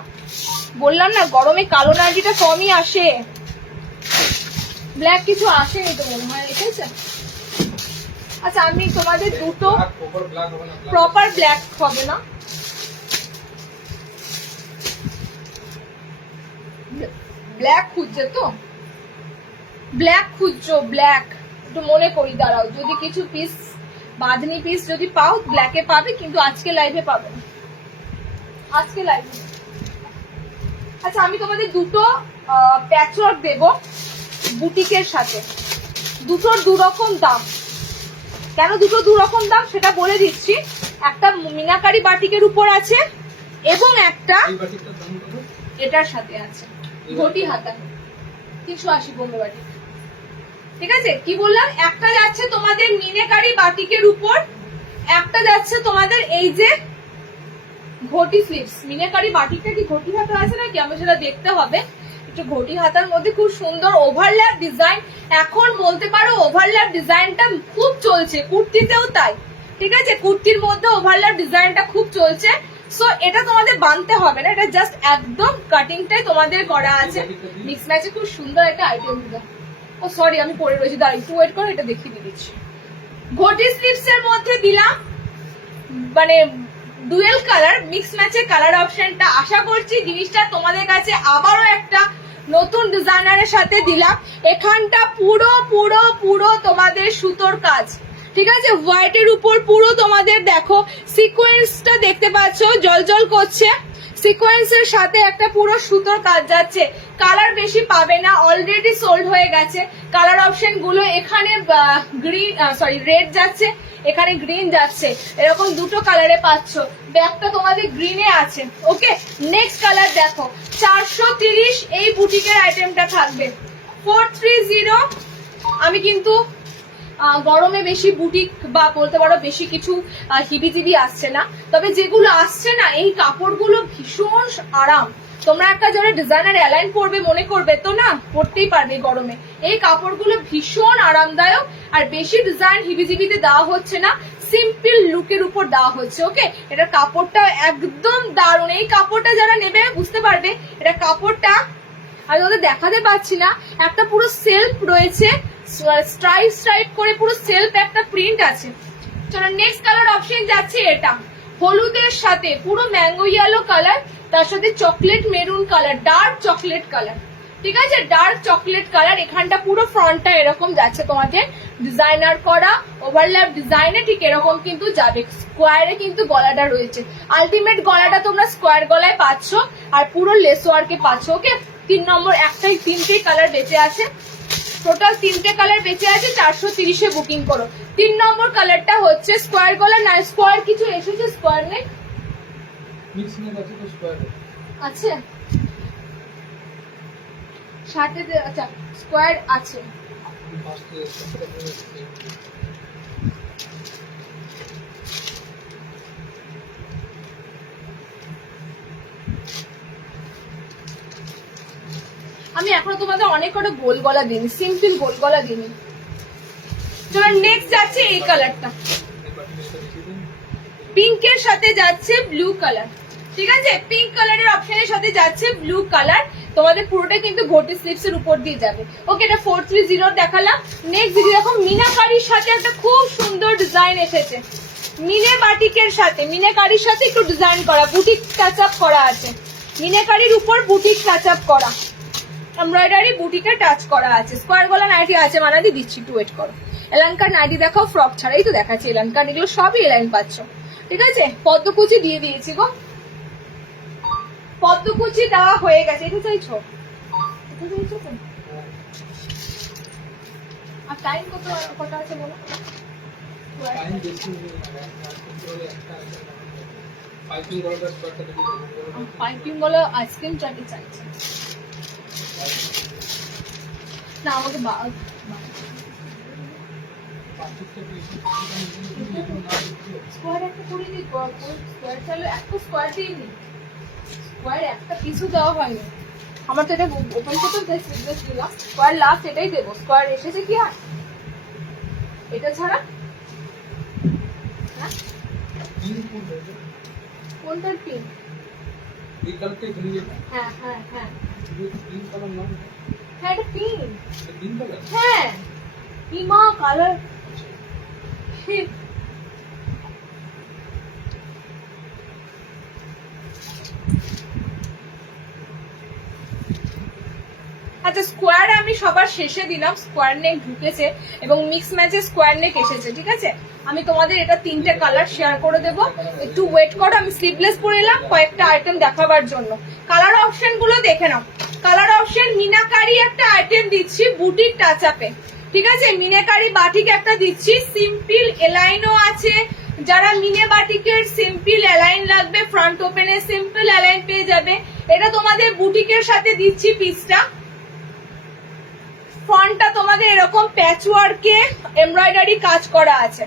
বললাম না গরমে কালো নাইটিটা কমই আসে, ব্ল্যাক কিছু আসেনি তো মনে হয়, দেখেছে? আচ্ছা আমি তোমাদের দুটো প্রপার ব্ল্যাক হবে না, ব্ল্যাক খুঁজছে তো, ব্ল্যাক খুঁজছো? ব্ল্যাক একটু মনে করি, দাঁড়াও, যদি কিছু পিস বাঁধনি পিস যদি পাও ব্ল্যাকে পাবে, কিন্তু আজকে লাইভে পাবে না, আজকে লাইভে। আচ্ছা আমি তোমাদের দুটো প্যাচওয়ার্ক দেব বুটিকের সাথে, দুটোর দুরকম দাম। কেন দুটো দুরকম দাম সেটা বলে দিচ্ছি। একটা মিনাকারি বাটিকের উপর আছে এবং একটা এটার সাথে আছে ঘটি হাতা, 380 বোম্বে বাটিক। ঠিক আছে, কি বললাম? একটা যাচ্ছে তোমাদের মিনাকারি বাটিকের উপর, একটা যাচ্ছে তোমাদের এই যে ঘটি স্লিভস। মিনাকারি বাটিকটা কি ঘটি হাতা আছে নাকি আমি সেটা দেখতে হবে। একটু ঘটি হাতার মধ্যে খুব সুন্দর ওভারল্যাপ ডিজাইন, এখন বলতে পারো ওভারল্যাপ ডিজাইনটা খুব চলছে, কুর্তিতেও তাই। ঠিক আছে, কুর্তির মধ্যে ওভারল্যাপ ডিজাইনটা খুব চলছে। সো এটা তোমাদের বানতে হবে না, এটা জাস্ট একদম কাটিংটাই তোমাদের করা আছে। মিক্স ম্যাচে খুব সুন্দর একটা আইটেম দিল। ও সরি আমি পরে রয়েছি, দাঁড়াই একটু ওয়েট করো, এটা দেখিয়ে দিচ্ছি। ঘটি স্লিভস এর মধ্যে দিলাম মানে ডুয়েল কালার মিক্স ম্যাচের কালার অপশনটা। আশা করছি জিনিসটা তোমাদের কাছে আবারও একটা নতুন ডিজাইনারের সাথে দিলাম। এখানটা পুরো পুরো পুরো তোমাদের সুতোর কাজ, ঠিক আছে, হোয়াইটের উপর পুরো তোমাদের দেখো সিকোয়েন্সটা দেখতে পাচ্ছ, জলজল করছে। সিকোয়েন্সের সাথে একটা পুরো সুতোর কাজ যাচ্ছে। কালার বেশি পাবে না, অলরেডি সোল্ড হয়ে গেছে। কালার অপশন গুলো এখানে গ্রিন সরি রেড যাচ্ছে, এখানে গ্রিন যাচ্ছে, এরকম দুটো কালারে পাচ্ছ। ব্যাগটা তোমাদের গ্রিনে আছে। ওকে, নেক্সট কালার দেখো, 430 এই বুটিকের আইটেমটা থাকবে 430। আমি কিন্তু গরমে বেশি বুটিক বা বলতে পারো বেশি কিছু হিবিজিবি আসছে না, তবে যেগুলো আসছে না এই কাপড়গুলো ভীষণ আরাম। তোমরা একটা যারা ডিজাইনার অ্যালাইন পরবে মনে করবে তো না, পরতেই পারবে গরমে। এই কাপড়গুলো ভীষণ আরামদায়ক, আর বেশি ডিজাইন হিবিজিবিতে দেওয়া হচ্ছে না, সিম্পল লুকের উপর দেওয়া হচ্ছে। ওকে, এটা কাপড়টা একদম দারুণ। এই কাপড়টা যারা নেবে বুঝতে পারবে এটা কাপড়টা আমি ওদের দেখাতে পারছি না, একটা পুরো সেলফ রয়েছে, স্ট্রাইপ স্ট্রাইপ করে পুরো সেলফ একটা প্রিন্ট আছে। চলো নেক্সট কালার অপশন যাচ্ছে এটা হলুদের সাথে পুরো ম্যাঙ্গো ইয়েলো কালার, তার সাথে chocolate maroon colour, dark chocolate colour. ঠিক আছে, ডার্ক চকলেট কালার। এখানটা পুরো ফ্রন্টটা এরকম যাচ্ছে তোমাদের ডিজাইনার করা ওভারল্যাপ ডিজাইনে, ঠিক এরকম কিন্তু যাবে। স্কোয়ারে কিন্তু গলাটা রয়েছে, আলটিমেট গলাটা তোমরা স্কোয়ার গলায় পাচ্ছ, আর পুরো লেস ওয়ার্কে পাচ্ছ। ওকে, 3 নম্বর একটাই 3টে কালার বেঁচে আছে, টোটাল 3টে কালার বেঁচে আছে। 430-এ বুকিং করো। 3 নম্বর কালারটা হচ্ছে স্কোয়ার গলা, না স্কোয়ার কিছু এসেছে, স্কোয়ার নেক মিক্স নেক আছে তো স্কোয়ার আছে সাথে, আচ্ছা স্কোয়ার আছে। আমি এখনো তোমাদের অনেক কটা গোল গলা দিইনি, সিম্পল গোল গলা দিইনি। চলো নেক্সট যাচ্ছে এই কালারটা, পিঙ্কের সাথে যাচ্ছে ব্লু কালার। ঠিক আছে, পিঙ্ক কালারের অপশনের সাথে যাচ্ছে ব্লু কালার। তোমাদের পুরোটা কিন্তু ঘটি স্লিভস এর উপর দিয়ে যাবে। ওকে, এটা 430 দেখালাম। নেক্সট দিদি দেখো, মিনাকারির সাথে একটা খুব সুন্দর ডিজাইন এসেছে। মিনে বাটিকের সাথে, মিনাকারির সাথে একটু ডিজাইন করা, বুটিক টাচ আপ করা আছে। মিনাকারির উপর বুটিক টাচ আপ করা, এমব্রয়ডারি বুটিকে টাচ করা আছে। স্কোয়ার গলা নাইটি আছে, মানাদি দিচ্ছি, একটু ওয়েট করো। এলানকার নাইটি দেখাও, ফ্রক ছাড়াই তো দেখাচ্ছি। এলানকার এগুলো সবই এলাইন পাচ্ছ। ঠিক আছে, পদ্মকুচি দিয়ে দিয়েছি গো, পদ্মকুচি দেওয়া হয়ে গেছে। এটা চাইছো, এটা চাইছো তো? আর টাইম কত আছে বলো? টাইম বেশি পাইপিং বলো, আইসক্রিম চাটি চাইছে না আমাকে স্কোয়ার একটা করে নি, স্কোয়ার চাইলে একটা স্কোয়ার দিয়ে নি, স্কোয়ার একটা কিছু দেওয়া হয়নি আমার তো। এটা ওপেন করতে দিলাম, স্কোয়ার লাস্ট এটাই দেবো। স্কোয়ার এসেছে কি আর এটা ছাড়া? হ্যাঁ কোনটার পিঙ্ক? হ্যাঁ হ্যাঁ হ্যাঁ হ্যাঁ এটা পিঙ্ক। হ্যাঁ ইমা কালার আচ্ছা স্কোয়ার আমি সবার শেষে দিলাম, স্কোয়ার নেক ঢুকেছে এবং মিক্স ম্যাচে স্কোয়ার নেক এসেছে। ঠিক আছে, আমি তোমাদের এটা 3টে কালার শেয়ার করে দেবো, একটু ওয়েট করো। আমি স্লিভলেস পরে এলাম কয়েকটা আইটেম দেখাবার জন্য। কালার অপশন গুলো দেখে নাও। কালার অপশন মিনাকারি একটা আইটেম দিচ্ছি বুটিক টাচ আপে। ঠিক আছে, মিনাকারি বাটিক একটা দিচ্ছি, সিম্পল এলাইনও আছে। যারা মিনে বাটিকের সিম্পল এলাইন লাগবে ফ্রন্ট ওপেনে সিম্পল এলাইন পেয়ে যাবে। এটা তোমাদের বুটিকের সাথে দিচ্ছি পিসটা। ফ্রন্টটা তোমাদের এরকম প্যাচওয়ার্কে এমব্রয়ডারি কাজ করা আছে।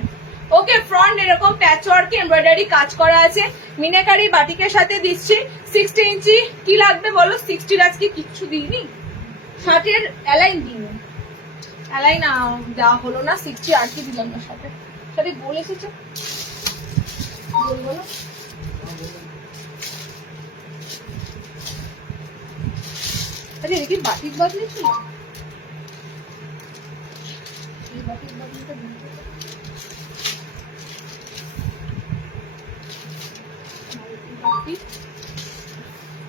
ওকে, ফ্রন্ট এরকম প্যাচওয়ার্কে এমব্রয়ডারি কাজ করা আছে। মিনাকারি বাটিকের সাথে দিচ্ছি। 60 ইঞ্চি কি লাগবে বলো? 60 আজকে কিচ্ছু দিইনি, 60-এর অ্যালাইন দিইনি, অ্যালাইন দেওয়া হলো না। 60 আর কি দিলাম না, সাথে সাথে গোল এসেছে, বলবো না। আরে এটা কি বাটিক বাদলেছিল?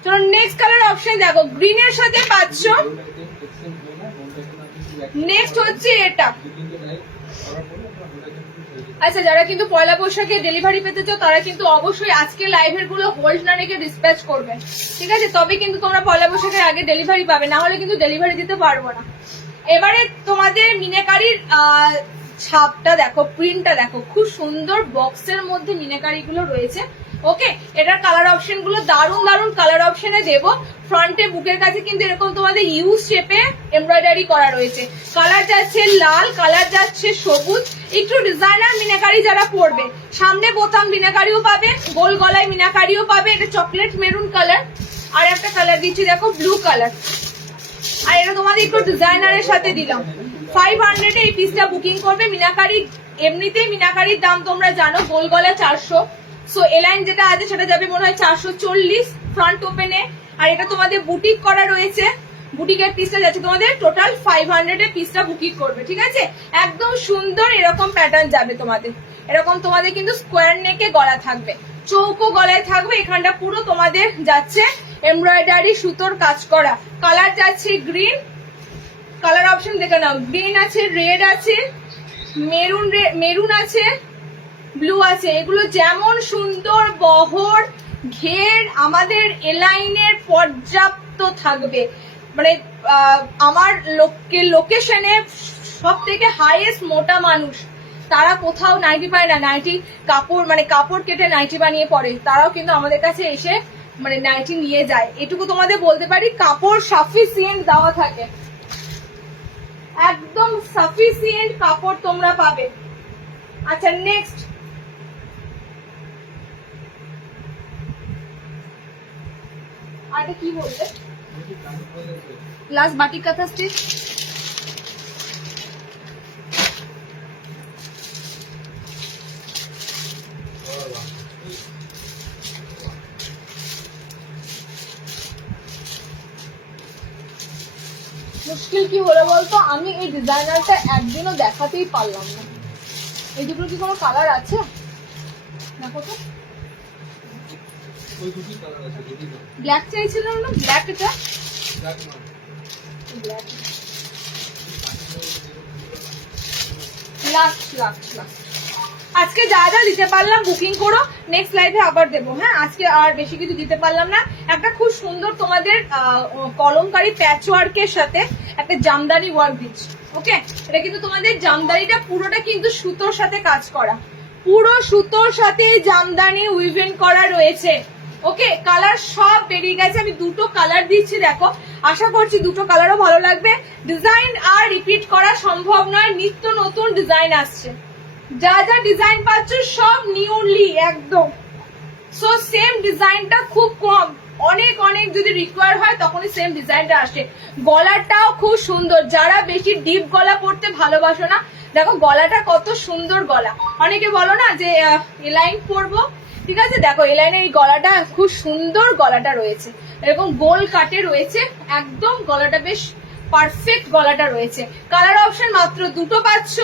চলো নেক্সট কালার অপশন দেখো, গ্রিনের সাথে পাচ্ছ। নেক্সট হচ্ছে এটা। আচ্ছা যারা কিন্তু পয়লা বৈশাখে ডেলিভারি পেতে চাও তারা কিন্তু অবশ্যই আজকে লাইভের গুলো হোল্ড না রেখে ডিসপ্যাচ করবে। ঠিক আছে, তবে কিন্তু তোমরা পয়লা বৈশাখের আগে ডেলিভারি পাবে, না হলে কিন্তু ডেলিভারি দিতে পারবো না। এবারে তোমাদের মিনাকারির ছাপটা দেখো, প্রিন্টটা দেখো, খুব সুন্দর বক্সের মধ্যে মিনাকারি গুলো রয়েছে। ওকে, এটার কালার অপশন গুলো দারুণ দারুণ কালার অপশনে দেবো। ফ্রন্টে বুকের কাছে কিন্তু এরকম তোমাদের ইউ শেপে এমব্রয়ডারি করা রয়েছে। কালার যাচ্ছে লাল, কালার যাচ্ছে সবুজ, একটু ডিজাইনার মিনাকারি যারা পরবে। সামনে বোতাম মিনাকারিও পাবে, গোল গলায় মিনাকারিও পাবে। এটা চকলেট মেরুন কালার, আর একটা কালার দিচ্ছি দেখো ব্লু কালার। আর এটা তোমাদের একটু ডিজাইনারের সাথে দিলাম। 500-এ এই পিসটা বুকিং করবে। মিনাকারি এমনিতেই মিনাকারির দাম তোমরা জানো, গোল গলা 400। সো এলাইন যেটা আছে সেটা যাবে মনে হয় 440 ফ্রন্ট ওপেনে। আর এটা তোমাদের বুটিক করা রয়েছে, বুটিকের পিসটা যাচ্ছে তোমাদের টোটাল 500-এ পিসটা বুকিং করবে। ঠিক আছে, একদম সুন্দর এরকম প্যাটার্ন যাবে তোমাদের। এরকম তোমাদের কিন্তু স্কোয়ার নেকে গলা থাকবে, চৌকো গলায় থাকবে। এখানটা পুরো তোমাদের যাচ্ছে এমব্রয়ডারি সুতোর কাজ করা। কালার যাচ্ছে গ্রিন, কালার অপশন দেখে নাও, গ্রিন আছে, রেড আছে, মেরুন আছে, ব্লু আছে। এগুলো যেমন সুন্দর বহর ঘের আমাদের এলাইনের পর্যাপ্ত থাকবে। মানে আমার লোকেশনে সব থেকে হাইয়েস্ট মোটা মানুষ, তারা কোথাও নাইটি পায় না, নাইটি কাপড় মানে কাপড় কেটে নাইটি বানিয়ে পরে, তারাও কিন্তু আমাদের কাছে এসে মানে নাইটি নিয়ে যায়। এটুকু তোমাদের বলতে পারি, কাপড় সাফিসিয়েন্ট দেওয়া থাকে, একদম সাফিসিয়েন্ট কাপড় তোমরা পাবে। আচ্ছা নেক্সট, আর কি বললে? লাস্ট বাটিক কাঁথা স্টিচ। মুশকিল কি হলো বলতো, আমি এই ডিজাইনারটা একদিনও দেখাতেই পারলাম না। এই দুটো কি কোনো কালার আছে? দেখো তো, ব্ল্যাক চাইছিল না? ব্ল্যাক, এটা আজকে যা যা দিতে পারলাম বুকিং করো, নেক্সট লাইভে আবার দেবো। হ্যাঁ, আজকে আর বেশি কিছু দিতে পারলাম না। একটা খুব সুন্দর তোমাদের কলমকারী প্যাচওয়ার্কের সাথে একটা জামদানি ওয়ার্ক দিচ্ছি। ওকে, এটা কিন্তু তোমাদের জামদানিটা পুরোটা কিন্তু সুতোর সাথে কাজ করা, পুরো সুতোর সাথে জামদানি উইভেন করা রয়েছে। ওকে, কালার সব বেরিয়ে গেছে। আমি দুটো কালার দিচ্ছি দেখো, আশা করছি দুটো কালারও ভালো লাগবে। ডিজাইন আর রিপিট করা সম্ভব নয়, নিত্য নতুন ডিজাইন আসছে। যা যা ডিজাইন পাচ্ছ সব নিউলি একদম। সো সেম ডিজাইনটা খুব কম, অনেক অনেক যদি রিকোয়ার হয় তখনই সেম ডিজাইনটা আসে। গলাটাও খুব সুন্দর, যারা বেশি ডিপ গলা পড়তে ভালোবাসো না, দেখো গলাটা কত সুন্দর গলা। অনেকে বলো না যে এলাইন পরবো, ঠিক আছে, দেখো এলাইনের এই গলাটা খুব সুন্দর গলাটা রয়েছে, এরকম গোল কাটে রয়েছে, একদম গলাটা বেশ পারফেক্ট গলাটা রয়েছে। কালার অপশন মাত্র দুটো পাচ্ছ,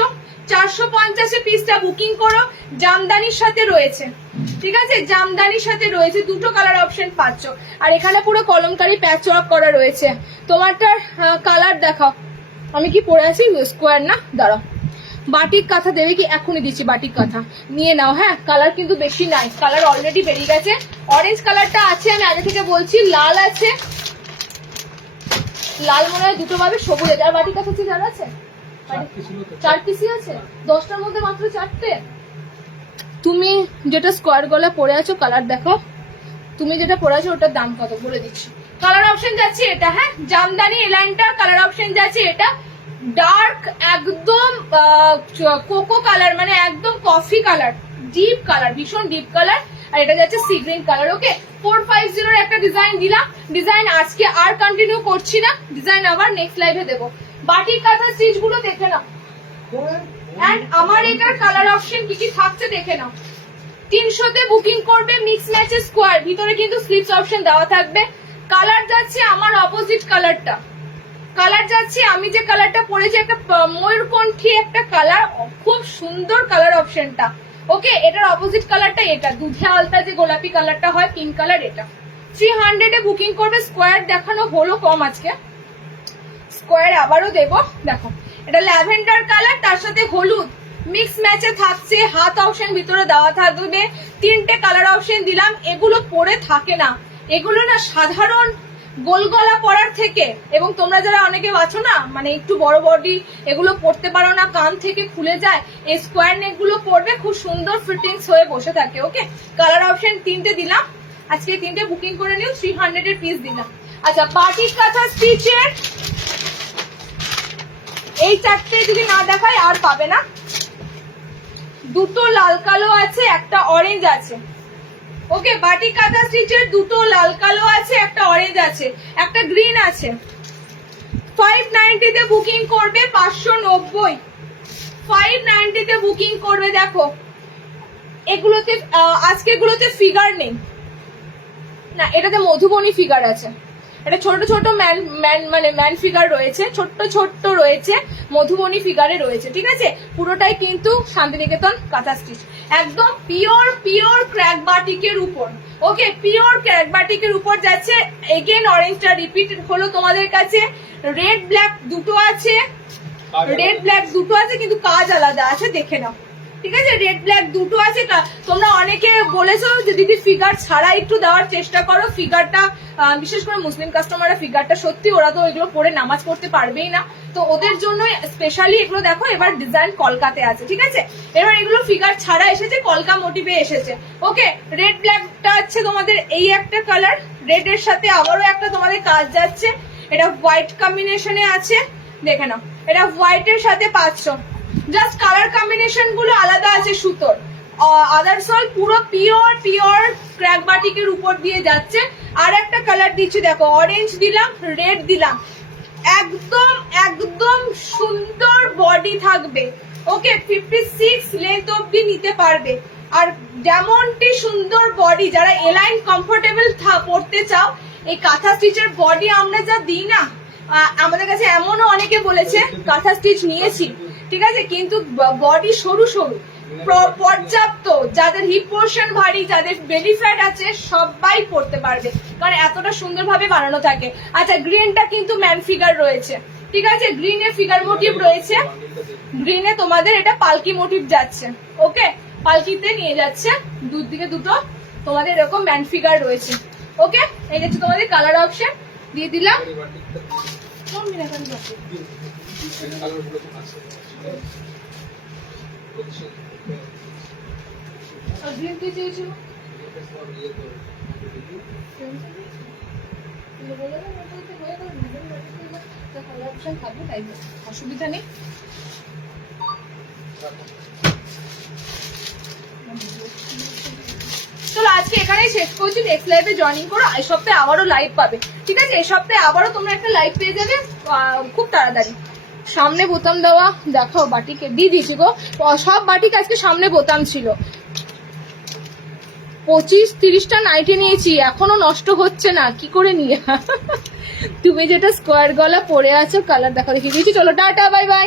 450 পিসটা বুকিং করো। জামদানির সাথে রয়েছে, ঠিক আছে, জামদানির সাথে রয়েছে, দুটো কালার অপশন পাচ্ছ। আর এখানে পুরো কলমকারি প্যাচ ওয়ার্ক করা রয়েছে। তোমারটার কালার দেখাও, আমি কি পরে আছি স্কোয়ার না, দাঁড়াও বাটিক কাঁথা দেবে কি, এখনই দিচ্ছি বাটিক কাঁথা নিয়ে নাও। হ্যাঁ কালার কিন্তু বেশি নাই, কালার অলরেডি বেরিয়ে গেছে। অরেঞ্জ কালারটা আছে, আমি আগে থেকে বলছি, লাল আছে, লাল মনে হয় দুটো পাবে, সবুজ আছে। আর বাটিক কাঁথা যারা আছে 4 পিসই আছে, 10টার মধ্যে মাত্র 4টে। তুমি যেটা স্কোয়ার গলা পরে আছো কালার দেখো, তুমি যেটা পরে আছো ওটার দাম কত বলে দিচ্ছি। কালার অপশন যাচ্ছে এটা, হ্যাঁ জামদানি এলাইনটা কালার অপশন যাচ্ছে এটা, ডার্ক একদম কোকো কালার, মানে একদম কফি কালার, ডিপ কালার, ভীষণ ডিপ কালার। আর এটা যাচ্ছে সি গ্রিন কালার। ওকে 450 এর একটা ডিজাইন দিলাম, ডিজাইন আজকে আর কন্টিনিউ করছি না, ডিজাইন আবার নেক্সট লাইভে দেবো। বাটিক কাঁথা স্টিচ গুলো দেখে নাও, এন্ড আমার এটার কালার অপশন কি কি থাকছে দেখে নাও। 300 তে বুকিং করবে, মিক্স ম্যাচে স্কোয়ার, ভিতরে কিন্তু স্লিপস অপশন দেওয়া থাকবে। কালার যাচ্ছে আমার অপোজিট কালারটা, কালার যাচ্ছে আমি যে কালারটা পরেছি, একটা ময়ূরকণ্ঠী একটা কালার, খুব সুন্দর কালার অপশনটা। ওকে এটার অপোজিট কালারটা এটা, দুধে আলতা যে গোলাপি কালারটা হয়, পিঙ্ক কালার এটা। 300 এ বুকিং করবে, স্কোয়ার দেখানো হলো কম আজকে, স্কোয়ার আবারও দেবো। দেখো এটা ল্যাভেন্ডার কালার, তার সাথে হলুদ মিক্স ম্যাচে থাকছে, হাত অপশন ভিতরে দেওয়া থাকবে। 3টে কালার অপশন দিলাম, এগুলো পরে থাকে না, এগুলো না সাধারণ গোল গলা পরার থেকে, এবং তোমরা যারা অনেকে বাছো না মানে একটু বড় বডি, এগুলো পরতে পারো না, কান থেকে খুলে যায়, এই স্কোয়ার নেক গুলো পরবে, খুব সুন্দর ফিটিংস হয়ে বসে থাকে। ওকে কালার অপশন 3টে দিলাম, আজকে 3টে বুকিং করে নিও, 300 এর পিস দিলাম। আচ্ছা বাটিক কাঁথা স্টিচের এই 4টে যদি না দেখায় আর পাবে না। দুটো লাল কালো আছে, একটা অরেঞ্জ আছে। ওকে বাটিক কাঁথা স্টিচের দুটো লাল কালো আছে, একটা অরেঞ্জ আছে, একটা গ্রিন আছে। 590 তে বুকিং করবে, 590, 590 তে বুকিং করবে। দেখো এগুলোতে আজকে এগুলোতে ফিগার নেই না, এটাতে মধুবনী ফিগার আছে, এটা ছোট ছোট ম্যান ফিগার রয়েছে, ছোট্ট ছোট্ট রয়েছে, মধুবনী ফিগারে রয়েছে, ঠিক আছে। পুরোটাই কিন্তু শান্তিনিকেতন কাঁথা স্টিচ, একদম পিওর পিওর ক্র্যাক বাটিকের উপর। ওকে পিওর ক্র্যাক বাটিকের উপর যাচ্ছে। এগেন অরেঞ্জটা রিপিট হলো তোমাদের কাছে, রেড ব্ল্যাক দুটো আছে, রেড ব্ল্যাক দুটো আছে, কিন্তু কাজ আলাদা আছে, দেখে নাও, ঠিক আছে। রেড ব্ল্যাক দুটো আছে। তোমরা অনেকে বলেছো যে দিদি ফিগার ছাড়া একটু দেওয়ার চেষ্টা করো, ফিগারটা বিশেষ করে মুসলিম কাস্টমাররা ফিগারটা সত্যি, ওরা তো এগুলো পরে নামাজ পড়তে পারবেই না, তো ওদের জন্য স্পেশালি এগুলো দেখো। এবার ডিজাইন কলকাতে আছে, ঠিক আছে, এবার এগুলো ফিগার ছাড়া এসেছে, কলকা মোটিভে এসেছে। ওকে রেড ব্ল্যাকটা আছে তোমাদের এই একটা কালার, রেড এর সাথে আবারও একটা তোমাদের কাজ যাচ্ছে, এটা হোয়াইট কম্বিনেশনে আছে, দেখে নাও, এটা হোয়াইট এর সাথে 500, জাস্ট কালার কম্বিনেশন গুলো আলাদা আছে সুতোর, আদার্স অল পুরো পিওর পিওর ক্র্যাক বাটিকের উপর দিয়ে যাচ্ছে। আর একটা কালার দিচ্ছি, দেখো অরেঞ্জ দিলাম, রেড দিলাম, একদম একদম সুন্দর বডি থাকবে। ওকে 56 লেন্থ অব্দি নিতে পারবে। আর যেমনটি সুন্দর বডি, যারা এলাইন কমফোর্টেবল পড়তে চাও, এই কাঁথা স্টিচের বডি আমরা যা দিই না, আমাদের কাছে এমনও অনেকে বলেছে কাঁথা স্টিচ নিয়েছি, ঠিক আছে, কিন্তু বডি সরু সরু পর্যাপ্ত, যাদের হিপ পোর্শন ভারী, যাদের বেলি ফ্যাট আছে, সবাই পড়তে পারবে, কারণ এতটা সুন্দরভাবে বানানো থাকে। আচ্ছা গ্রিনটা কিন্তু ম্যান ফিগার রয়েছে, ঠিক আছে, গ্রিনে ফিগার মোটিভ রয়েছে, গ্রিনে তোমাদের এটা পালকি মোটিভ যাচ্ছে। ওকে পালকিতে নিয়ে যাচ্ছে, দুদিকে দুটো তোমাদের এরকম ম্যান ফিগার রয়েছে। ওকে এই যাচ্ছে তোমাদের কালার অপশন দিয়ে দিলাম। গ্রিন কি চেয়েছিল, অসুবিধা নেই। চলো আজকে এখানেই শেষ করছি। নেক্সট লাইভে জয়েনিং করো, এই সপ্তাহে আবারও লাইভ পাবে, ঠিক আছে? এই সপ্তাহে আবারও তোমরা একটা লাইভ পেয়ে যাবে খুব তাড়াতাড়ি। সামনে বোতাম দেওয়া দেখাও, বাটিকে দিয়ে দিয়েছি গো, সব বাটিক আজকে সামনে বোতাম ছিল। 25-30টা নাইটি নিয়েছি, এখনো নষ্ট হচ্ছে না, কি করে নিয়ে তুমি যেটা স্কোয়ার গলা পরে আছো কালার দেখো, দেখিয়ে দিয়েছি। চলো টাটা, বাই বাই।